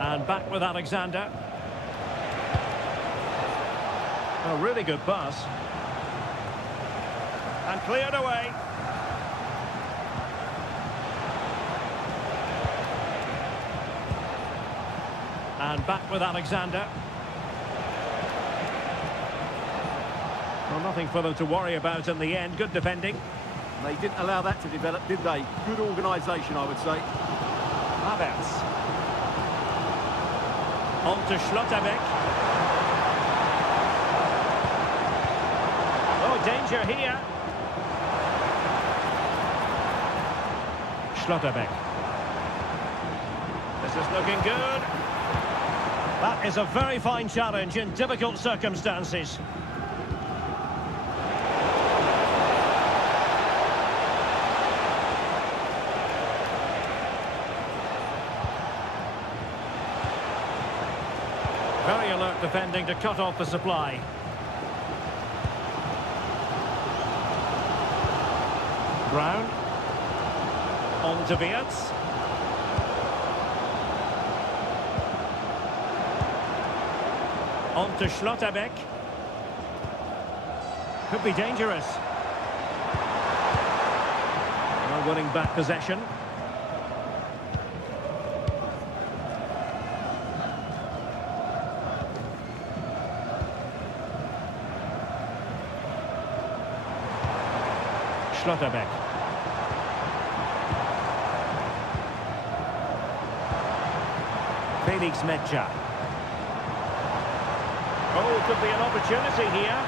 And back with Alexander. A really good pass. And cleared away. And back with Alexander. Well, nothing for them to worry about in the end. Good defending. They didn't allow that to develop, did they? Good organisation, I would say. Havertz. On to Schlotterbeck. Oh, danger here. Schlotterbeck. This is looking good. That is a very fine challenge in difficult circumstances. Very alert defending to cut off the supply. Brown. On to Wirtz. On to Schlotterbeck. Could be dangerous. Well, winning back possession. Schlotterbeck. Felix Mecha. Oh, could be an opportunity here.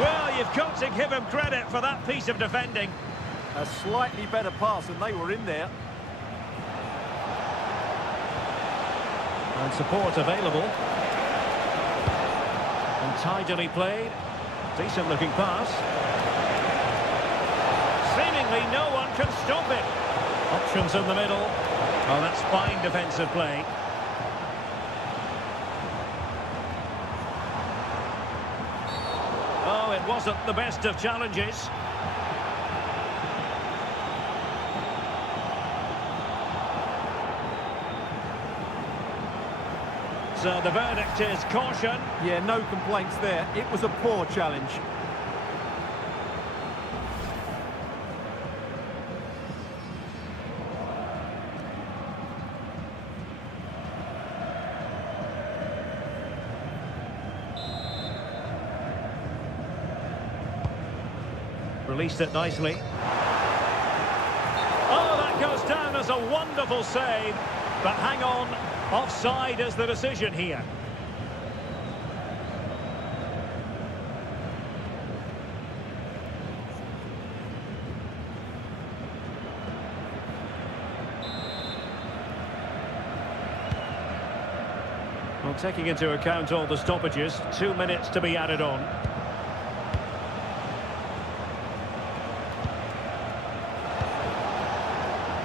Well, you've got to give him credit for that piece of defending. A slightly better pass and they were in there. And support available. And tidily played. Decent looking pass. Seemingly no one can stop it. Options in the middle. Oh, that's fine defensive play. Oh, it wasn't the best of challenges. So the verdict is caution. Yeah, no complaints there. It was a poor challenge. Released it nicely. Oh, that goes down as a wonderful save. But hang on, offside is the decision here. Well, taking into account all the stoppages, 2 minutes to be added on.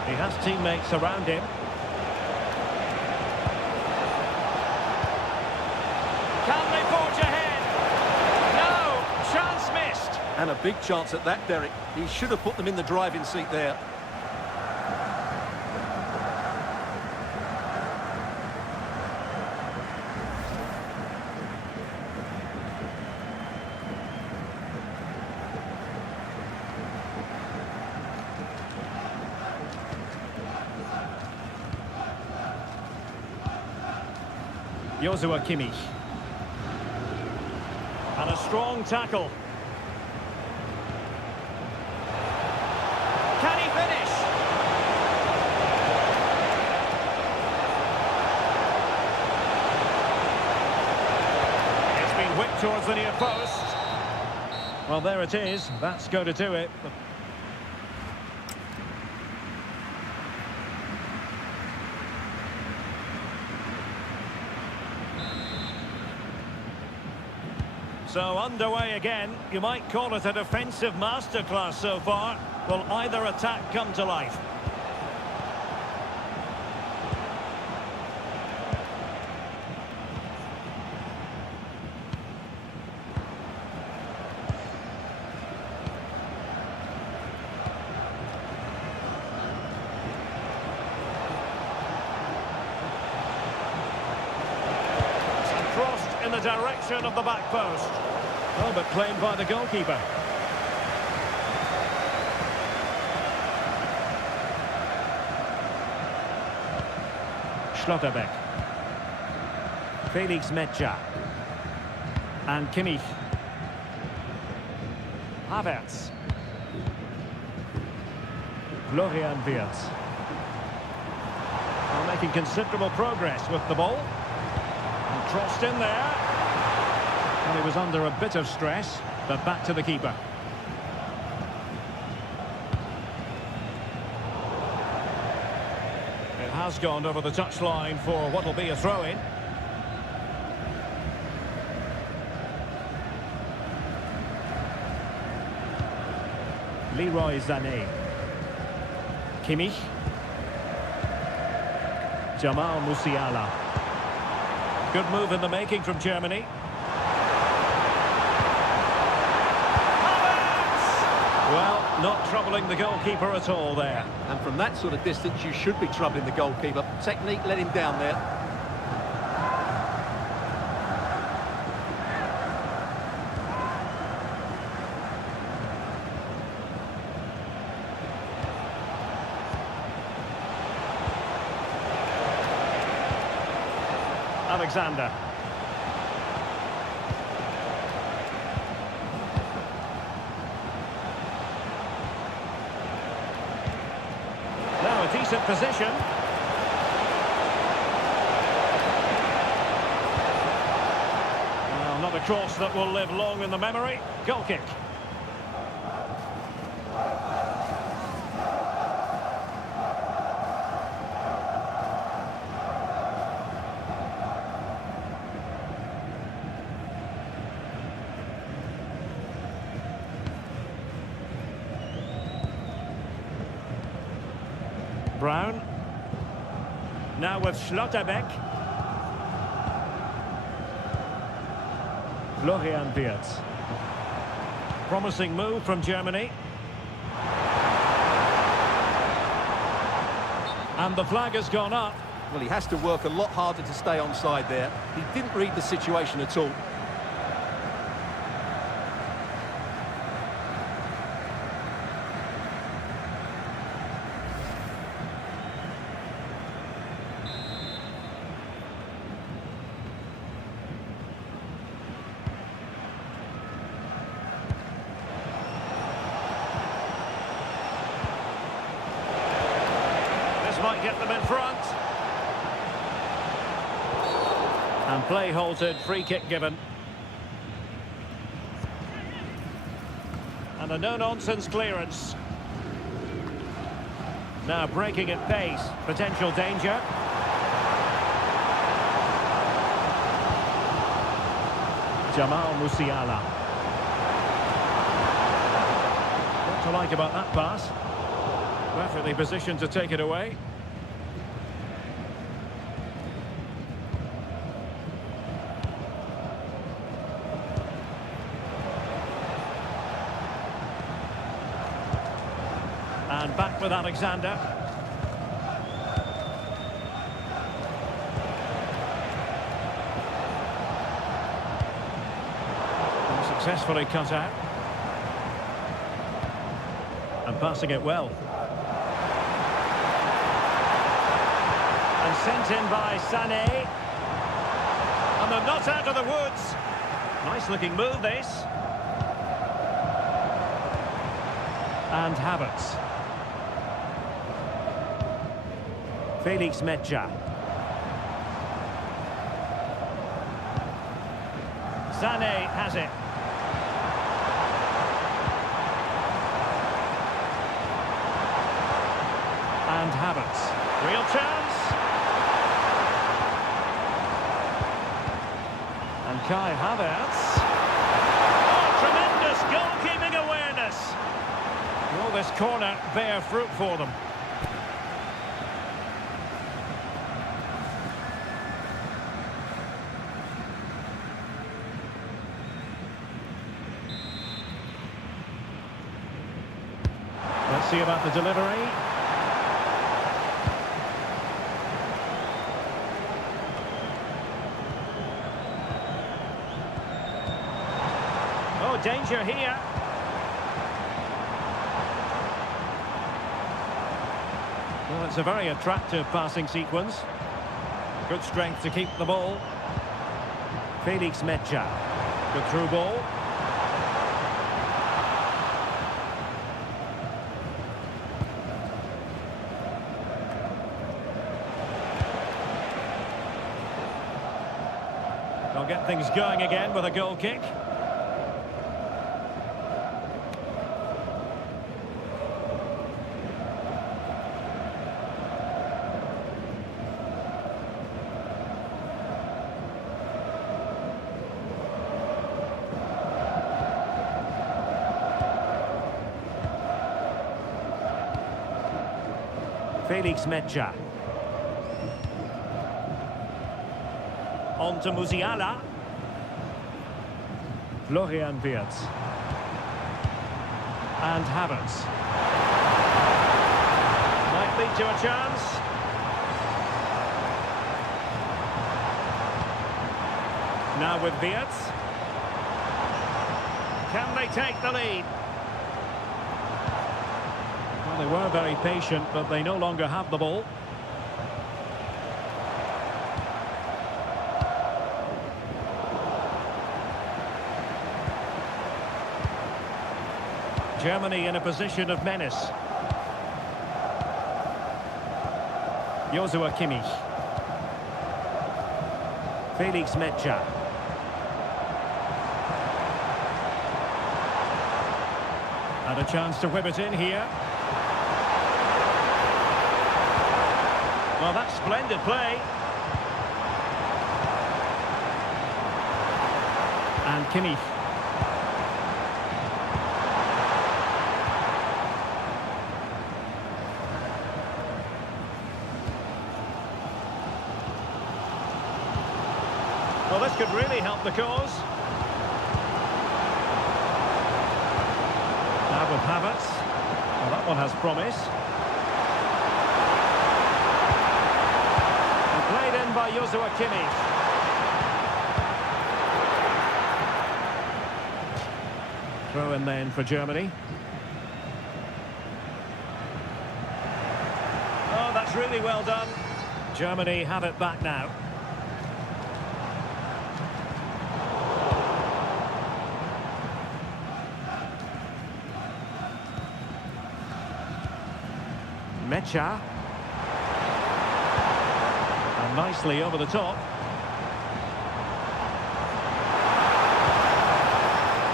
He has teammates around him. Can they forge ahead? No! Chance missed! And a big chance at that, Derek. He should have put them in the driving seat there. Joshua Kimmich. And a strong tackle. Can he finish? It's been whipped towards the near post. Well, there it is. That's going to do it. So underway again. You might call it a defensive masterclass so far. Will either attack come to life? And crossed in the direction of the back post. Oh, but claimed by the goalkeeper. Schlotterbeck. Felix Metscher. And Kimmich. Havertz. Florian Wirtz. Well, making considerable progress with the ball. And crossed in there. Well, he was under a bit of stress, but back to the keeper. It has gone over the touchline for what will be a throw-in. Leroy Sané. Kimmich. Jamal Musiala. Good move in the making from Germany. Well, not troubling the goalkeeper at all there. And from that sort of distance, you should be troubling the goalkeeper. Technique let him down there. Alexander. Now a decent position. Well, not a cross that will live long in the memory. Goal kick. Brown. Now with Schlotterbeck. Florian Wirtz. Promising move from Germany. And the flag has gone up. Well, he has to work a lot harder to stay onside there. He didn't read the situation at all. Might get them in front. And play halted, free kick given. And a no-nonsense clearance. Now breaking at pace, potential danger. Jamal Musiala. What to like about that pass? Perfectly positioned to take it away. And back with Alexander. And successfully cut out. And passing it well. And sent in by Sané. And they're not out of the woods. Nice looking move this. And Havertz. Felix Metja. Sané has it. And Havertz. Real chance. And Kai Havertz. Oh, tremendous goalkeeping awareness. Will this corner bear fruit for them? Let's see about the delivery. Oh, danger here. Well, it's a very attractive passing sequence. Good strength to keep the ball. Felix Metja. Good through ball. They'll get things going again with a goal kick. Felix Metja. On to Musiala. Florian Wirtz. And Havertz. Might lead to a chance. Now with Wirtz. Can they take the lead? Well, they were very patient, but they no longer have the ball. Germany in a position of menace. Joshua Kimmich. Felix Metja. And a chance to whip it in here. Well, that's splendid play. And Kimmich. could really help the cause. Now with Havertz. Well, that one has promise. And played in by Joshua Kimmich. Throw in then for Germany. Oh, that's really well done. Germany have it back now. Mecha. And nicely over the top.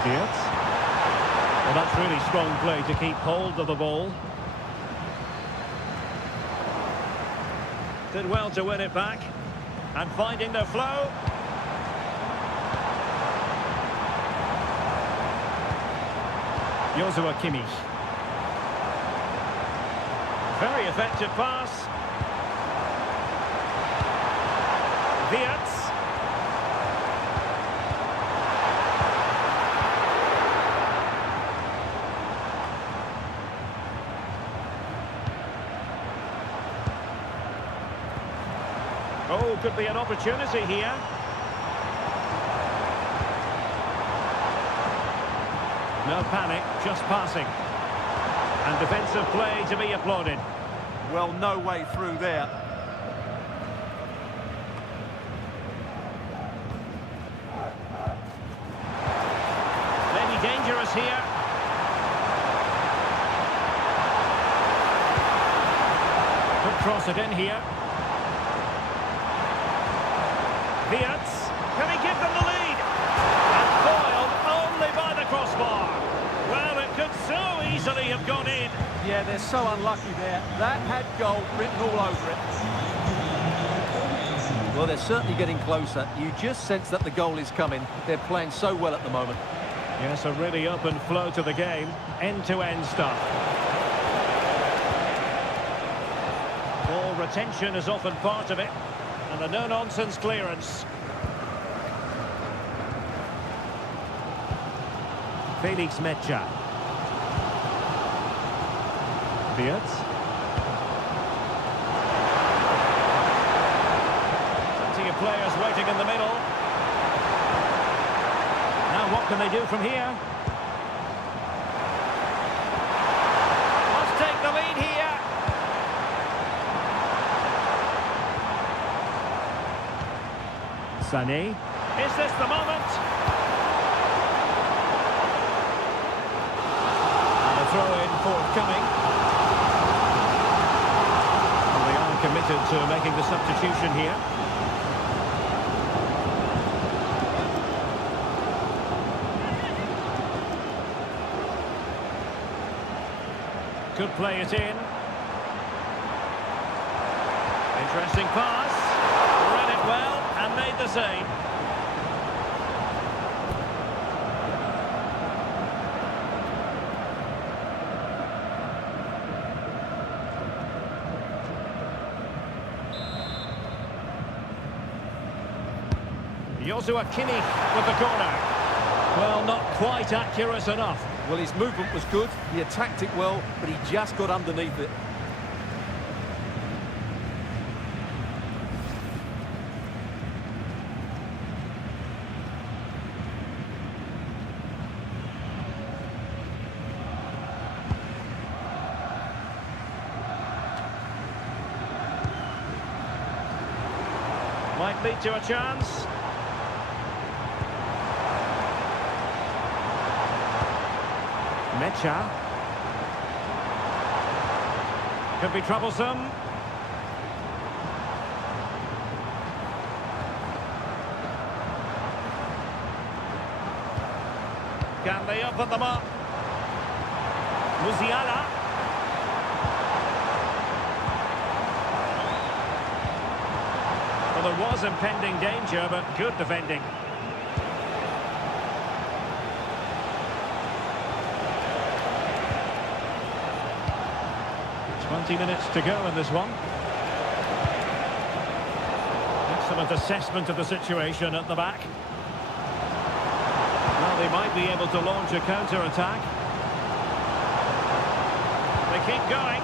Diaz. Well, that's really strong play to keep hold of the ball. Did well to win it back. And finding the flow. Joshua Kimmich. Very effective pass. Wirtz. Oh, could be an opportunity here. No panic, just passing. And defensive play to be applauded. Well, no way through there. Maybe dangerous here. Could cross it in here. Wirtz, can he give them the lead? And foiled only by the crossbar. Well, it could so easily have gone in. Yeah, they're so unlucky there. That had goal written all over it. Well, they're certainly getting closer. You just sense that the goal is coming. They're playing so well at the moment. Yes, a really open flow to the game. End-to-end stuff. Ball retention is often part of it. And a no-nonsense clearance. Felix Mecha. Wirtz. Plenty of players waiting in the middle. Now what can they do from here? Must take the lead here. Sané. Is this the moment? And a throw-in forthcoming. Well, they are committed to making the substitution here. Could play it in. Interesting pass. Read it well. And made the save. Joshua Kimmich with the corner. Well, not quite accurate enough. Well, his movement was good. He attacked it well, but he just got underneath it. Might lead to a chance. Mecha. Could be troublesome. Can they open them up? Musiala. Well, there was impending danger, but good defending. Minutes to go in this one. Makes some Excellent assessment of the situation at the back. Well, they might be able to launch a counter-attack. They keep going.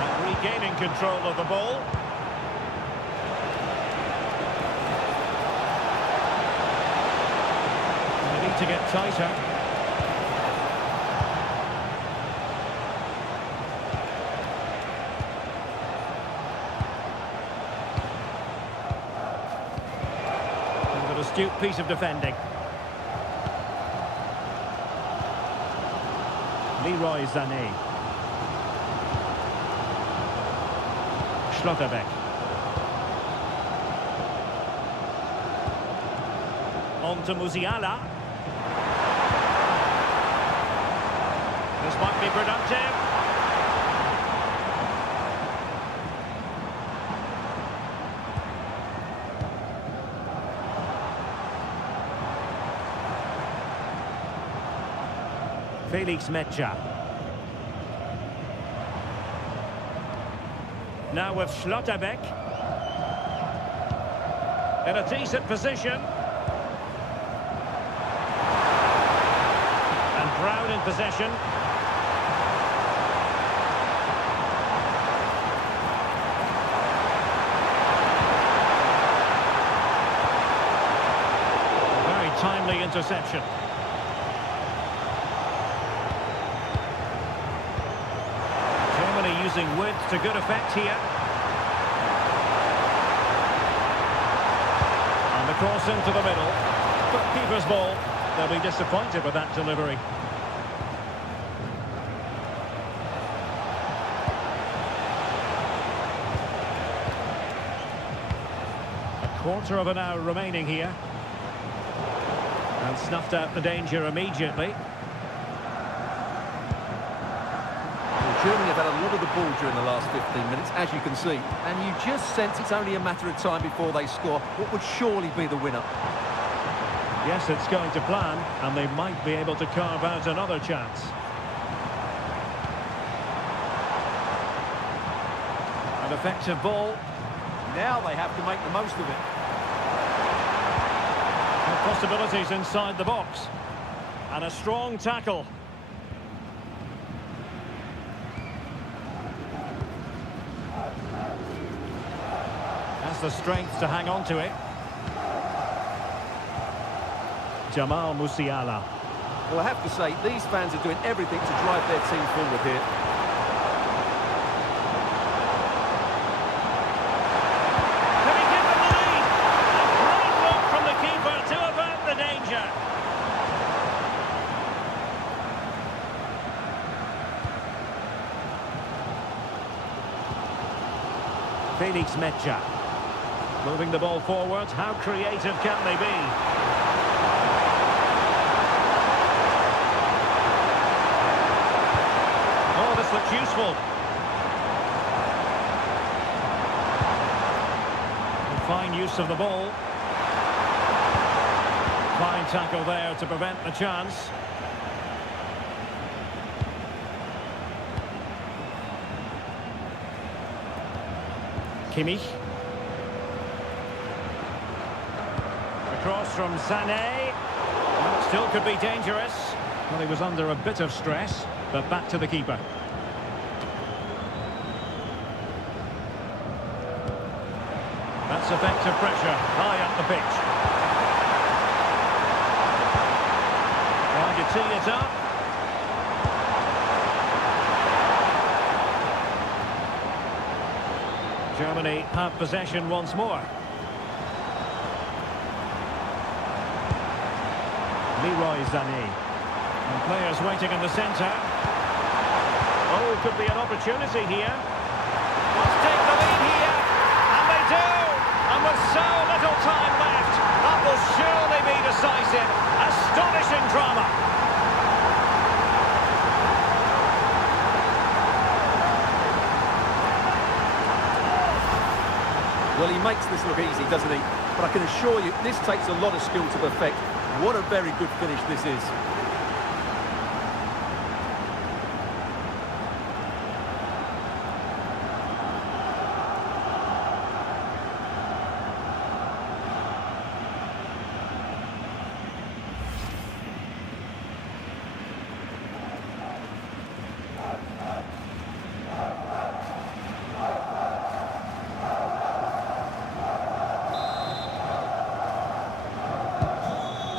And regaining control of the ball. They need to get tighter. Astute piece of defending. Leroy Sané. Schlotterbeck. On to Musiala. This might be productive. Felix Mecha. Now with Schlotterbeck. In a decent position. And Brown in possession. A very timely interception. Using width to good effect here. And the cross into the middle. But keeper's ball. They'll be disappointed with that delivery. A quarter of an hour remaining here. And snuffed out the danger immediately. Germany have had a lot of the ball during the last 15 minutes, as you can see. And you just sense it's only a matter of time before they score what would surely be the winner. Yes, it's going to plan, and they might be able to carve out another chance. An effective ball. Now they have to make the most of it. And possibilities inside the box. And a strong tackle. The strength to hang on to it. Jamal Musiala. Well, I have to say, these fans are doing everything to drive their team forward here. Can he give them the lead? A great look from the keeper to avert the danger. Felix Mecha. Moving the ball forward, how creative can they be? Oh, this looks useful. And fine use of the ball. Fine tackle there to prevent the chance. Kimmich. Cross from Sané. Well, still could be dangerous. Well, he was under a bit of stress, but back to the keeper. That's effective pressure, high up the pitch. Trying to tee it up. Germany have possession once more. Leroy Sané. And players waiting in the centre. Oh, could be an opportunity here. Let's take the lead here. And they do. And with so little time left, that will surely be decisive. Astonishing drama. Well, he makes this look easy, doesn't he? But I can assure you, this takes a lot of skill to perfect. What a very good finish this is.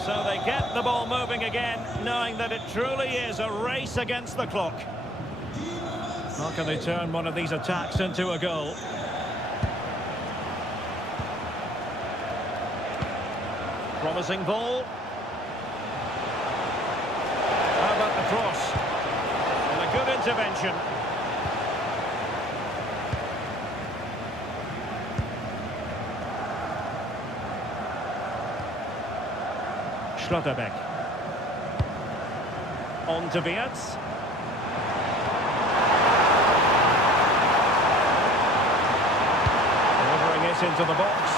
So they get the ball moving again, knowing that it truly is a race against the clock. How can they turn one of these attacks into a goal? Promising ball. How about the cross? And a good intervention. Schlotterbeck. On to Wirtz. Delivering it into the box.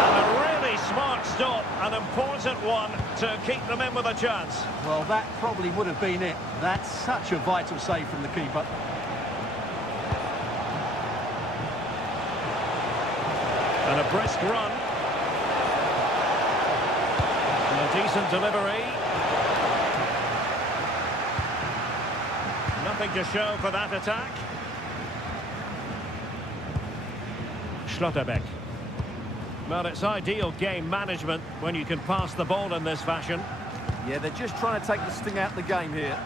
And a really smart stop, an important one to keep them in with a chance. Well, that probably would have been it. That's such a vital save from the keeper. And a brisk run. And a decent delivery. Nothing to show for that attack. Schlotterbeck. Well, it's ideal game management when you can pass the ball in this fashion. Yeah, they're just trying to take the sting out of the game here.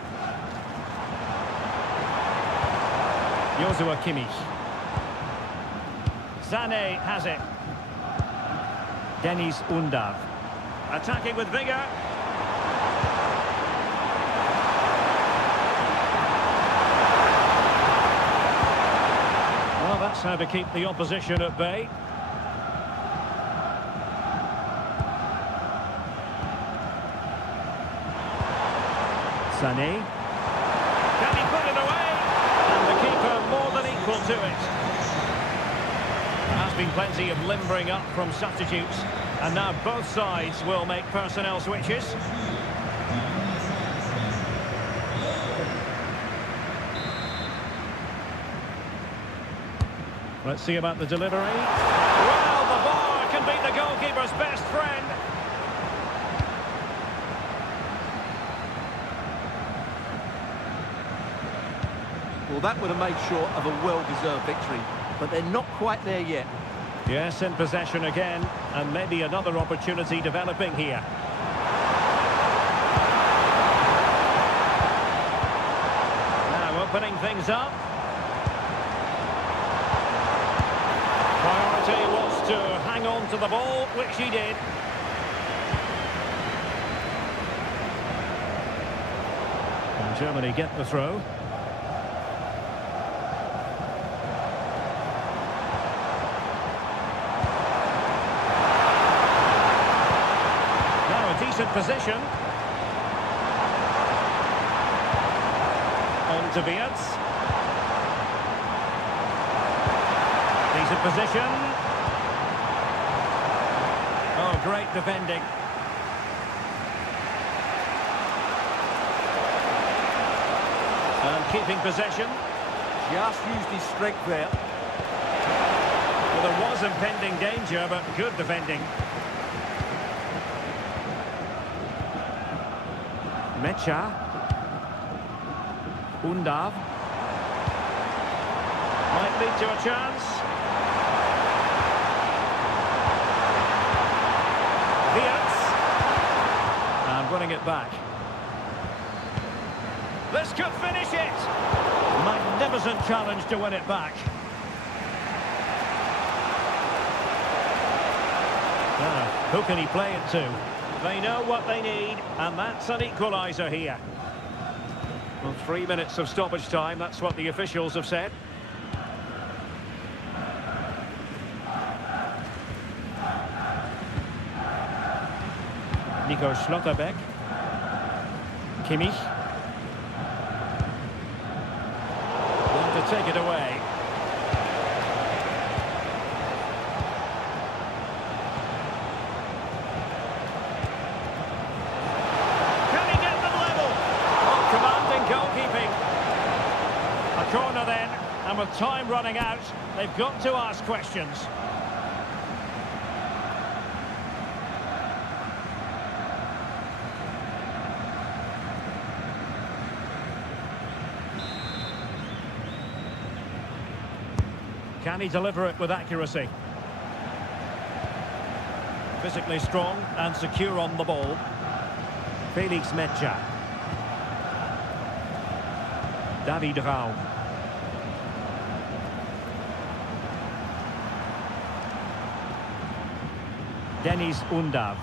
Joshua Kimmich. Sané has it. Dennis Undav. Attacking with vigour. Well, that's how to keep the opposition at bay. Sané. Can he put it away? And the keeper more than equal to it. There has been plenty of limbering up from substitutes, and now both sides will make personnel switches. Let's see about the delivery. Well, the bar can be the goalkeeper's best friend. Well, that would have made sure of a well-deserved victory, but they're not quite there yet. Yes, in possession again, and maybe another opportunity developing here. Now opening things up. Priority was to hang on to the ball, which he did. And Germany get the throw. Decent position. On to Wirtz. Decent position. Oh, great defending. And keeping possession. Just used his strength there. Well, there was impending danger, but good defending. Mecha. Undav. Might lead to a chance. Wirtz. And running it back. This could finish it. Magnificent challenge to win it back. Now, who can he play it to? They know what they need, and that's an equaliser here. Well, 3 minutes of stoppage time, that's what the officials have said. Nico Schlotterbeck. Kimmich. Want to take it away. Corner then, and with time running out, they've got to ask questions. Can he deliver it with accuracy? Physically strong and secure on the ball. Felix Mecha. David Raum. Denis Undav.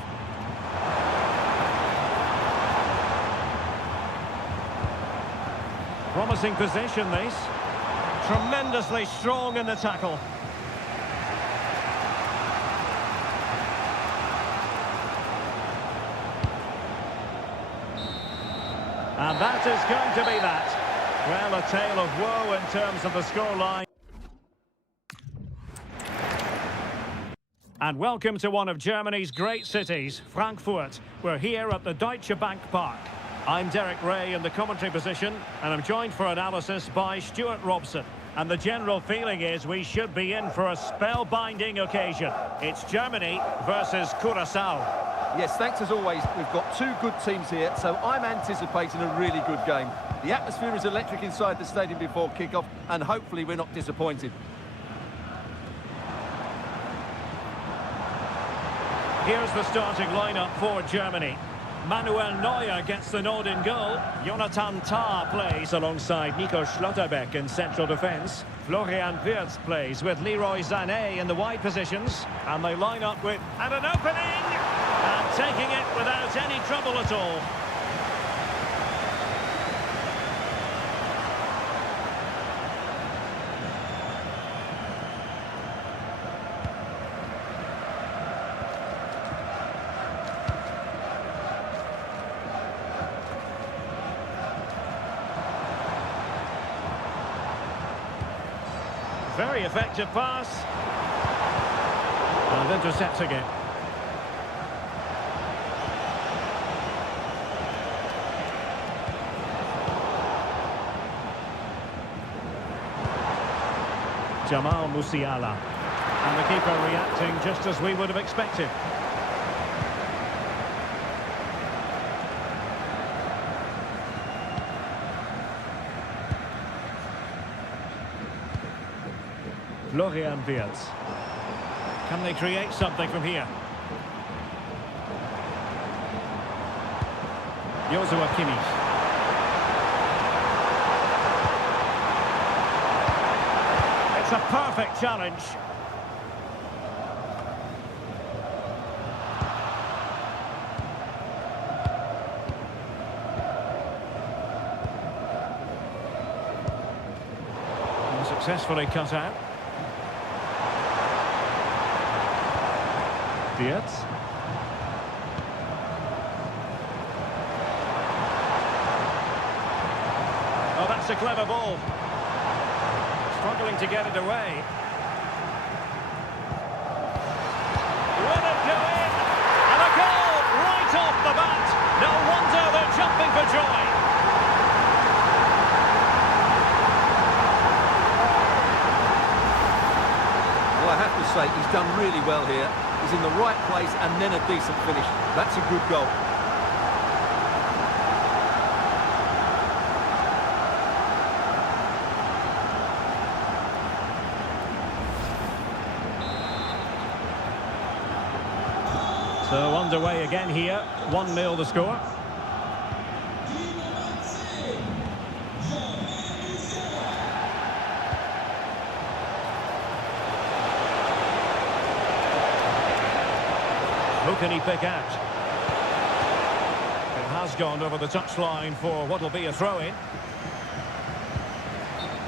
Promising position, this. Tremendously strong in the tackle. And that is going to be that. Well, a tale of woe in terms of the scoreline. And welcome to one of Germany's great cities, Frankfurt. We're here at the Deutsche Bank Park. I'm Derek Ray in the commentary position, and I'm joined for analysis by Stuart Robson. And the general feeling is we should be in for a spellbinding occasion. It's Germany versus Curaçao. Yes, thanks as always. We've got two good teams here, so I'm anticipating a really good game. The atmosphere is electric inside the stadium before kick-off, and hopefully we're not disappointed. Here's the starting lineup for Germany. Manuel Neuer gets the nod in goal. Jonathan Tah plays alongside Nico Schlotterbeck in central defence. Florian Wirtz plays with Leroy Sané in the wide positions. And they line up with... And an opening! And taking it without any trouble at all. Very effective pass. And intercepting it. Jamal Musiala. And the keeper reacting just as we would have expected. Florian Wirtz. Can they create something from here? Joshua Kimmich. It's a perfect challenge. And successfully cut out. Wirtz. Oh, that's a clever ball. Struggling to get it away. Will it go in? And a goal right off the bat. No wonder they're jumping for joy. Well, I have to say, he's done really well here. He's in the right place and then a decent finish. That's a good goal. So underway again here. 1-0 the score. Who can he pick out? It has gone over the touchline for what will be a throw-in.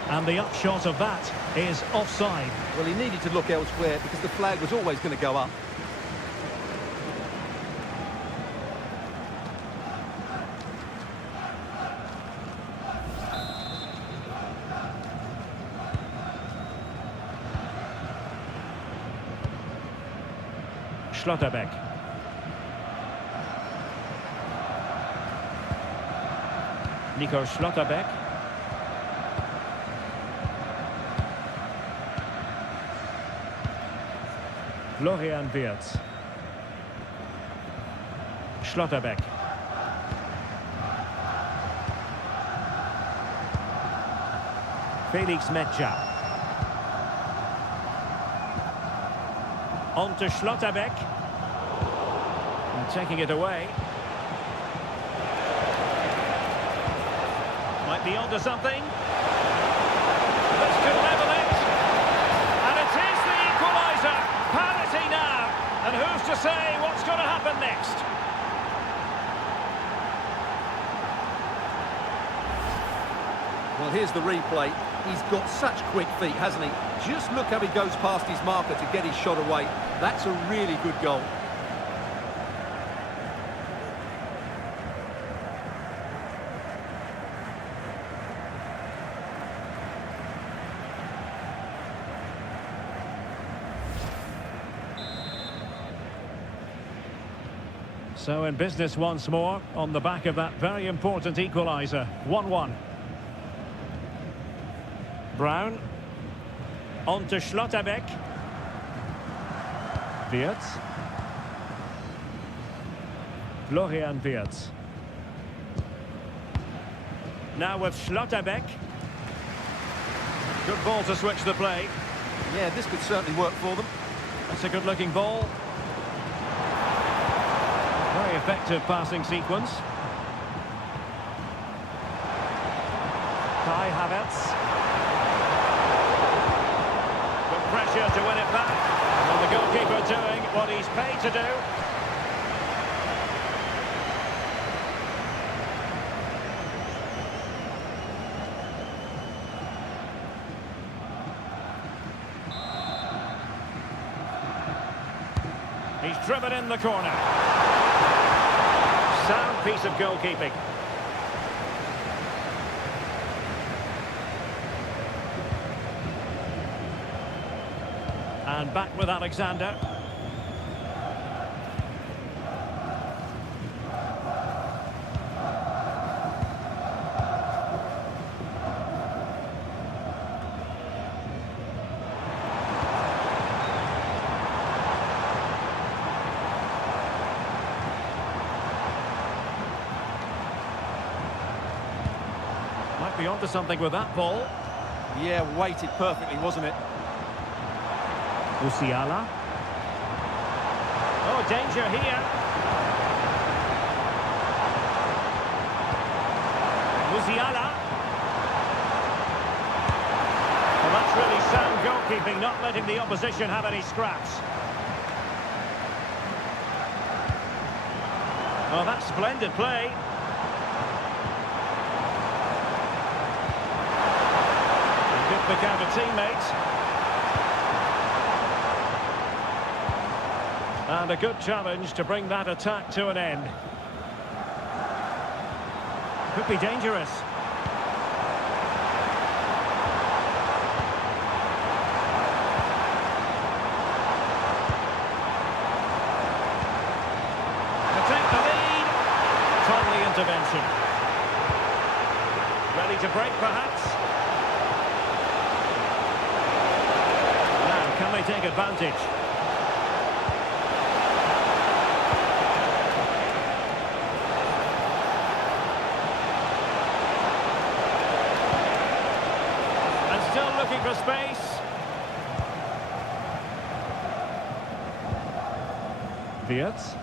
And the upshot of that is offside. Well, he needed to look elsewhere because the flag was always going to go up. Schlotterbeck. Nico Schlotterbeck. Florian Wirtz. Schlotterbeck. Felix Mecha. On to Schlotterbeck. And taking it away. Might be onto something. This could level it. And it is the equaliser. Parity now. And who's to say what's going to happen next? Well, here's the replay. He's got such quick feet, hasn't he? Just look how he goes past his marker to get his shot away. That's a really good goal. So in business once more, on the back of that very important equaliser. 1-1. Brown. On to Schlotterbeck. Wirtz. Florian Wirtz. Now with Schlotterbeck. Good ball to switch the play. Yeah, this could certainly work for them. That's a good-looking ball. Very effective passing sequence. Kai Havertz. Good pressure to win it back. And the goalkeeper doing what he's paid to do. He's driven in the corner. Sound piece of goalkeeping. And back with Alexander. Might be onto something with that ball. Yeah, weighted perfectly, wasn't it? Musiala. Oh, danger here. Musiala. Well, that's really sound goalkeeping, not letting the opposition have any scraps. Oh, that's splendid play. Good pick out a teammate. And a good challenge to bring that attack to an end. Could be dangerous. To take the lead. Timely intervention. Ready to break, perhaps? Now, can they take advantage? Still looking for space. Wirtz.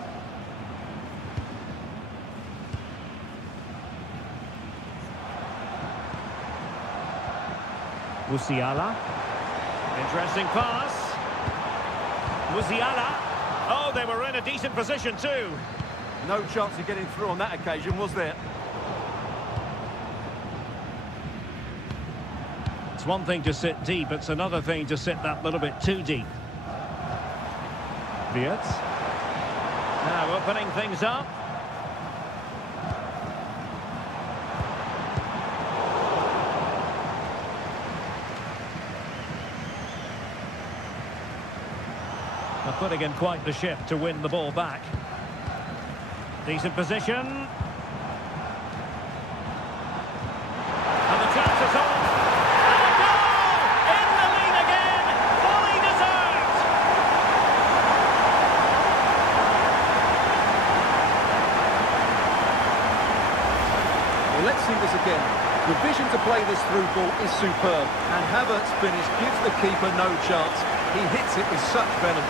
Musiala. Interesting pass. Musiala. Oh, they were in a decent position too. No chance of getting through on that occasion, was there? It's one thing to sit deep, it's another thing to sit that little bit too deep. Wirtz. Now opening things up. They're putting in quite the shift to win the ball back. Decent position. And the chance is on. Let's see this again. The vision to play this through ball is superb, and Havertz's finish gives the keeper no chance. He hits it with such venom.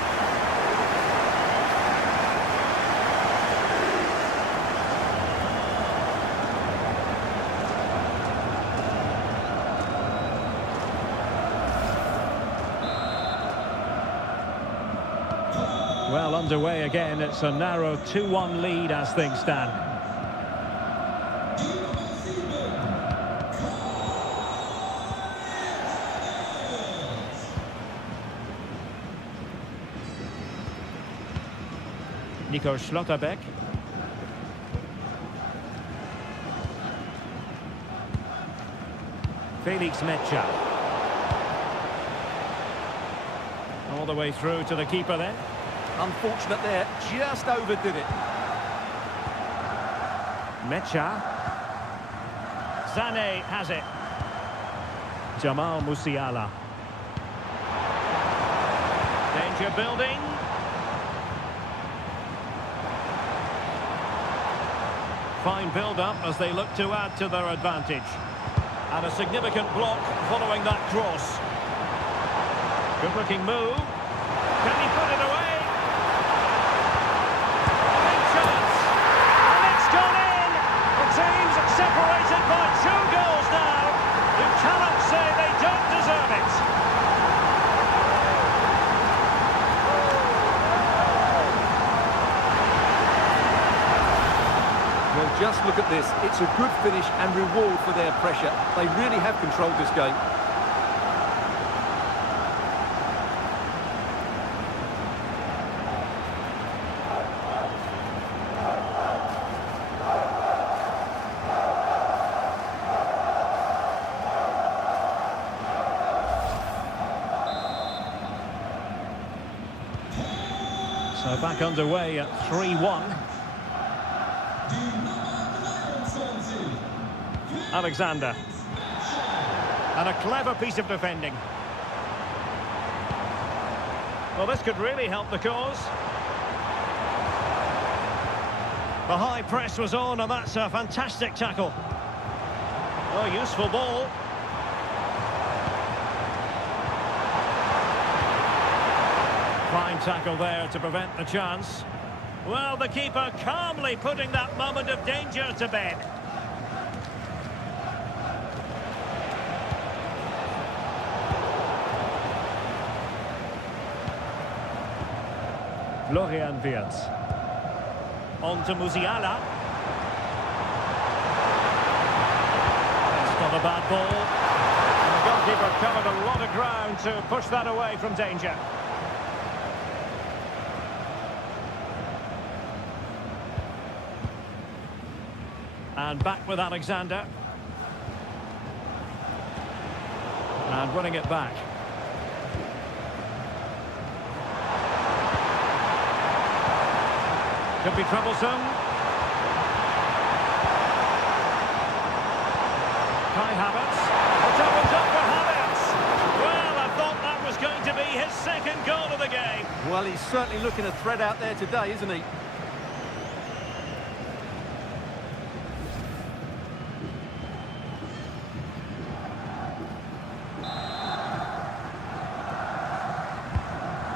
Well, underway again. It's a narrow 2-1 lead as things stand. Nico Schlotterbeck. Felix Metscher. All the way through to the keeper then. Unfortunate there, just overdid it. Metscher. Sané has it. Jamal Musiala. Danger building. Fine build-up as they look to add to their advantage. And a significant block following that cross. Good-looking move. Can he put it away? Big chance. And it's gone in! The team's separated by 2 goals now. You cannot say they don't deserve it. Well, just look at this. It's a good finish and reward for their pressure. They really have controlled this game. So back underway at 3-1. Alexander. And a clever piece of defending. Well, this could really help the cause. The high press was on, and that's a fantastic tackle. Oh, useful ball. Fine tackle there to prevent the chance. Well, the keeper calmly putting that moment of danger to bed. Florian Wirtz. On to Musiala. That's not a bad ball. And the goalkeeper covered a lot of ground to push that away from danger. And back with Alexander. And winning it back. Could be troublesome. Kai Havertz. It's opens up for Havertz. Well, I thought that was going to be his second goal of the game. Well, he's certainly looking a threat out there today, isn't he?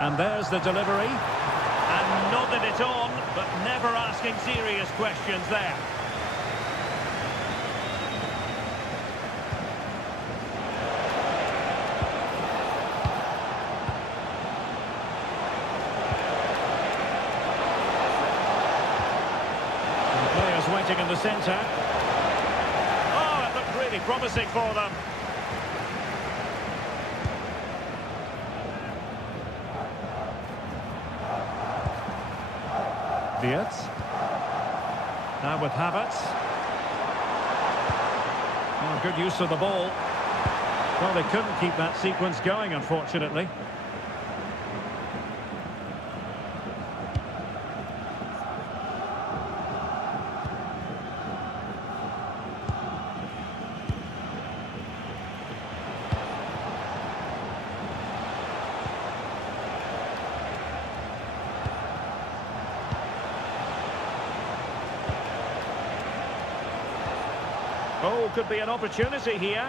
And there's the delivery. And nodded it on, but never asking serious questions there. And players waiting in the centre. Oh, it looked really promising for them. Wirtz. Now with Havertz. Oh, good use of the ball. Well, they couldn't keep that sequence going, unfortunately. Oh, could be an opportunity here.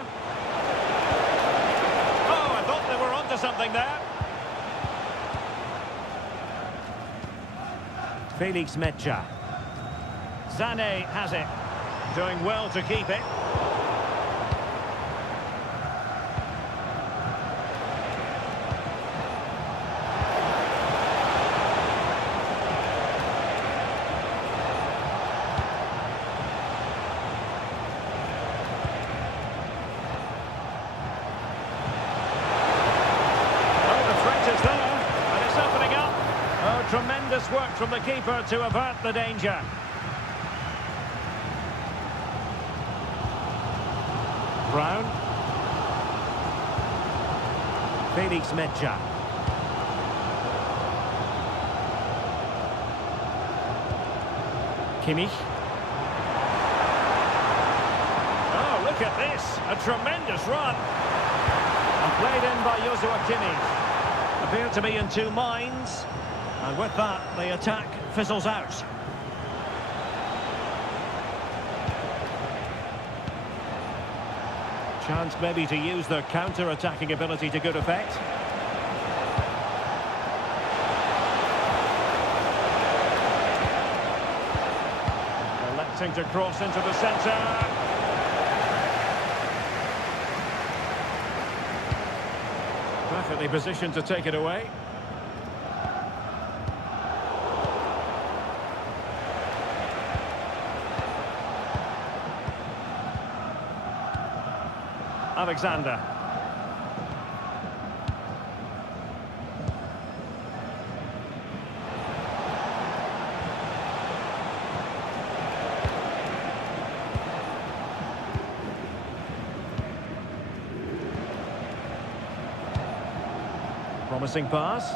Oh, I thought they were onto something there. Felix Metscher. Sané has it. Doing well to keep it. Tremendous work from the keeper to avert the danger. Brown. Felix Medja. Kimmich. Oh, look at this. A tremendous run. And played in by Joshua Kimmich. Appeared to be in two minds. And with that, the attack fizzles out. Chance maybe to use their counter-attacking ability to good effect. Electing to cross into the centre. Perfectly positioned to take it away. Alexander. Promising pass.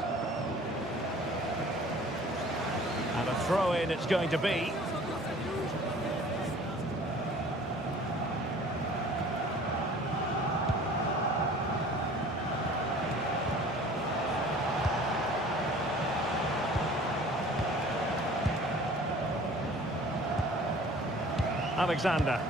And a throw-in it's going to be. Alexander.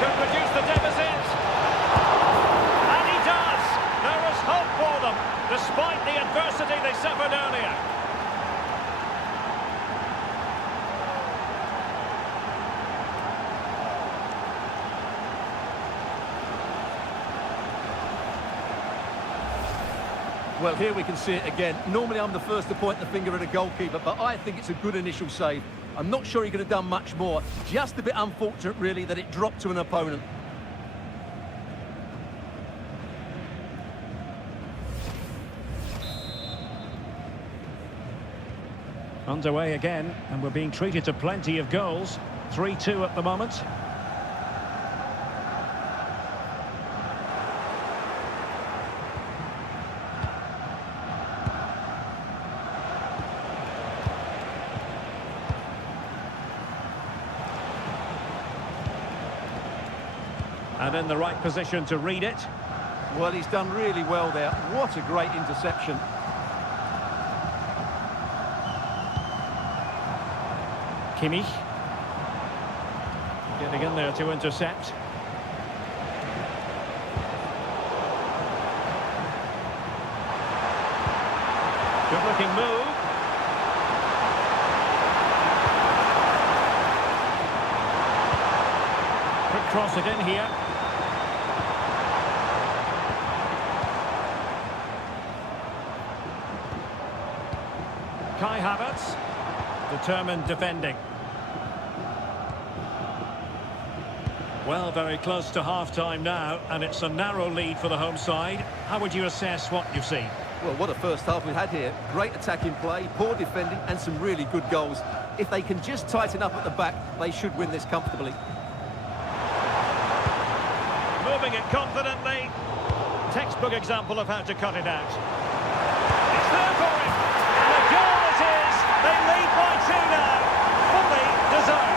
Could reduce the deficit. And he does. There is hope for them, despite the adversity they suffered earlier. Well, here we can see it again. Normally I'm the first to point the finger at a goalkeeper, but I think it's a good initial save. I'm not sure he could have done much more. Just a bit unfortunate, really, that it dropped to an opponent. Underway again, and we're being treated to plenty of goals. 3-2 at the moment. And in the right position to read it. Well, he's done really well there. What a great interception. Kimmich. Getting in there to intercept. Good looking move. Quick cross it in here. Kai Havertz, determined defending. Well, very close to half-time now, and it's a narrow lead for the home side. How would you assess what you've seen? Well, what a first half we had here. Great attacking play, poor defending, and some really good goals. If they can just tighten up at the back, they should win this comfortably. Moving it confidently. Textbook example of how to cut it out. It's there for him. And a goal it is. They lead by 2 now. Fully deserved.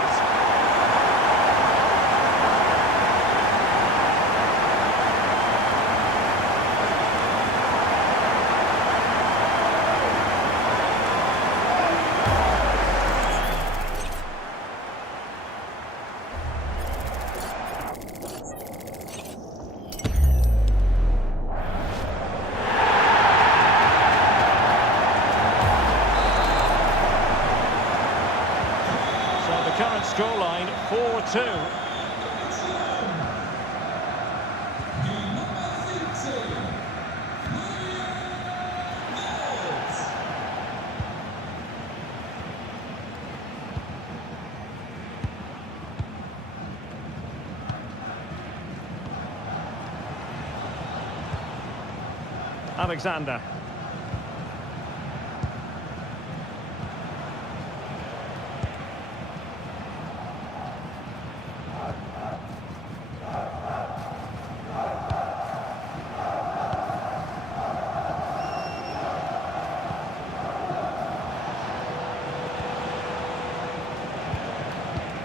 Current scoreline 4-2. Alexander.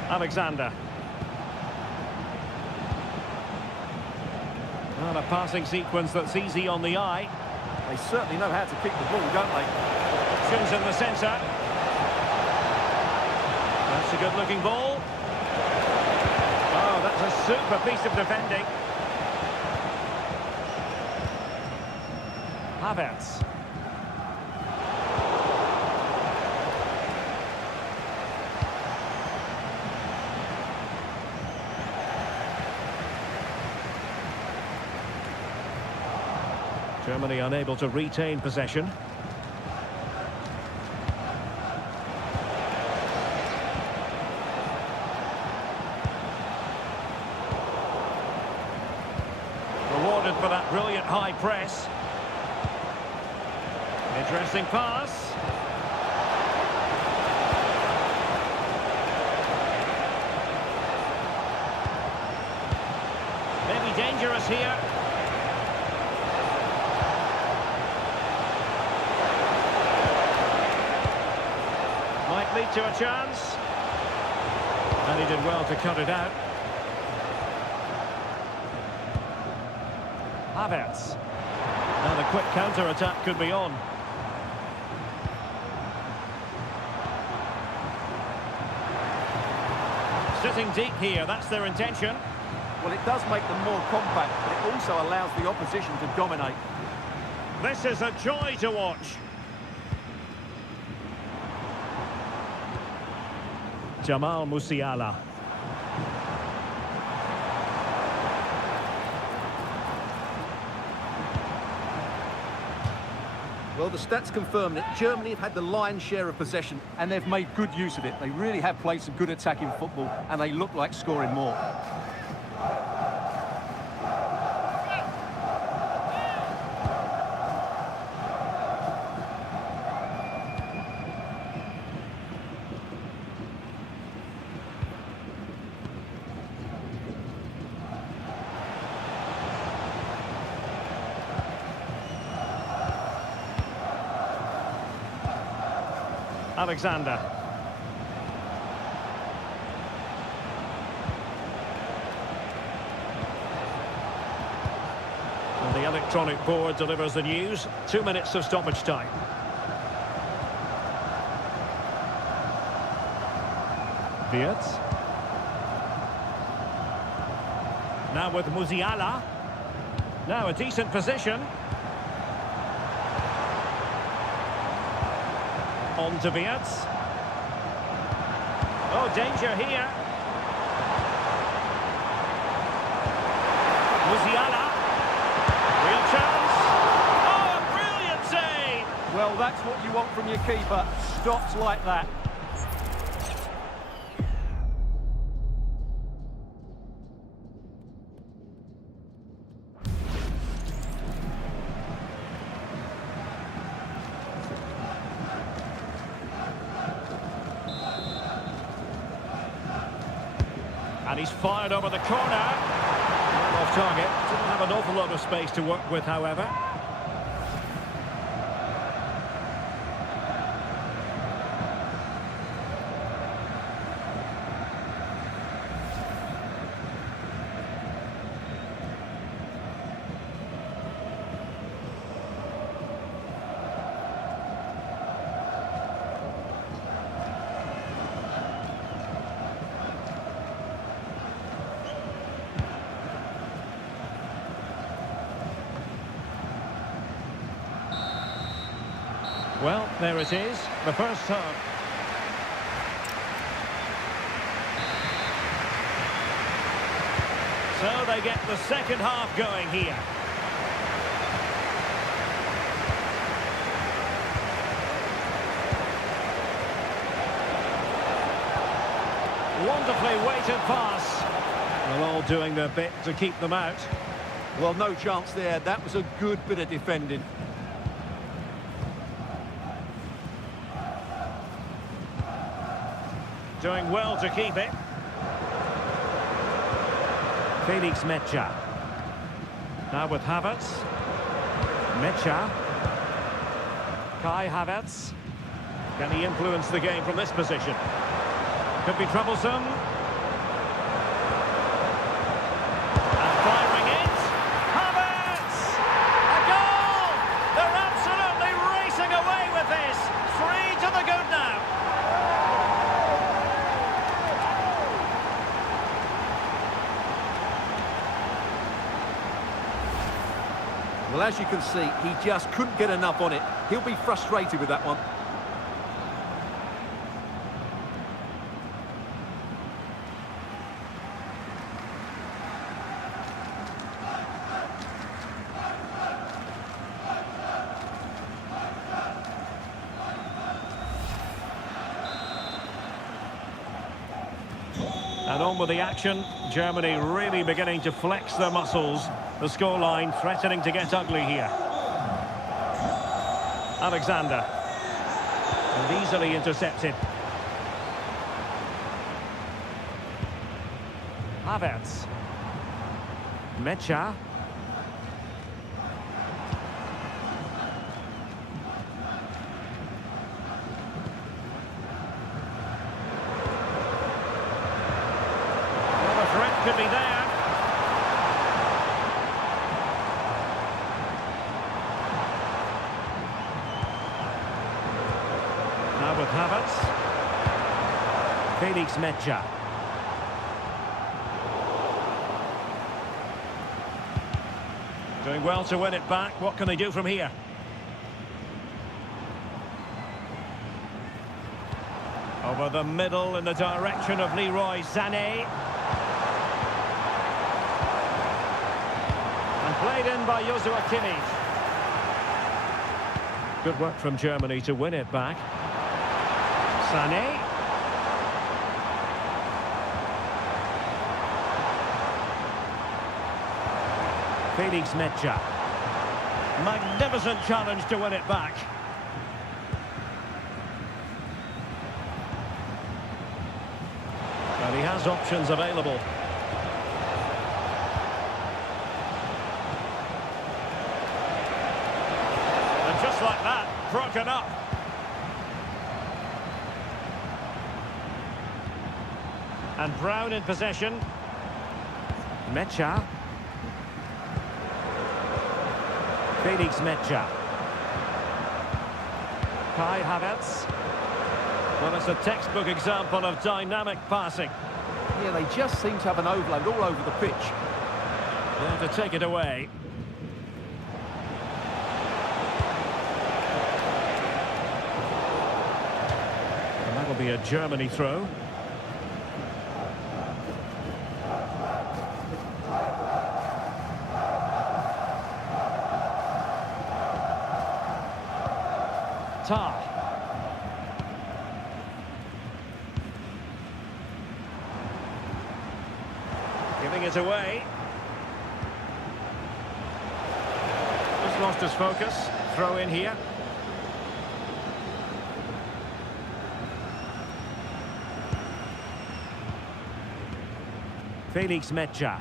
Alexander. Well, a passing sequence that's easy on the eye. They certainly know how to keep the ball, don't they? Options in the centre. That's a good-looking ball. Oh, that's a super piece of defending. Havertz. Germany unable to retain possession. Rewarded for that brilliant high press. Interesting pass. Maybe dangerous here. Might lead to a chance. And he did well to cut it out. Havertz. Now the quick counter-attack could be on. Sitting deep here, that's their intention. Well, it does make them more compact, but it also allows the opposition to dominate. This is a joy to watch. Jamal Musiala. Well, the stats confirm that Germany have had the lion's share of possession, and they've made good use of it. They really have played some good attacking football, and they look like scoring more. Alexander. And the electronic board delivers the news. 2 minutes of stoppage time. Wirtz. Now with Musiala. Now a decent position. On to Wirtz. Oh, danger here. Musiala. Real chance. Oh, a brilliant save! Well, that's what you want from your keeper. Stops like that. And he's fired over the corner. Well off target. Didn't have an awful lot of space to work with, however. Well, there it is, the first half. So they get the second half going here. Wonderfully weighted pass. They're all doing their bit to keep them out. Well, no chance there. That was a good bit of defending. Doing well to keep it. Felix Mecha. Now with Havertz. Mecha. Kai Havertz. Can he influence the game from this position? Could be troublesome. And firing it. Havertz! A goal! They're absolutely racing away with this. 3 to the good now. Well, as you can see, he just couldn't get enough on it. He'll be frustrated with that one. And on with the action. Germany really beginning to flex their muscles. The scoreline threatening to get ugly here. Alexander. And easily intercepted. Havertz. Mecha. Could be there. Now with Havertz. Felix Mecha. Doing well to win it back. What can they do from here? Over the middle in the direction of Leroy Sané. Played in by Joshua Kimmich. Good work from Germany to win it back. Sané. Felix Mecha. Magnificent challenge to win it back. And he has options available. Just like that, broken up. And Brown in possession. Mecha. Felix Mecha. Kai Havertz. Well, it's a textbook example of dynamic passing. Yeah, they just seem to have an overload all over the pitch. There to take it away. That'll be a Germany throw. Tar. Giving it away. Just lost his focus. Throw in here. Felix Mecha.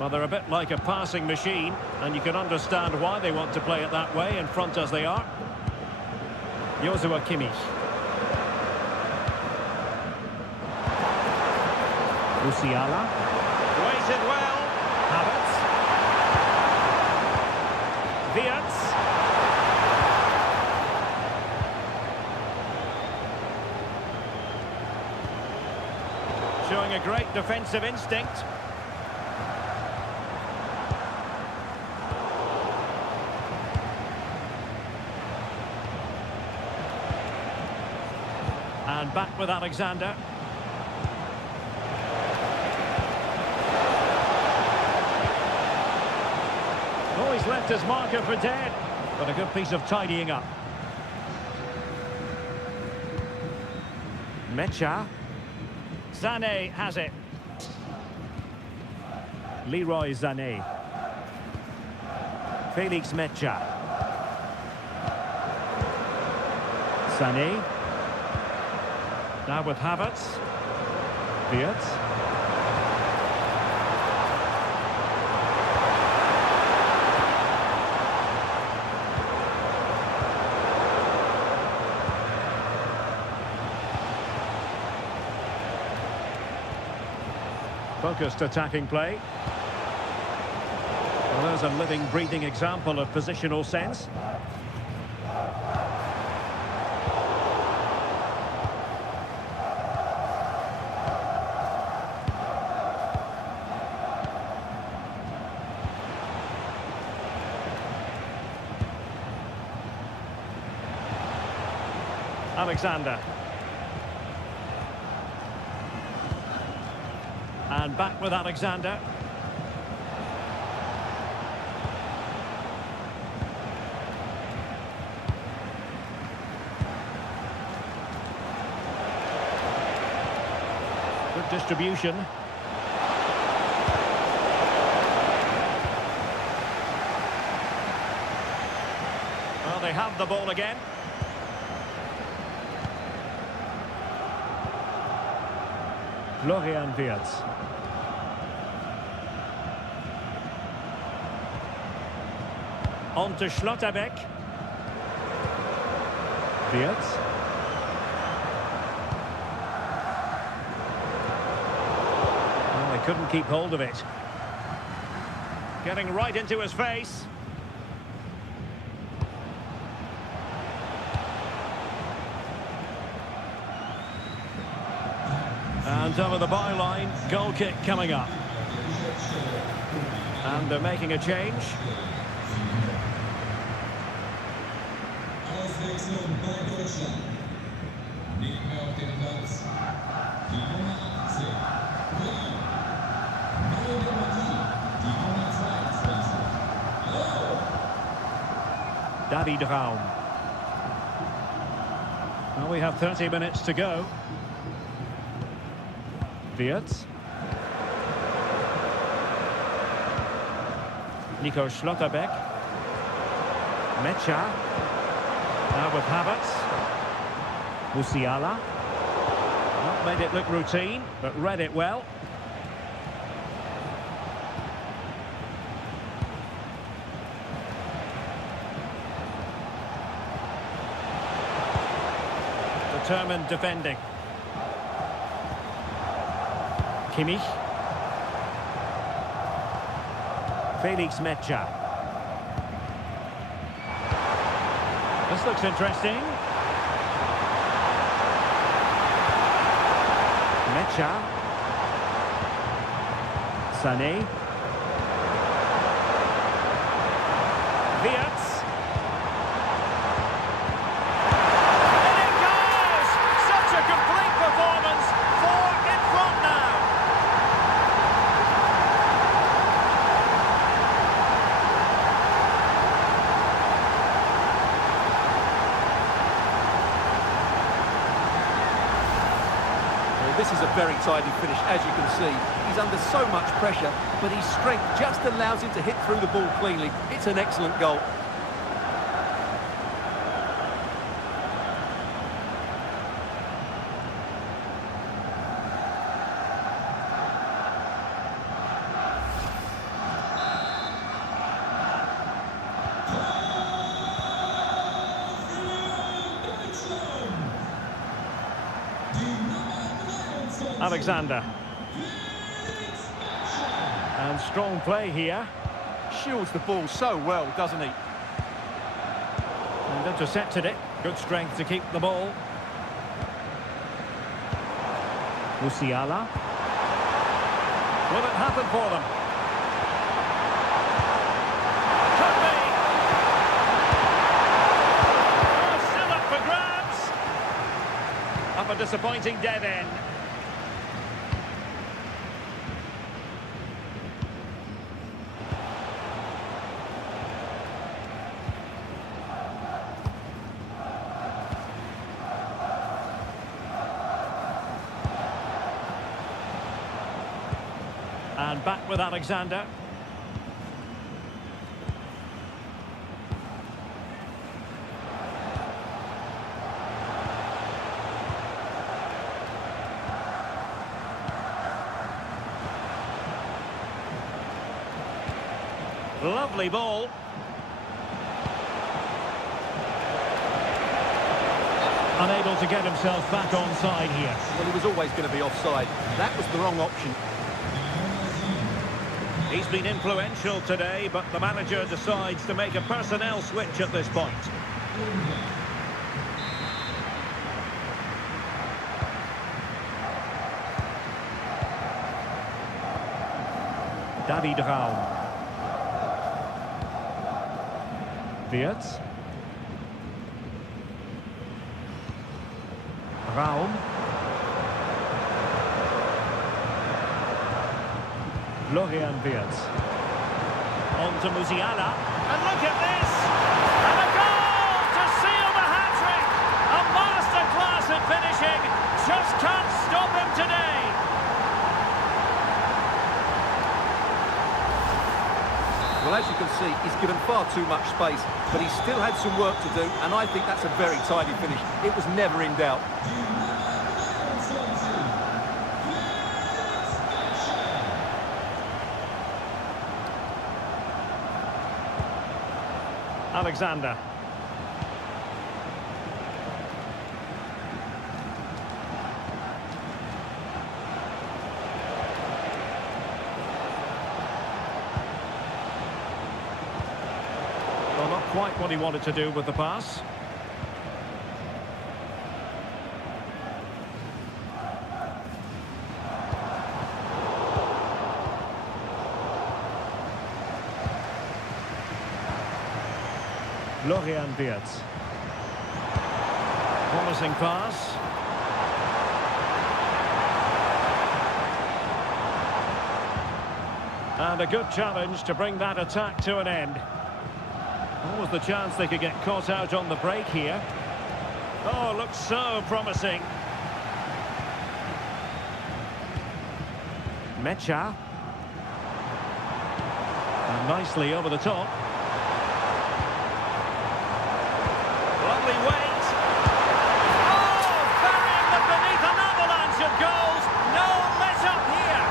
Well, they're a bit like a passing machine, and you can understand why they want to play it that way, in front as they are. Joshua Kimmich. Musiala. Waited well. Havertz. Wirtz. Showing a great defensive instinct. And back with Alexander. Oh, he's left his marker for dead. But a good piece of tidying up. Mecha. Sané has it. Leroy Sané. Felix Mecha. Now with Havertz. Wirtz. Focused attacking play. Well, there's a living, breathing example of positional sense. Alexander. And back with Alexander. Good distribution. Well, they have the ball again. Florian Wirtz. On to Schlotterbeck. Wirtz. Well, they couldn't keep hold of it. Getting right into his face. And over the byline, goal kick coming up. And they're making a change. Auswechslung bei Deutschland. Nicht mehr auf dem Platz. Die Nummer 18. Braun. Neue Partie. Die Nummer 22. David Raum. Well, we have 30 minutes to go. Wirtz. Nico Schlotterbeck. Mecha. Now with Havertz. Musiala. Not made it look routine, but read it well. Determined defending. Kimmich. Felix Mecha. This looks interesting. Mecha. Sané. Wirtz. And it goes! Such a complete performance. 4 in front now. This is a very tidy finish, as you can see. He's under so much pressure, but his strength just allows him to hit through the ball cleanly. It's an excellent goal. Alexander. And strong play here. Shields the ball so well, doesn't he? And intercepted it. Good strength to keep the ball. Musiala. Will it happen for them? Could be. Oh, still up for grabs. Up a disappointing dead end. And back with Alexander. Lovely ball. Unable to get himself back onside here. Well, he was always going to be offside. That was the wrong option. He's been influential today, but the manager decides to make a personnel switch at this point. David Raum. Wirtz. Raum. Florian Wirtz. On to Musiala. And look at this! And a goal to seal the hat-trick! A masterclass at finishing. Just can't stop him today. Well, as you can see, he's given far too much space, but he still had some work to do, and I think that's a very tidy finish. It was never in doubt. Alexander. Well, not quite what he wanted to do with the pass. Florian Wirtz. Promising pass. And a good challenge to bring that attack to an end. What was the chance they could get caught out on the break here? Oh, looks so promising. Mecha. And nicely over the top. Lovely weight. Oh, burying them beneath an avalanche of goals. No let up here.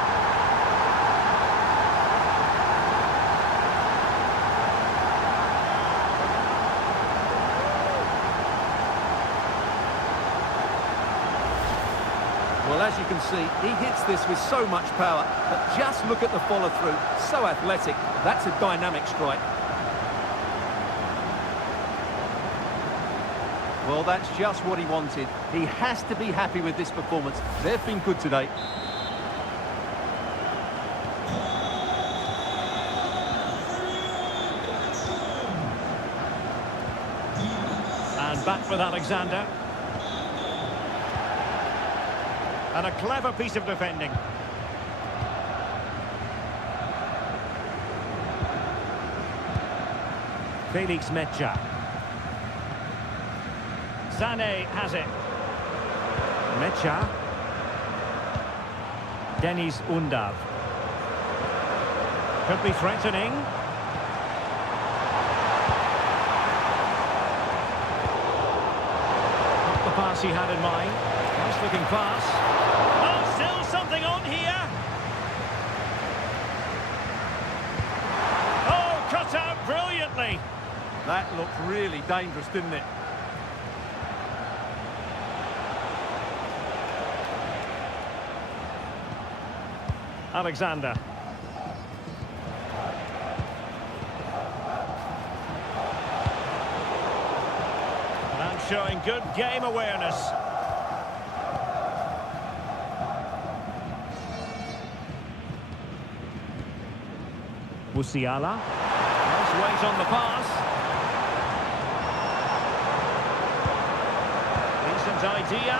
Well, as you can see, he hits this with so much power, but just look at the follow-through. So athletic. That's a dynamic strike. Well, that's just what he wanted. He has to be happy with this performance. They've been good today. And back with Alexander. And a clever piece of defending. Felix Mecha. Sané has it. Mecha. Denis Undav. Could be threatening. Not the pass he had in mind. Nice looking pass. Oh, still something on here. Oh, cut out brilliantly. That looked really dangerous, didn't it? Alexander. And showing good game awareness. Musiala. Nice weight on the pass. Decent idea.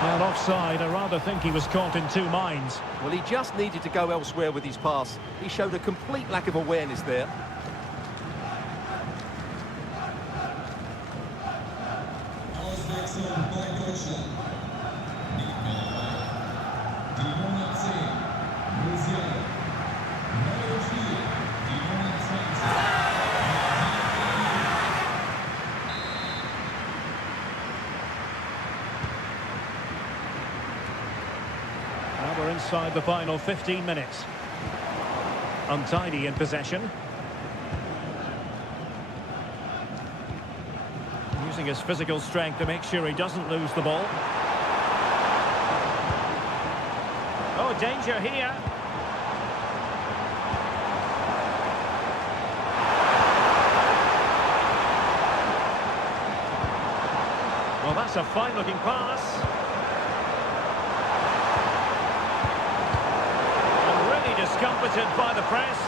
Well, offside, I rather think he was caught in two minds. Well, he just needed to go elsewhere with his pass. He showed a complete lack of awareness there. Auswechslung bei Deutschland. Nicht mehr dabei. Die Nummer 10, Musiala. Neu im Spiel, die Nummer 20. Now we're inside the final 15 minutes. Untidy in possession. Using his physical strength to make sure he doesn't lose the ball. Oh, danger here. Well, that's a fine-looking pass. And really discomfited by the press.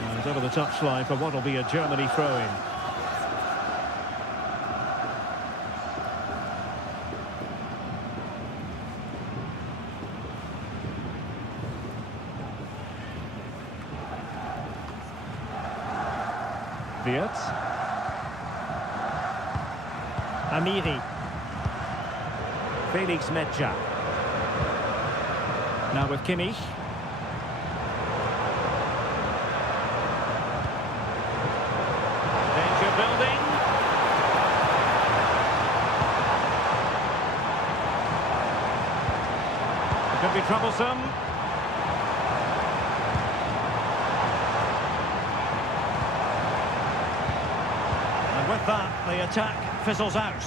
And over the touchline for what will be a Germany throw-in. Wirtz. Amiri. Felix Medja. Now with Kimmich. Danger building. It could be troublesome. With that, the attack fizzles out.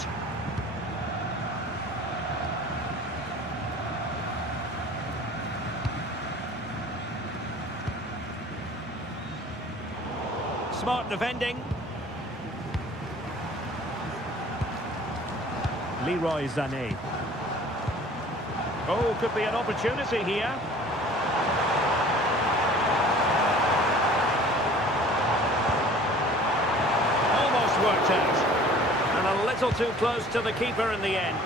Smart defending. Leroy Sané. Oh, could be an opportunity here. Worked out, and a little too close to the keeper in the end.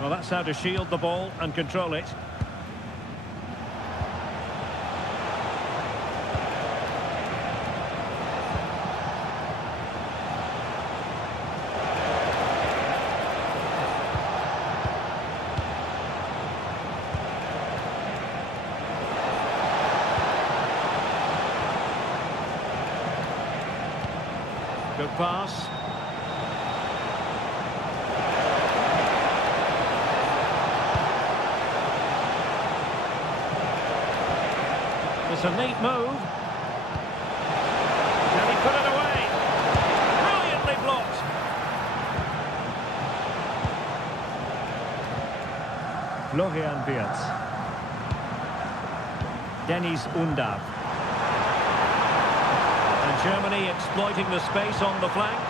Well, that's how to shield the ball and control it. Good pass. It's a neat move. Can he put it away? Brilliantly blocked. Florian Wirtz. Dennis Undav. And Germany exploiting the space on the flank.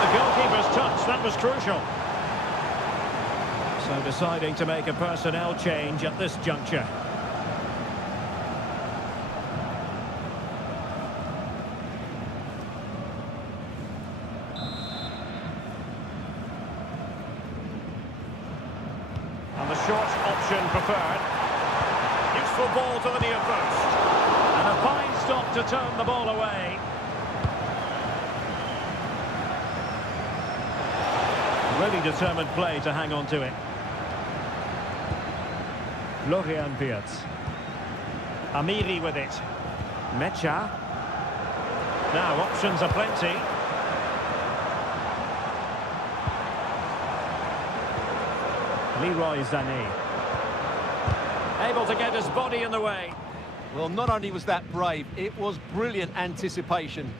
The goalkeeper's touch, that was crucial. So deciding to make a personnel change at this juncture. And the short option preferred. Useful ball to the near post. And a fine stop to turn the ball away. Really determined play to hang on to it. Florian Wirtz. Amiri with it. Mecha. Now options are plenty. Leroy Sané. Able to get his body in the way. Well, not only was that brave, it was brilliant anticipation.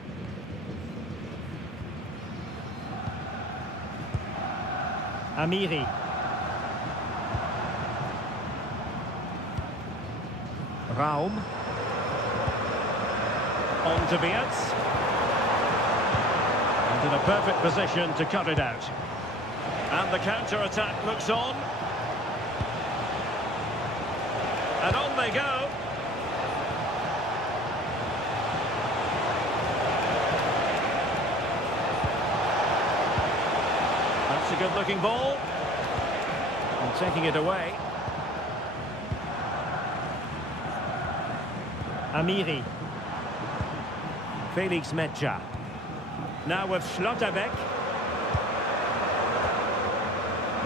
Amiri. Raum. On to Wirtz. And in a perfect position to cut it out. And the counter-attack looks on. And on they go. That's a good-looking ball. And taking it away. Amiri. Felix Mecha. Now with Schlotterbeck.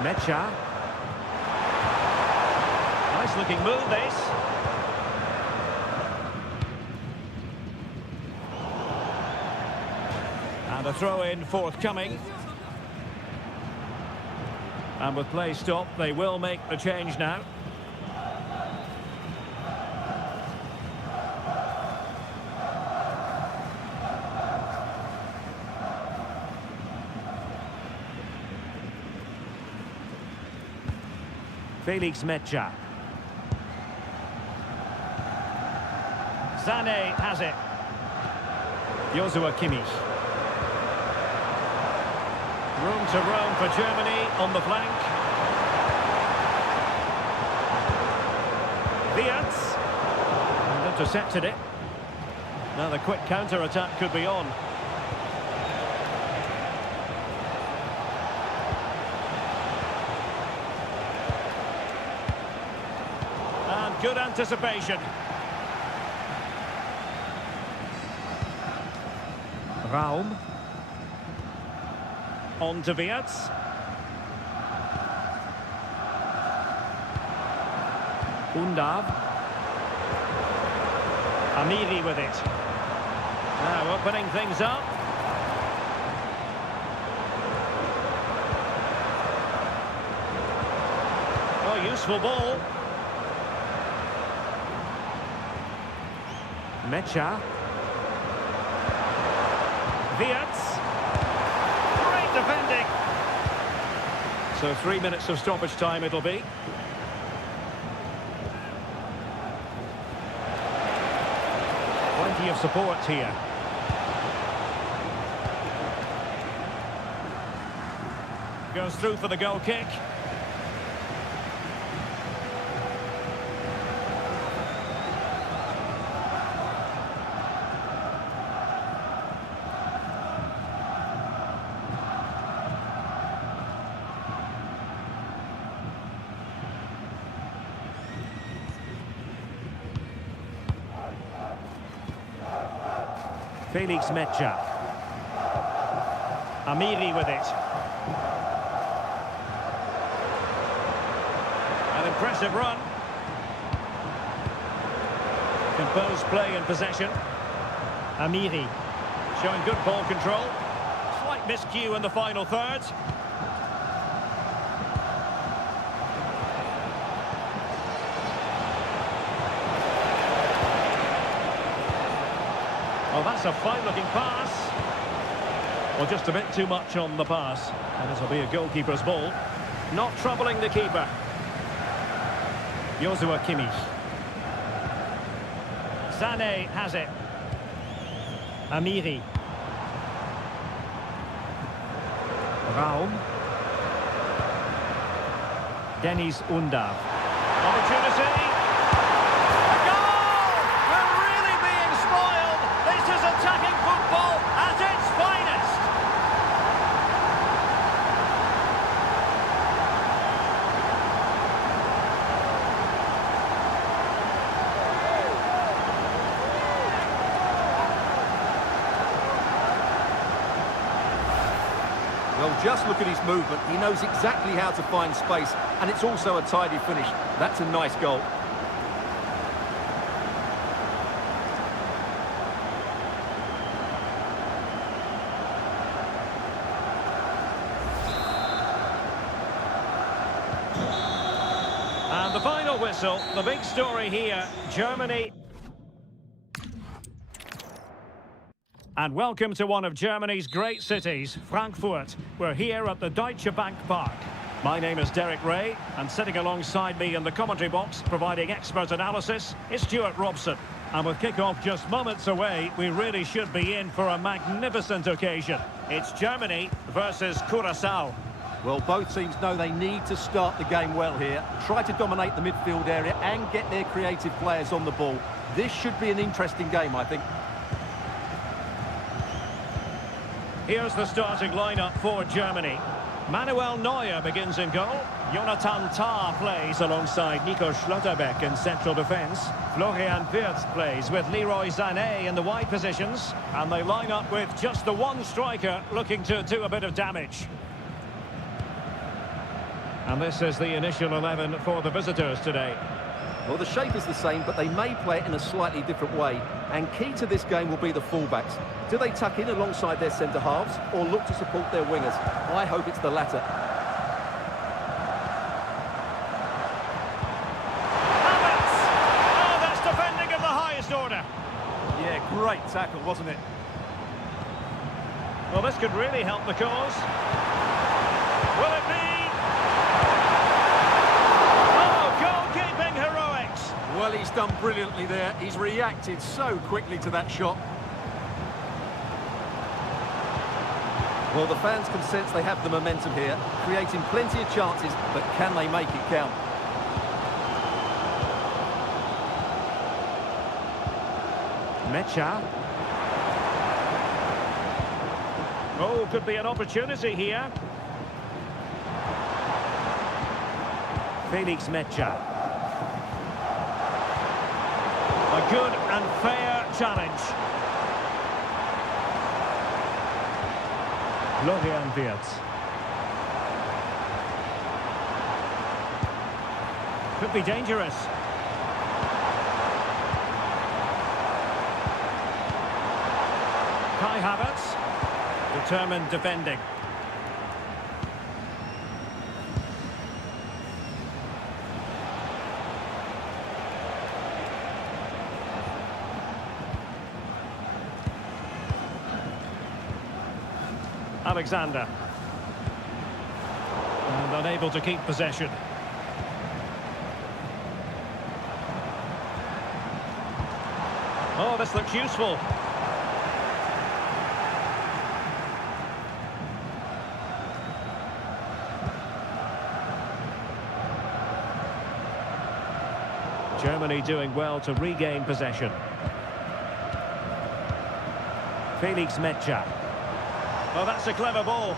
Mecha. Nice looking move, this. And a throw in forthcoming. And with play stopped, they will make the change now. Felix Mecha. Sané has it. Joshua Kimmich. Room to roam for Germany on the flank. Wirtz. And intercepted it. Now the quick counter-attack could be on. And good anticipation. Raum. On to Wirtz. Undav. Amiri with it. Now opening things up. Oh, useful ball. Mecha. Wirtz. Great defending. So 3 minutes of stoppage time it'll be. Plenty of support here. Goes through for the goal kick. Felix Mecha. Amiri with it. An impressive run. Composed play and possession. Amiri showing good ball control. Slight miscue in the final third. Well, that's a fine-looking pass. Well, just a bit too much on the pass. And it'll be a goalkeeper's ball. Not troubling the keeper. Joshua Kimmich. Sané has it. Amiri. Raum. Dennis Undav. Opportunity. Attacking football at its finest. Well, just look at his movement. He knows exactly how to find space, and it's also a tidy finish. That's a nice goal. And the final whistle, the big story here, Germany. And welcome to one of Germany's great cities, Frankfurt. We're here at the Deutsche Bank Park. My name is Derek Ray, and sitting alongside me in the commentary box, providing expert analysis, is Stuart Robson. And with kick-off just moments away, we really should be in for a magnificent occasion. It's Germany versus Curaçao. Well, both teams know they need to start the game well here, try to dominate the midfield area and get their creative players on the ball. This should be an interesting game, I think. Here's the starting lineup for Germany. Manuel Neuer begins in goal. Jonathan Tah plays alongside Nico Schlotterbeck in central defence. Florian Wirtz plays with Leroy Sané in the wide positions. And they line up with just the one striker looking to do a bit of damage. And this is the initial 11 for the visitors today. Well, the shape is the same, but they may play it in a slightly different way. And key to this game will be the fullbacks. Do they tuck in alongside their centre-halves or look to support their wingers? I hope it's the latter. Havertz! Oh, that's defending of the highest order. Yeah, great tackle, wasn't it? Well, this could really help the cause. Will it be? Well, he's done brilliantly there. He's reacted so quickly to that shot. Well, the fans can sense they have the momentum here, creating plenty of chances, but can they make it count? Mecha. Oh, could be an opportunity here. Felix Mecha. A good and fair challenge. Florian Wirtz. Could be dangerous. Kai Havertz. Determined defending. Alexander. And unable to keep possession. Oh, this looks useful. Germany doing well to regain possession. Felix Mecha. Oh, that's a clever ball.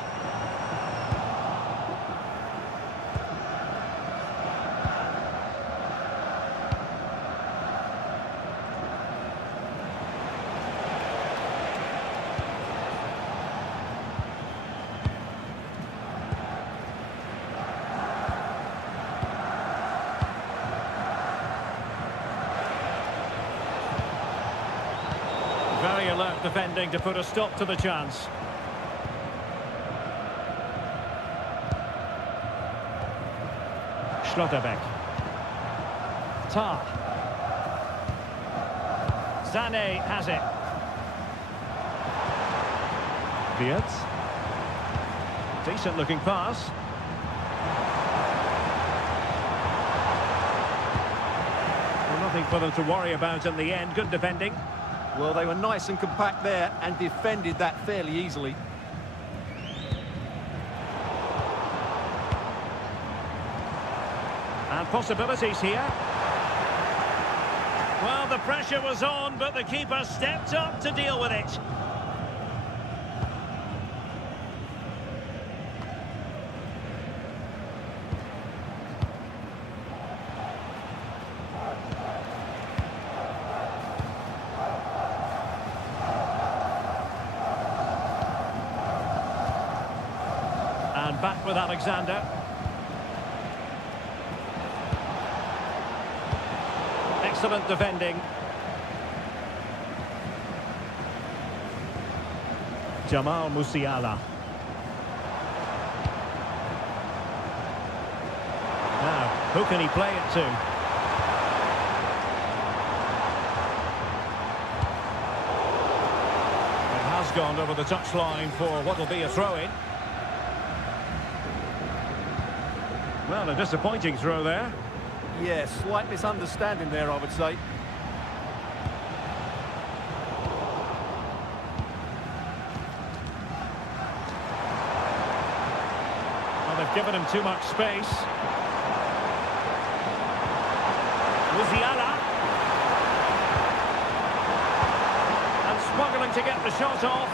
Very alert defending to put a stop to the chance. Schlotterbeck. Tah. Sané has it. Wirtz. Decent looking pass. Well, nothing for them to worry about in the end. Good defending. Well, they were nice and compact there and defended that fairly easily. And possibilities here. Well, the pressure was on, but the keeper stepped up to deal with it. And back with Alexander. Excellent defending. Jamal Musiala. Now, who can he play it to? It has gone over the touchline for what will be a throw-in. Well, a disappointing throw there. Yeah, slight misunderstanding there, I would say. Well, they've given him too much space. Musiala. And struggling to get the shot off.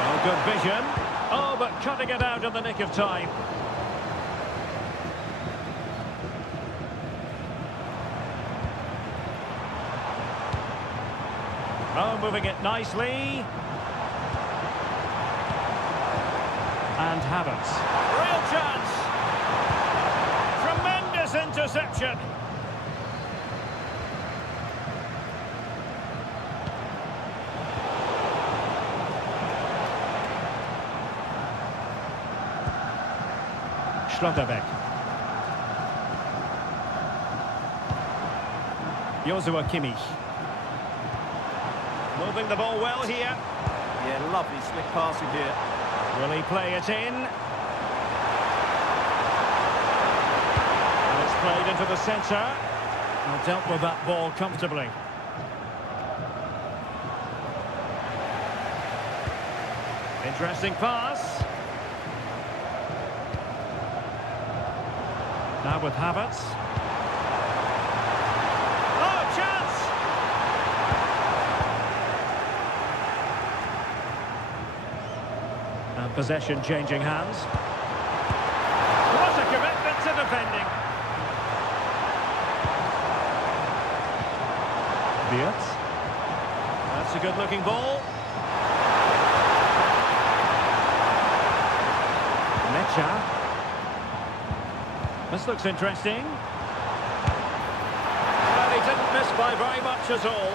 Well, Good vision. Oh, but cutting it out in the nick of time. Oh, moving it nicely. And Havertz. Real chance. Tremendous interception. Schlotterbeck. Joshua Kimmich. Moving the ball well here. Yeah, lovely slick passing here. Will he play it in? And it's played into the centre. And dealt with that ball comfortably. Interesting pass. Now with Havertz. Oh, chance! And possession changing hands. What a commitment to defending. Wirtz. That's a good-looking ball. Mecha. This looks interesting. Well, he didn't miss by very much at all.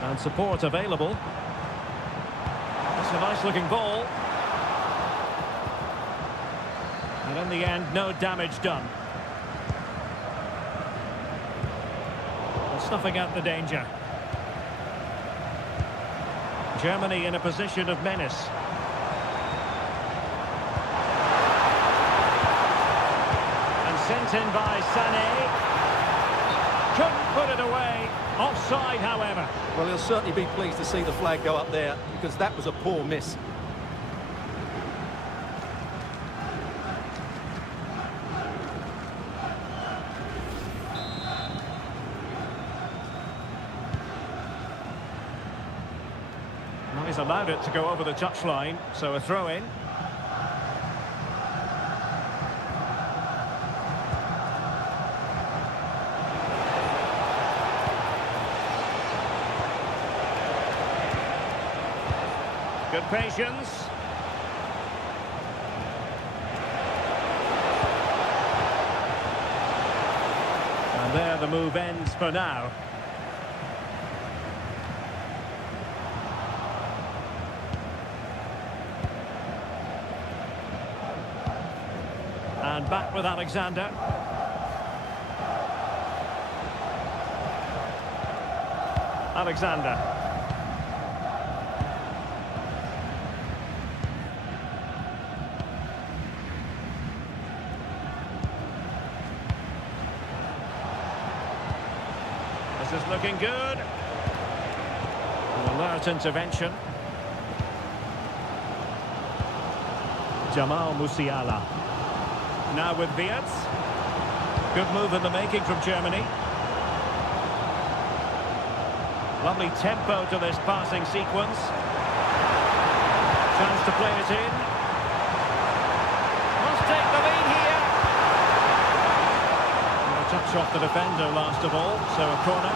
And support available. It's a nice looking ball. And in the end, no damage done. And snuffing out the danger. Germany in a position of menace. And sent in by Sané. Couldn't put it away. Offside, however. Well, he'll certainly be pleased to see the flag go up there, because that was a poor miss. Well, he's allowed it to go over the touchline, so a throw-in. Good patience. And there the move ends for now. And back with Alexander. Alexander. This is looking good. An alert intervention. Jamal Musiala. Now with Wirtz. Good move in the making from Germany. Lovely tempo to this passing sequence. Chance to play it in. Must take the lead here. A touch off the defender last of all, so a corner.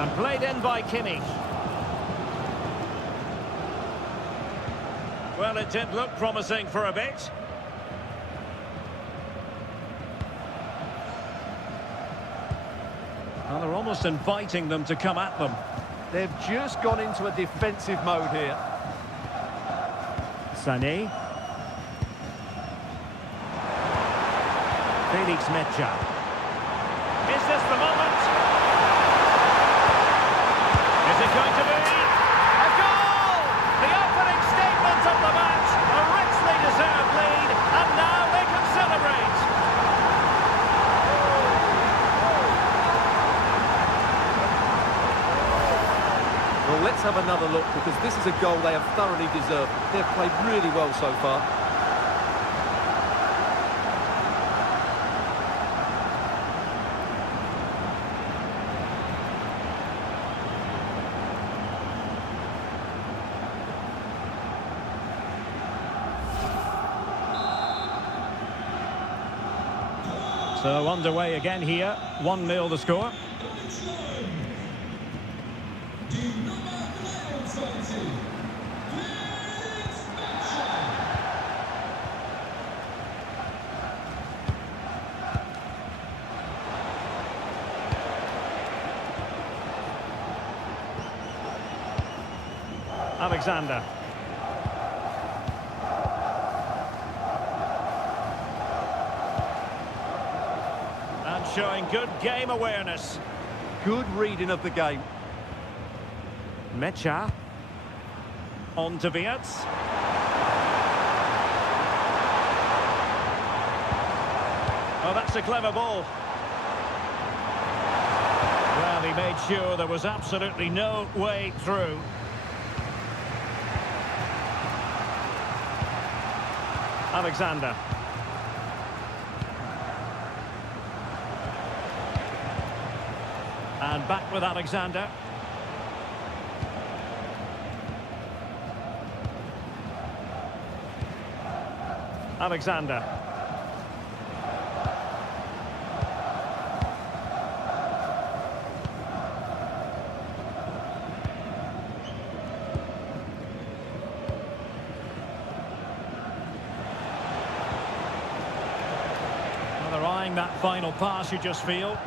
And played in by Kimmich. Well, it did look promising for a bit. Well, they're almost inviting them to come at them. They've just gone into a defensive mode here. Sané. Felix Mecha. Is this the moment? Is it going to be a goal! The opening statement of the match, a richly deserved lead, and now they can celebrate. Well, let's have another look, because this is a goal they have thoroughly deserved. They've played really well so far. So underway again here, 1-0 the score. Alexander. And showing good game awareness. Good reading of the game. Mecha. On to Wirtz. Oh, that's a clever ball. Well, he made sure there was absolutely no way through. Alexander. And back with Alexander. Alexander. Well, they're eyeing that final pass, you just feel.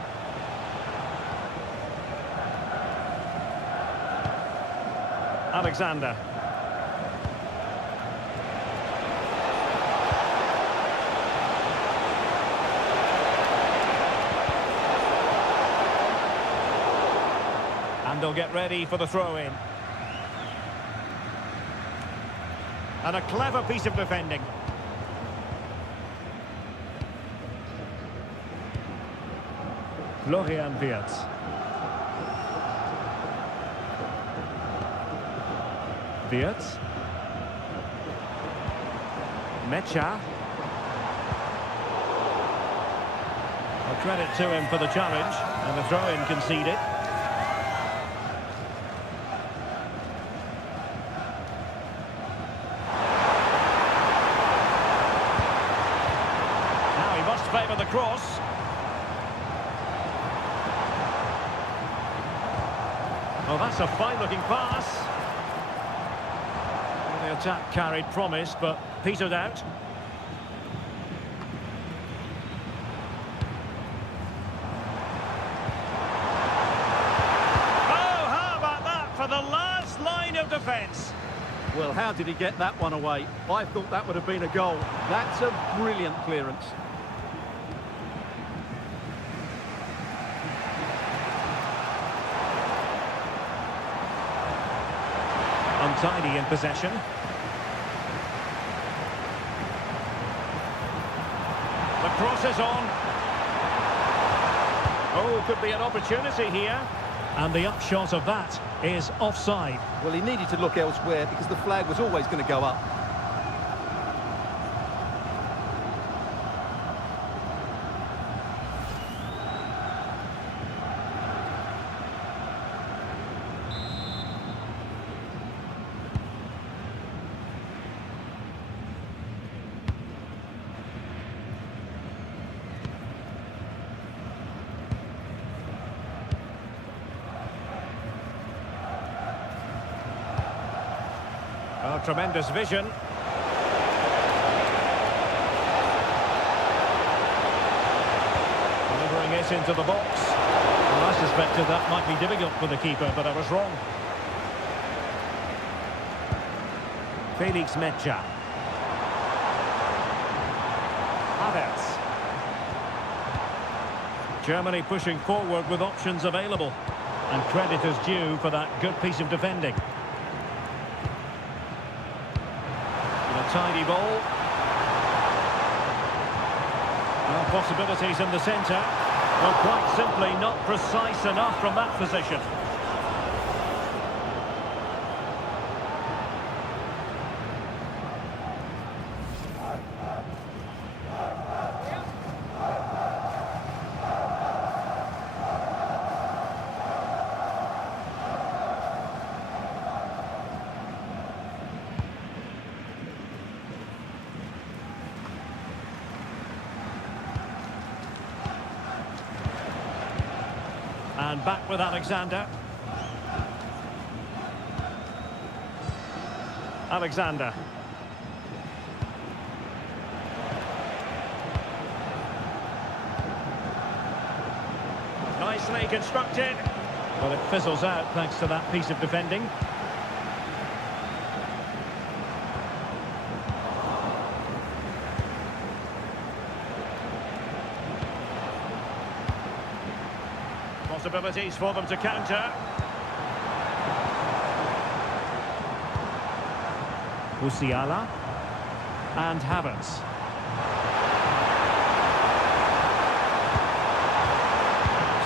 Alexander. And they'll get ready for the throw-in. And a clever piece of defending. Florian Wirtz. Wirtz. Mecha. Well, credit to him for the challenge, and the throw-in conceded. Now he must favour the cross. Oh, that's a fine-looking pass. The attack carried promise, but petered out. Oh, how about that for the last line of defence? Well, how did he get that one away? I thought that would have been a goal. That's a brilliant clearance. Untidy in possession. The cross is on. Oh, could be an opportunity here. And the upshot of that is offside. Well, he needed to look elsewhere because the flag was always going to go up. Oh, tremendous vision. Delivering it into the box. Well, I suspected that might be difficult for the keeper, but I was wrong. Felix Mecha. Havertz. Germany pushing forward with options available. And credit is due for that good piece of defending. And a tidy ball. Well, possibilities in the centre. Well, quite simply not precise enough from that position. And back with Alexander. Alexander. Nicely constructed. But it fizzles out thanks to that piece of defending. Possibilities for them to counter. Musiala and Havertz.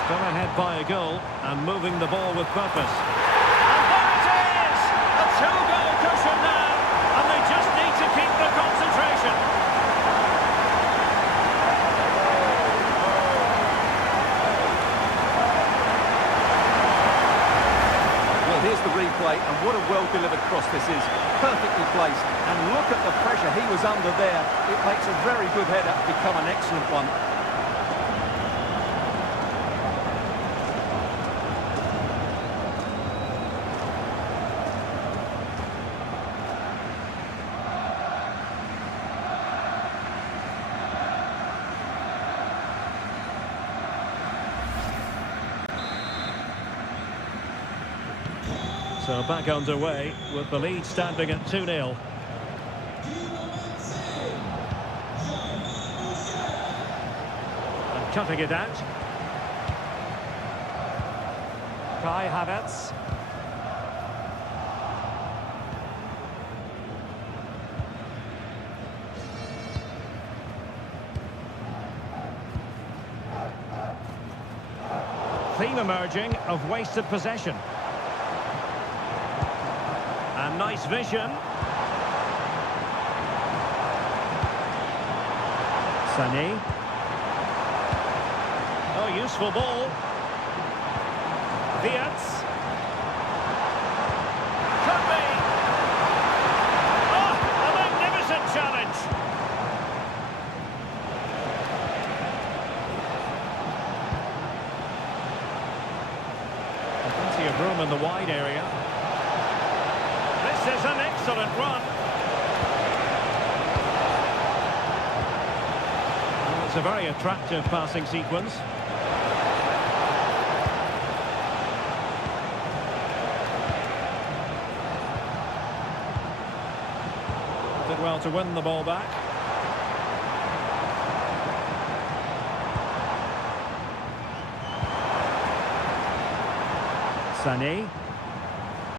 Still ahead by a goal and moving the ball with purpose. And there it is! A two-goal cushion now, and they just need to keep the concentration. Here's the replay, and what a well-delivered cross this is. Perfectly placed, and look at the pressure he was under there. It makes a very good header become an excellent one. So back underway with the lead standing at 2-0. And cutting it out. Kai Havertz. Theme emerging of wasted possession. And nice vision. Sané. Oh, useful ball. Vietz. Could be. Oh, a magnificent challenge. Plenty of room in the wide area. This is an excellent run. Well, it's a very attractive passing sequence. Did well to win the ball back. Sané.